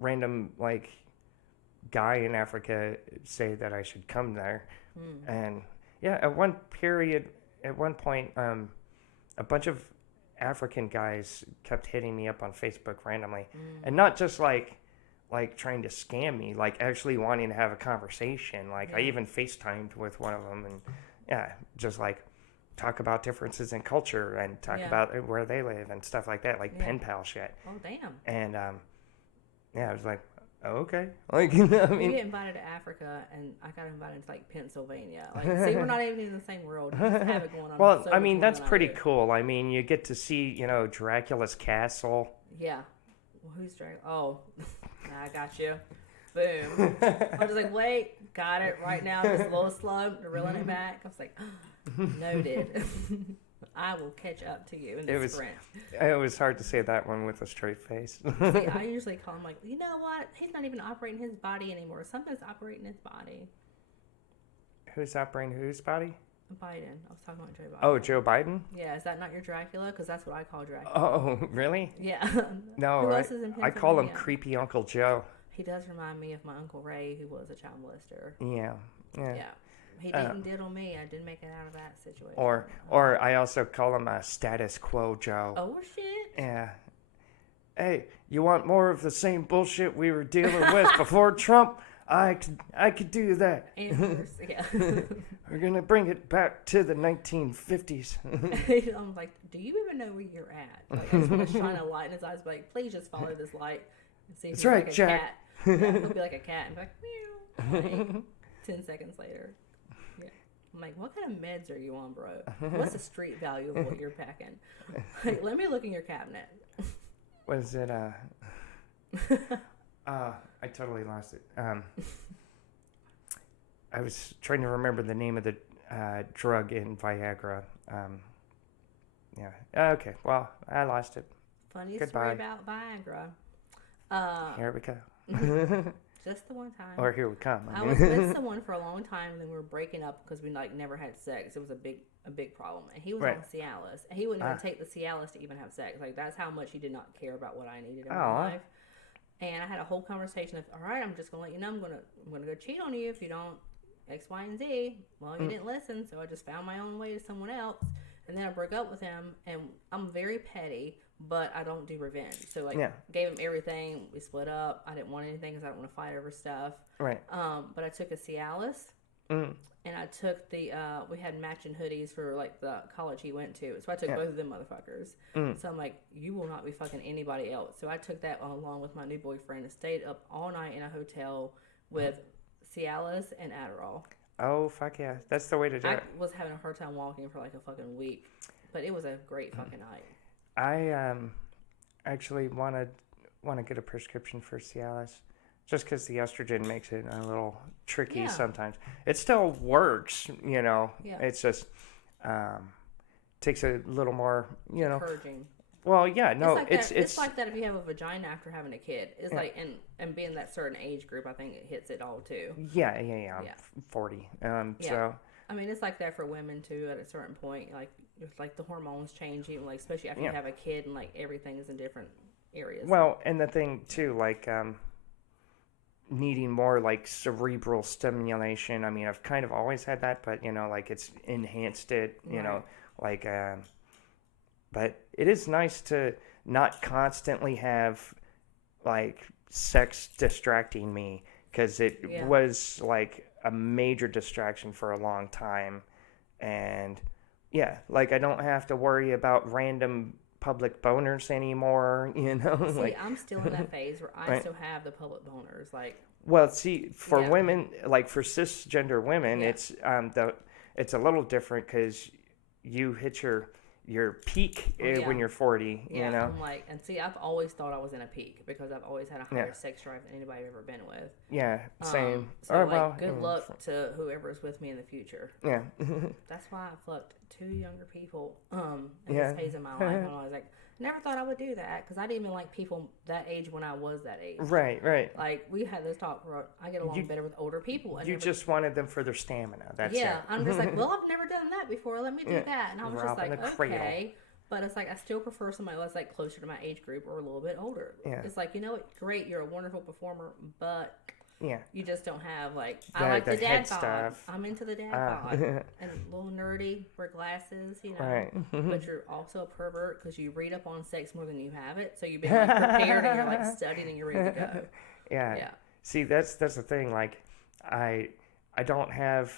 random like guy in Africa say that I should come there, and yeah, at one point, a bunch of African guys kept hitting me up on Facebook randomly, and not just like trying to scam me, like actually wanting to have a conversation. Like I even FaceTimed with one of them, and yeah, just like talk about differences in culture and talk about where they live and stuff like that, like pen pal shit. Oh, damn. And yeah, I was like, oh, okay, like you know what I We mean. get invited to Africa, and I got invited to like Pennsylvania. Like, see, we're not even in the same world. You just have it going on. Well, so I much mean more that's than I pretty do. cool. I mean, you get to see Dracula's castle. Yeah. Well, who's Drake? Oh, I got you. Boom. I was like, wait, got it right now. Just a little slow, reeling it back. I was like, noted. I will catch up to you in It the was sprint. it was hard to say that one with a straight face. See, I usually call him like, you know what? He's not even operating his body anymore. Something's operating his body. Who's operating whose body? Biden. I was talking about Joe Biden. Oh, Joe Biden? Yeah, is that not your Dracula? Because that's what I call Dracula. Oh, really? Yeah. No, Who else is in I call him Pennsylvania? Creepy Uncle Joe. He does remind me of my Uncle Ray, who was a child molester. Yeah. Yeah. He didn't diddle me. I didn't make it out of that situation. Or I also call him Status Quo Joe. Oh, shit. Yeah. Hey, you want more of the same bullshit we were dealing with before Trump? I could do that. And worse, yeah. We're gonna bring it back to the 1950s. I'm like, do you even know where you're at? Like, I just want to shine a light in his eyes, like, please just follow this light and see if That's he's right, like a Jack. cat. Yeah, he'll be like a cat and be like, meow. Like, 10 seconds later. Yeah. I'm like, what kind of meds are you on, bro? What's the street value of what you're packing? Like, let me look in your cabinet. Was it I totally lost it. I was trying to remember the name of the drug in Viagra. Yeah. Okay. Well, I lost it. Funny Goodbye. story about Viagra. Here we go. Just the one time. Or here we come. I was with someone for a long time, and then we were breaking up because we like never had sex. It was a big problem, and he was Right. on Cialis, and he wouldn't even take the Cialis to even have sex. Like that's how much he did not care about what I needed in my life. And I had a whole conversation of, all right, I'm just gonna let you know I'm gonna go cheat on you if you don't X, Y, and Z. Well, you didn't listen, so I just found my own way to someone else, and then I broke up with him. And I'm very petty, but I don't do revenge. So like, gave him everything. We split up. I didn't want anything because I don't want to fight over stuff. Right. But I took a Cialis. And I took we had matching hoodies for like the college he went to. So I took both of them motherfuckers. So I'm like, you will not be fucking anybody else. So I took that along with my new boyfriend and stayed up all night in a hotel with Cialis and Adderall. Oh, fuck yeah. That's the way to do I it. was having a hard time walking for like a fucking week. But it was a great fucking night. I actually want to get a prescription for Cialis. Just because the estrogen makes it a little tricky sometimes. It still works, you know. Yeah. It's just takes a little more, you know. Encouraging. Well, yeah, no, it's like that if you have a vagina after having a kid. It's like and being that certain age group, I think it hits it all too. Yeah. I'm 40. So I mean, it's like that for women too. At a certain point, like it's like the hormones change, even like especially after you have a kid, and like everything is in different areas. Well, and the thing too, like needing more like cerebral stimulation. I mean, I've kind of always had that, but you know, like it's enhanced it. You know, like but it is nice to not constantly have like sex distracting me, because it was like a major distraction for a long time. And like I don't have to worry about random public boners anymore, you know. See, like, I'm still in that phase where I still have the public boners. Like, well, see, for women, like for cisgender women, it's a little different because you hit your peak when you're 40. You know, I'm like, and see, I've always thought I was in a peak because I've always had a higher sex drive than anybody I've ever been with. Yeah, same. So good luck to whoever's with me in the future. Yeah. That's why I fucked 2 younger people in this phase of my life. And I was like, never thought I would do that because I didn't even like people that age when I was that age. Right. Like we had this talk where I get along better with older people. And you just wanted them for their stamina. That's it. I'm just like, well, I've never done that before. Let me do that. And I was just like, okay. Cradle. But it's like I still prefer somebody that's like closer to my age group or a little bit older. Yeah. It's like, you know what? Great, you're a wonderful performer, but you just don't have like I like the dad bod. Stuff. I'm into the dad bod. And a little nerdy, wear glasses, you know. Right. But you're also a pervert because you read up on sex more than you have it. So you've been like prepared and you're like studying and you're ready to go. Yeah. See, that's the thing. Like, I don't have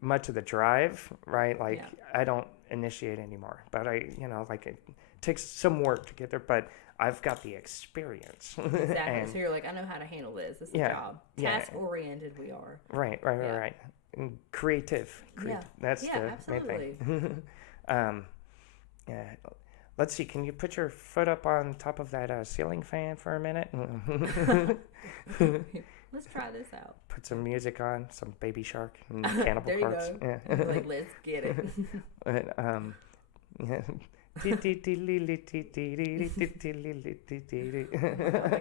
much of the drive, right? Like, I don't initiate anymore, but like it takes some work to get there, but I've got the experience. Exactly. So you're like, I know how to handle this. This is a job. Task oriented we are. Right. And creative. That's the main thing. Let's see, can you put your foot up on top of that ceiling fan for a minute? Let's try this out. Put some music on, some Baby Shark and Cannibal there Corpse. You go. Like, let's get it. But, My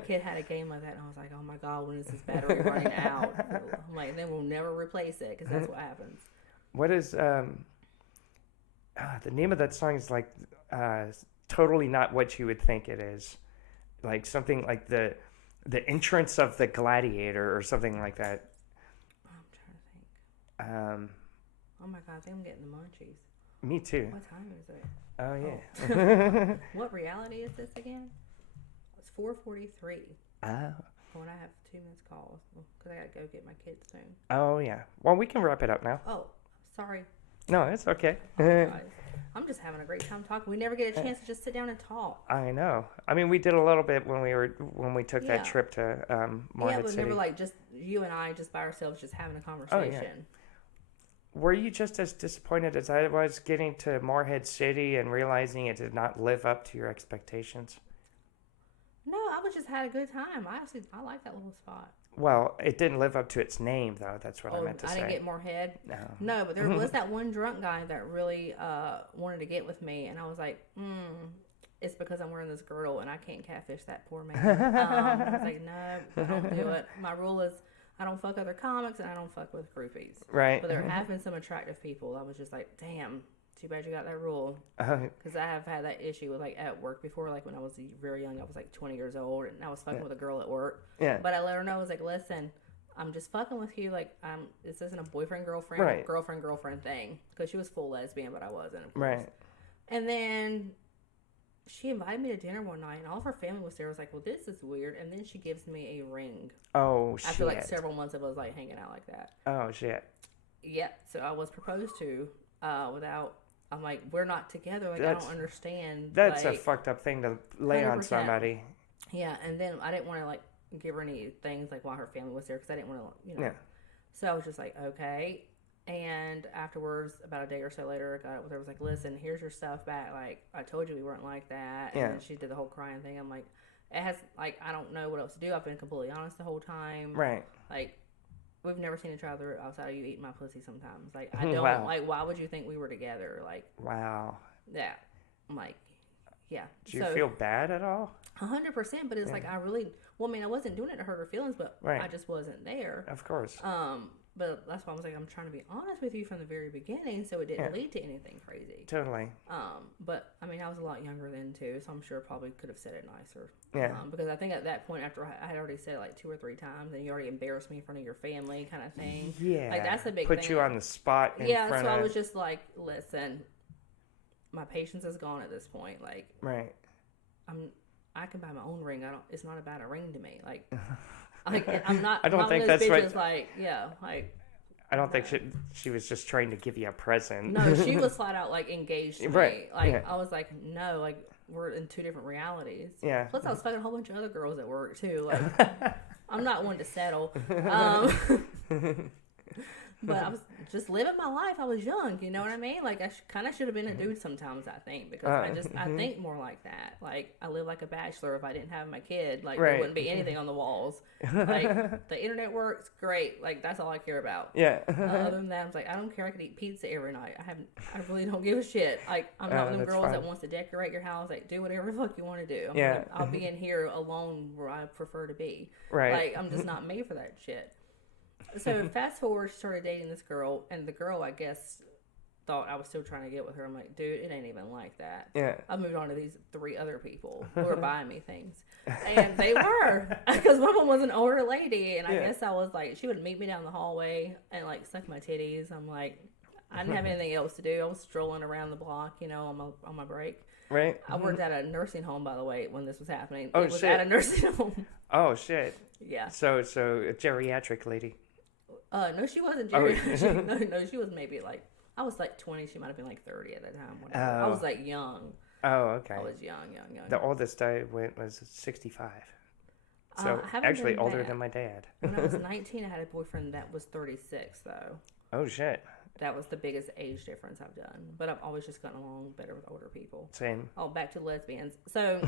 kid had a game like that, and I was like, oh my God, when is this battery running out? I'm like, then we'll never replace it, because that's what happens. What is the name of that song? Is like totally not what you would think it is. Like something like the entrance of the gladiator or something like that. I'm trying to think. Oh my God, I think I'm getting the munchies. Me too. What time is it? Oh yeah. Oh. What reality is this again? It's 4:43. Oh. When I have 2 minutes calls, because I gotta go get my kids soon. Oh yeah. Well, we can wrap it up now. Oh, sorry. No, it's okay. I'm just having a great time talking. We never get a chance to just sit down and talk. I know. I mean, we did a little bit when we took that trip to Morehead but City. never like just you and I just by ourselves, just having a conversation. Were you just as disappointed as I was getting to Morehead City and realizing it did not live up to your expectations? No, I was just had a good time. I like that little spot. Well, it didn't live up to its name, though. That's what I meant to say. I didn't get Morehead? No. No, but there was that one drunk guy that really wanted to get with me, and I was like, it's because I'm wearing this girdle, and I can't catfish that poor man. I was like, no, I don't do it. My rule is I don't fuck other comics, and I don't fuck with groupies. Right. But there have been some attractive people. I was just like, damn, too bad you got that rule. Because I have had that issue with, like, at work before. Like, when I was very young, I was, like, 20 years old, and I was fucking with a girl at work. Yeah. But I let her know, I was like, listen, I'm just fucking with you. Like, this isn't a boyfriend-girlfriend, girlfriend-girlfriend thing. Because she was full lesbian, but I wasn't, of course. Right. And then she invited me to dinner one night, and all of her family was there. I was like, well, this is weird. And then she gives me a ring. Oh, shit. After, like, several months of us, like, hanging out like that. Oh, shit. Yep. So I was proposed to without... I'm like, we're not together. Like, I don't understand. That's like, a fucked up thing to lay 100%. On somebody. Yeah, and then I didn't want to, like, give her any things, like, while her family was there, because I didn't want to, Yeah. So I was just like, okay. And afterwards, about a day or so later, I got up with her. I was like, listen, here's your stuff back. Like, I told you we weren't like that. And then she did the whole crying thing. I'm like, it has, like, I don't know what else to do. I've been completely honest the whole time. Right. Like, we've never seen each other outside of you eating my pussy sometimes. Like, I don't, like, why would you think we were together? Like, wow. Yeah. I'm like, yeah. Do you feel bad at all? 100%, but it's like, I mean, I wasn't doing it to hurt her feelings, but I just wasn't there. Of course. But that's why I was like, I'm trying to be honest with you from the very beginning, so it didn't lead to anything crazy. Totally. But I mean, I was a lot younger then too, so I'm sure I probably could have said it nicer. Yeah. Because I think at that point, after I had already said it like 2 or 3 times, and you already embarrassed me in front of your family, kind of thing. Yeah. Like, that's a big thing. Put you on the spot. So I was just like, listen, my patience is gone at this point. Like, right. I can buy my own ring. It's not about a ring to me. Like I'm not. I don't think that's what. Like, yeah, like. I don't think she was just trying to give you a present. No, she was flat out like engaged to right. me. Like I was like, no, like we're in 2 different realities. Yeah. Plus, I was fucking a whole bunch of other girls at work too. Like, I'm not one to settle. But I was just living my life. I was young, you know what I mean? Like, I kind of should have been a dude sometimes, I think, because I think more like that. Like, I live like a bachelor. If I didn't have my kid, like, there wouldn't be anything on the walls. Like, the internet works, great. Like, that's all I care about. Yeah. Other than that, I was like, I don't care. I could eat pizza every night. I really don't give a shit. Like, I'm not one of them girls that wants to decorate your house. Like, do whatever the fuck you want to do. I'll be in here alone where I prefer to be. Right. Like, I'm just not made for that shit. So fast forward, she started dating this girl, and the girl, I guess, thought I was still trying to get with her. I'm like, dude, it ain't even like that. Yeah. I moved on to these 3 other people who were buying me things. And they were. Because one of them was an older lady, and I guess I was like, she would meet me down the hallway and, like, suck my titties. I'm like, I didn't have anything else to do. I was strolling around the block, you know, on my break. Right. I worked at a nursing home, by the way, when this was happening. Oh, it was at a nursing home. Oh, shit. Yeah. So a geriatric lady. No, she wasn't geriatric. No, she was maybe like, I was like 20. She might have been like 30 at that time. Whatever. I was like young. Oh, okay. I was young. The oldest I went was 65. So actually older than my dad. When I was 19, I had a boyfriend that was 36, though. Oh, shit. That was the biggest age difference I've done. But I've always just gotten along better with older people. Same. Oh, back to lesbians. So,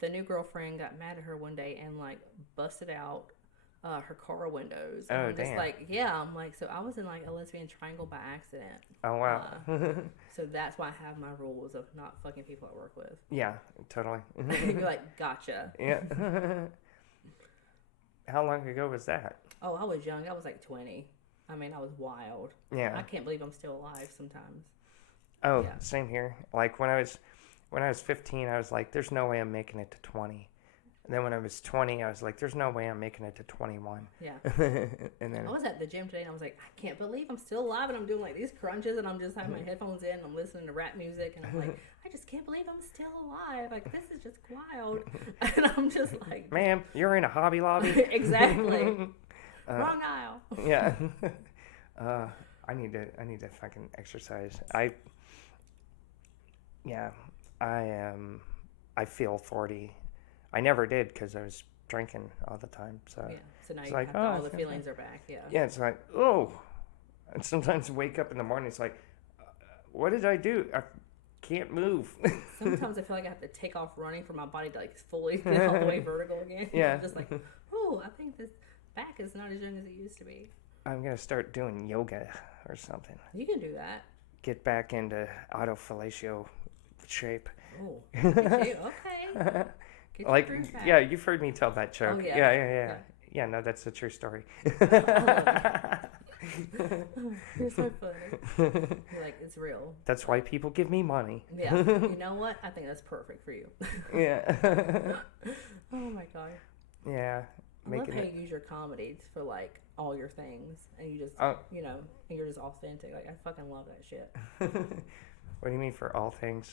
the new girlfriend got mad at her one day and, like, busted out her car windows. Oh, And I'm just damn. like, yeah, I'm like, so I was in like a lesbian triangle by accident. Oh, wow. So that's why I have my rules of not fucking people I work with. Yeah, totally. You're like, gotcha. Yeah. How long ago was that? Oh, I was young. I was like 20. I mean, I was wild. Yeah. I can't believe I'm still alive sometimes. Oh, Yeah. same here. Like when I was 15, I was like, there's no way I'm making it to 20. And then when I was 20, I was like, there's no way I'm making it to 21. Yeah. And then I was at the gym today and I was like, I can't believe I'm still alive and I'm doing like these crunches and I'm just having my headphones in and I'm listening to rap music and I'm like, I just can't believe I'm still alive. Like, this is just wild. And I'm just like, ma'am, you're in a Hobby Lobby. exactly. Wrong aisle. Yeah. I need to fucking exercise. I feel 40. I never did because I was drinking all the time. So Yeah. So now it's you like, have oh, all the it's feelings are back. Yeah. yeah, it's like, oh. And sometimes I wake up in the morning, it's like, what did I do? I can't move. Sometimes I feel like I have to take off running for my body to like fully get all the way vertical again. Yeah. I'm just like, oh, I think this back is not as young as it used to be. I'm going to start doing yoga or something. You can do that. Get back into autofellatio shape. Oh, okay. Get Like, your groove back. yeah, you've heard me tell that joke. Oh, yeah. Yeah. Yeah, no, that's a true story. You're so funny. You're like, it's real. That's why people give me money. Yeah. You know what? I think that's perfect for you. Yeah. Oh my god. Yeah. I love Making how it. you use your comedies for like all your things, and you just, Oh. you know, and you're just authentic. Like I fucking love that shit. What do you mean for all things?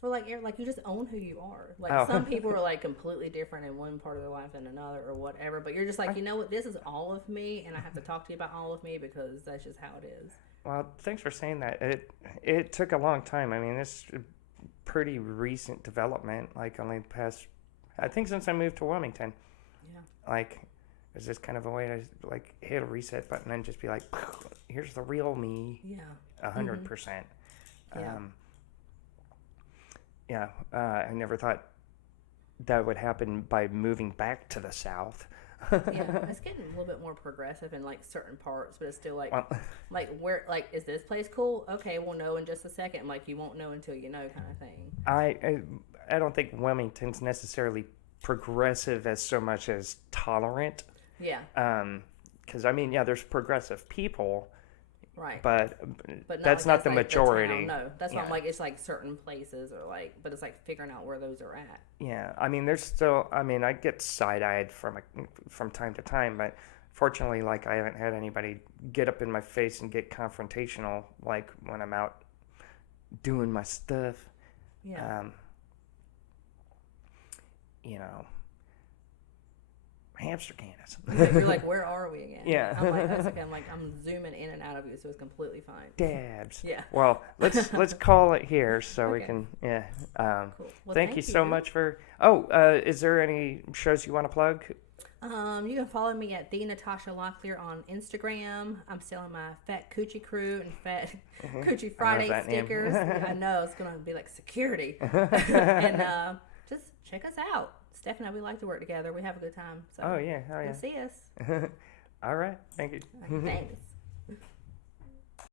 For like, you're like you just own who you are. Like Oh. some people are like completely different in one part of their life than another, or whatever. But you're just like, you know what? This is all of me, and I have to talk to you about all of me because that's just how it is. Well, thanks for saying that. It took a long time. I mean, it's a pretty recent development. Like only the past, I think since I moved to Wilmington. Yeah. Like, it's just kind of a way to like hit a reset button and just be like, here's the real me, Yeah. 100%. Yeah. I never thought that would happen by moving back to the South. Yeah, it's getting a little bit more progressive in like certain parts, but it's still like, Well, like where, like, is this place cool? Okay, we'll know in just a second. Like, you won't know until you know, kind of thing. I don't think Wilmington's necessarily progressive as so much as tolerant. Yeah, Because I mean, yeah, there's progressive people, right. but But that's not the like majority. town. No, that's why I'm Yeah. like, it's like certain places or like, but it's like figuring out where those are at. Yeah, I mean, there's still. I mean, I get side-eyed from time to time, but fortunately, like I haven't had anybody get up in my face and get confrontational, like when I'm out doing my stuff. Yeah. You know, hamster cannons. You're like, where are we again? Yeah. I'm like, that's okay. I'm like, I'm zooming in and out of you, so it's completely fine. Dabs. Yeah. Well, let's call it here so we Okay. can. Yeah. Cool. Well, Thank you so much for. Oh, is there any shows you want to plug? You can follow me at the Natasha Locklear on Instagram. I'm selling my Fat Coochie Crew and Fat Coochie Friday that name. stickers. I know it's gonna be like security, and just check us out. Steph and I, we like to work together. We have a good time. So Oh yeah. you'll see us. All right. Thank you. Thanks.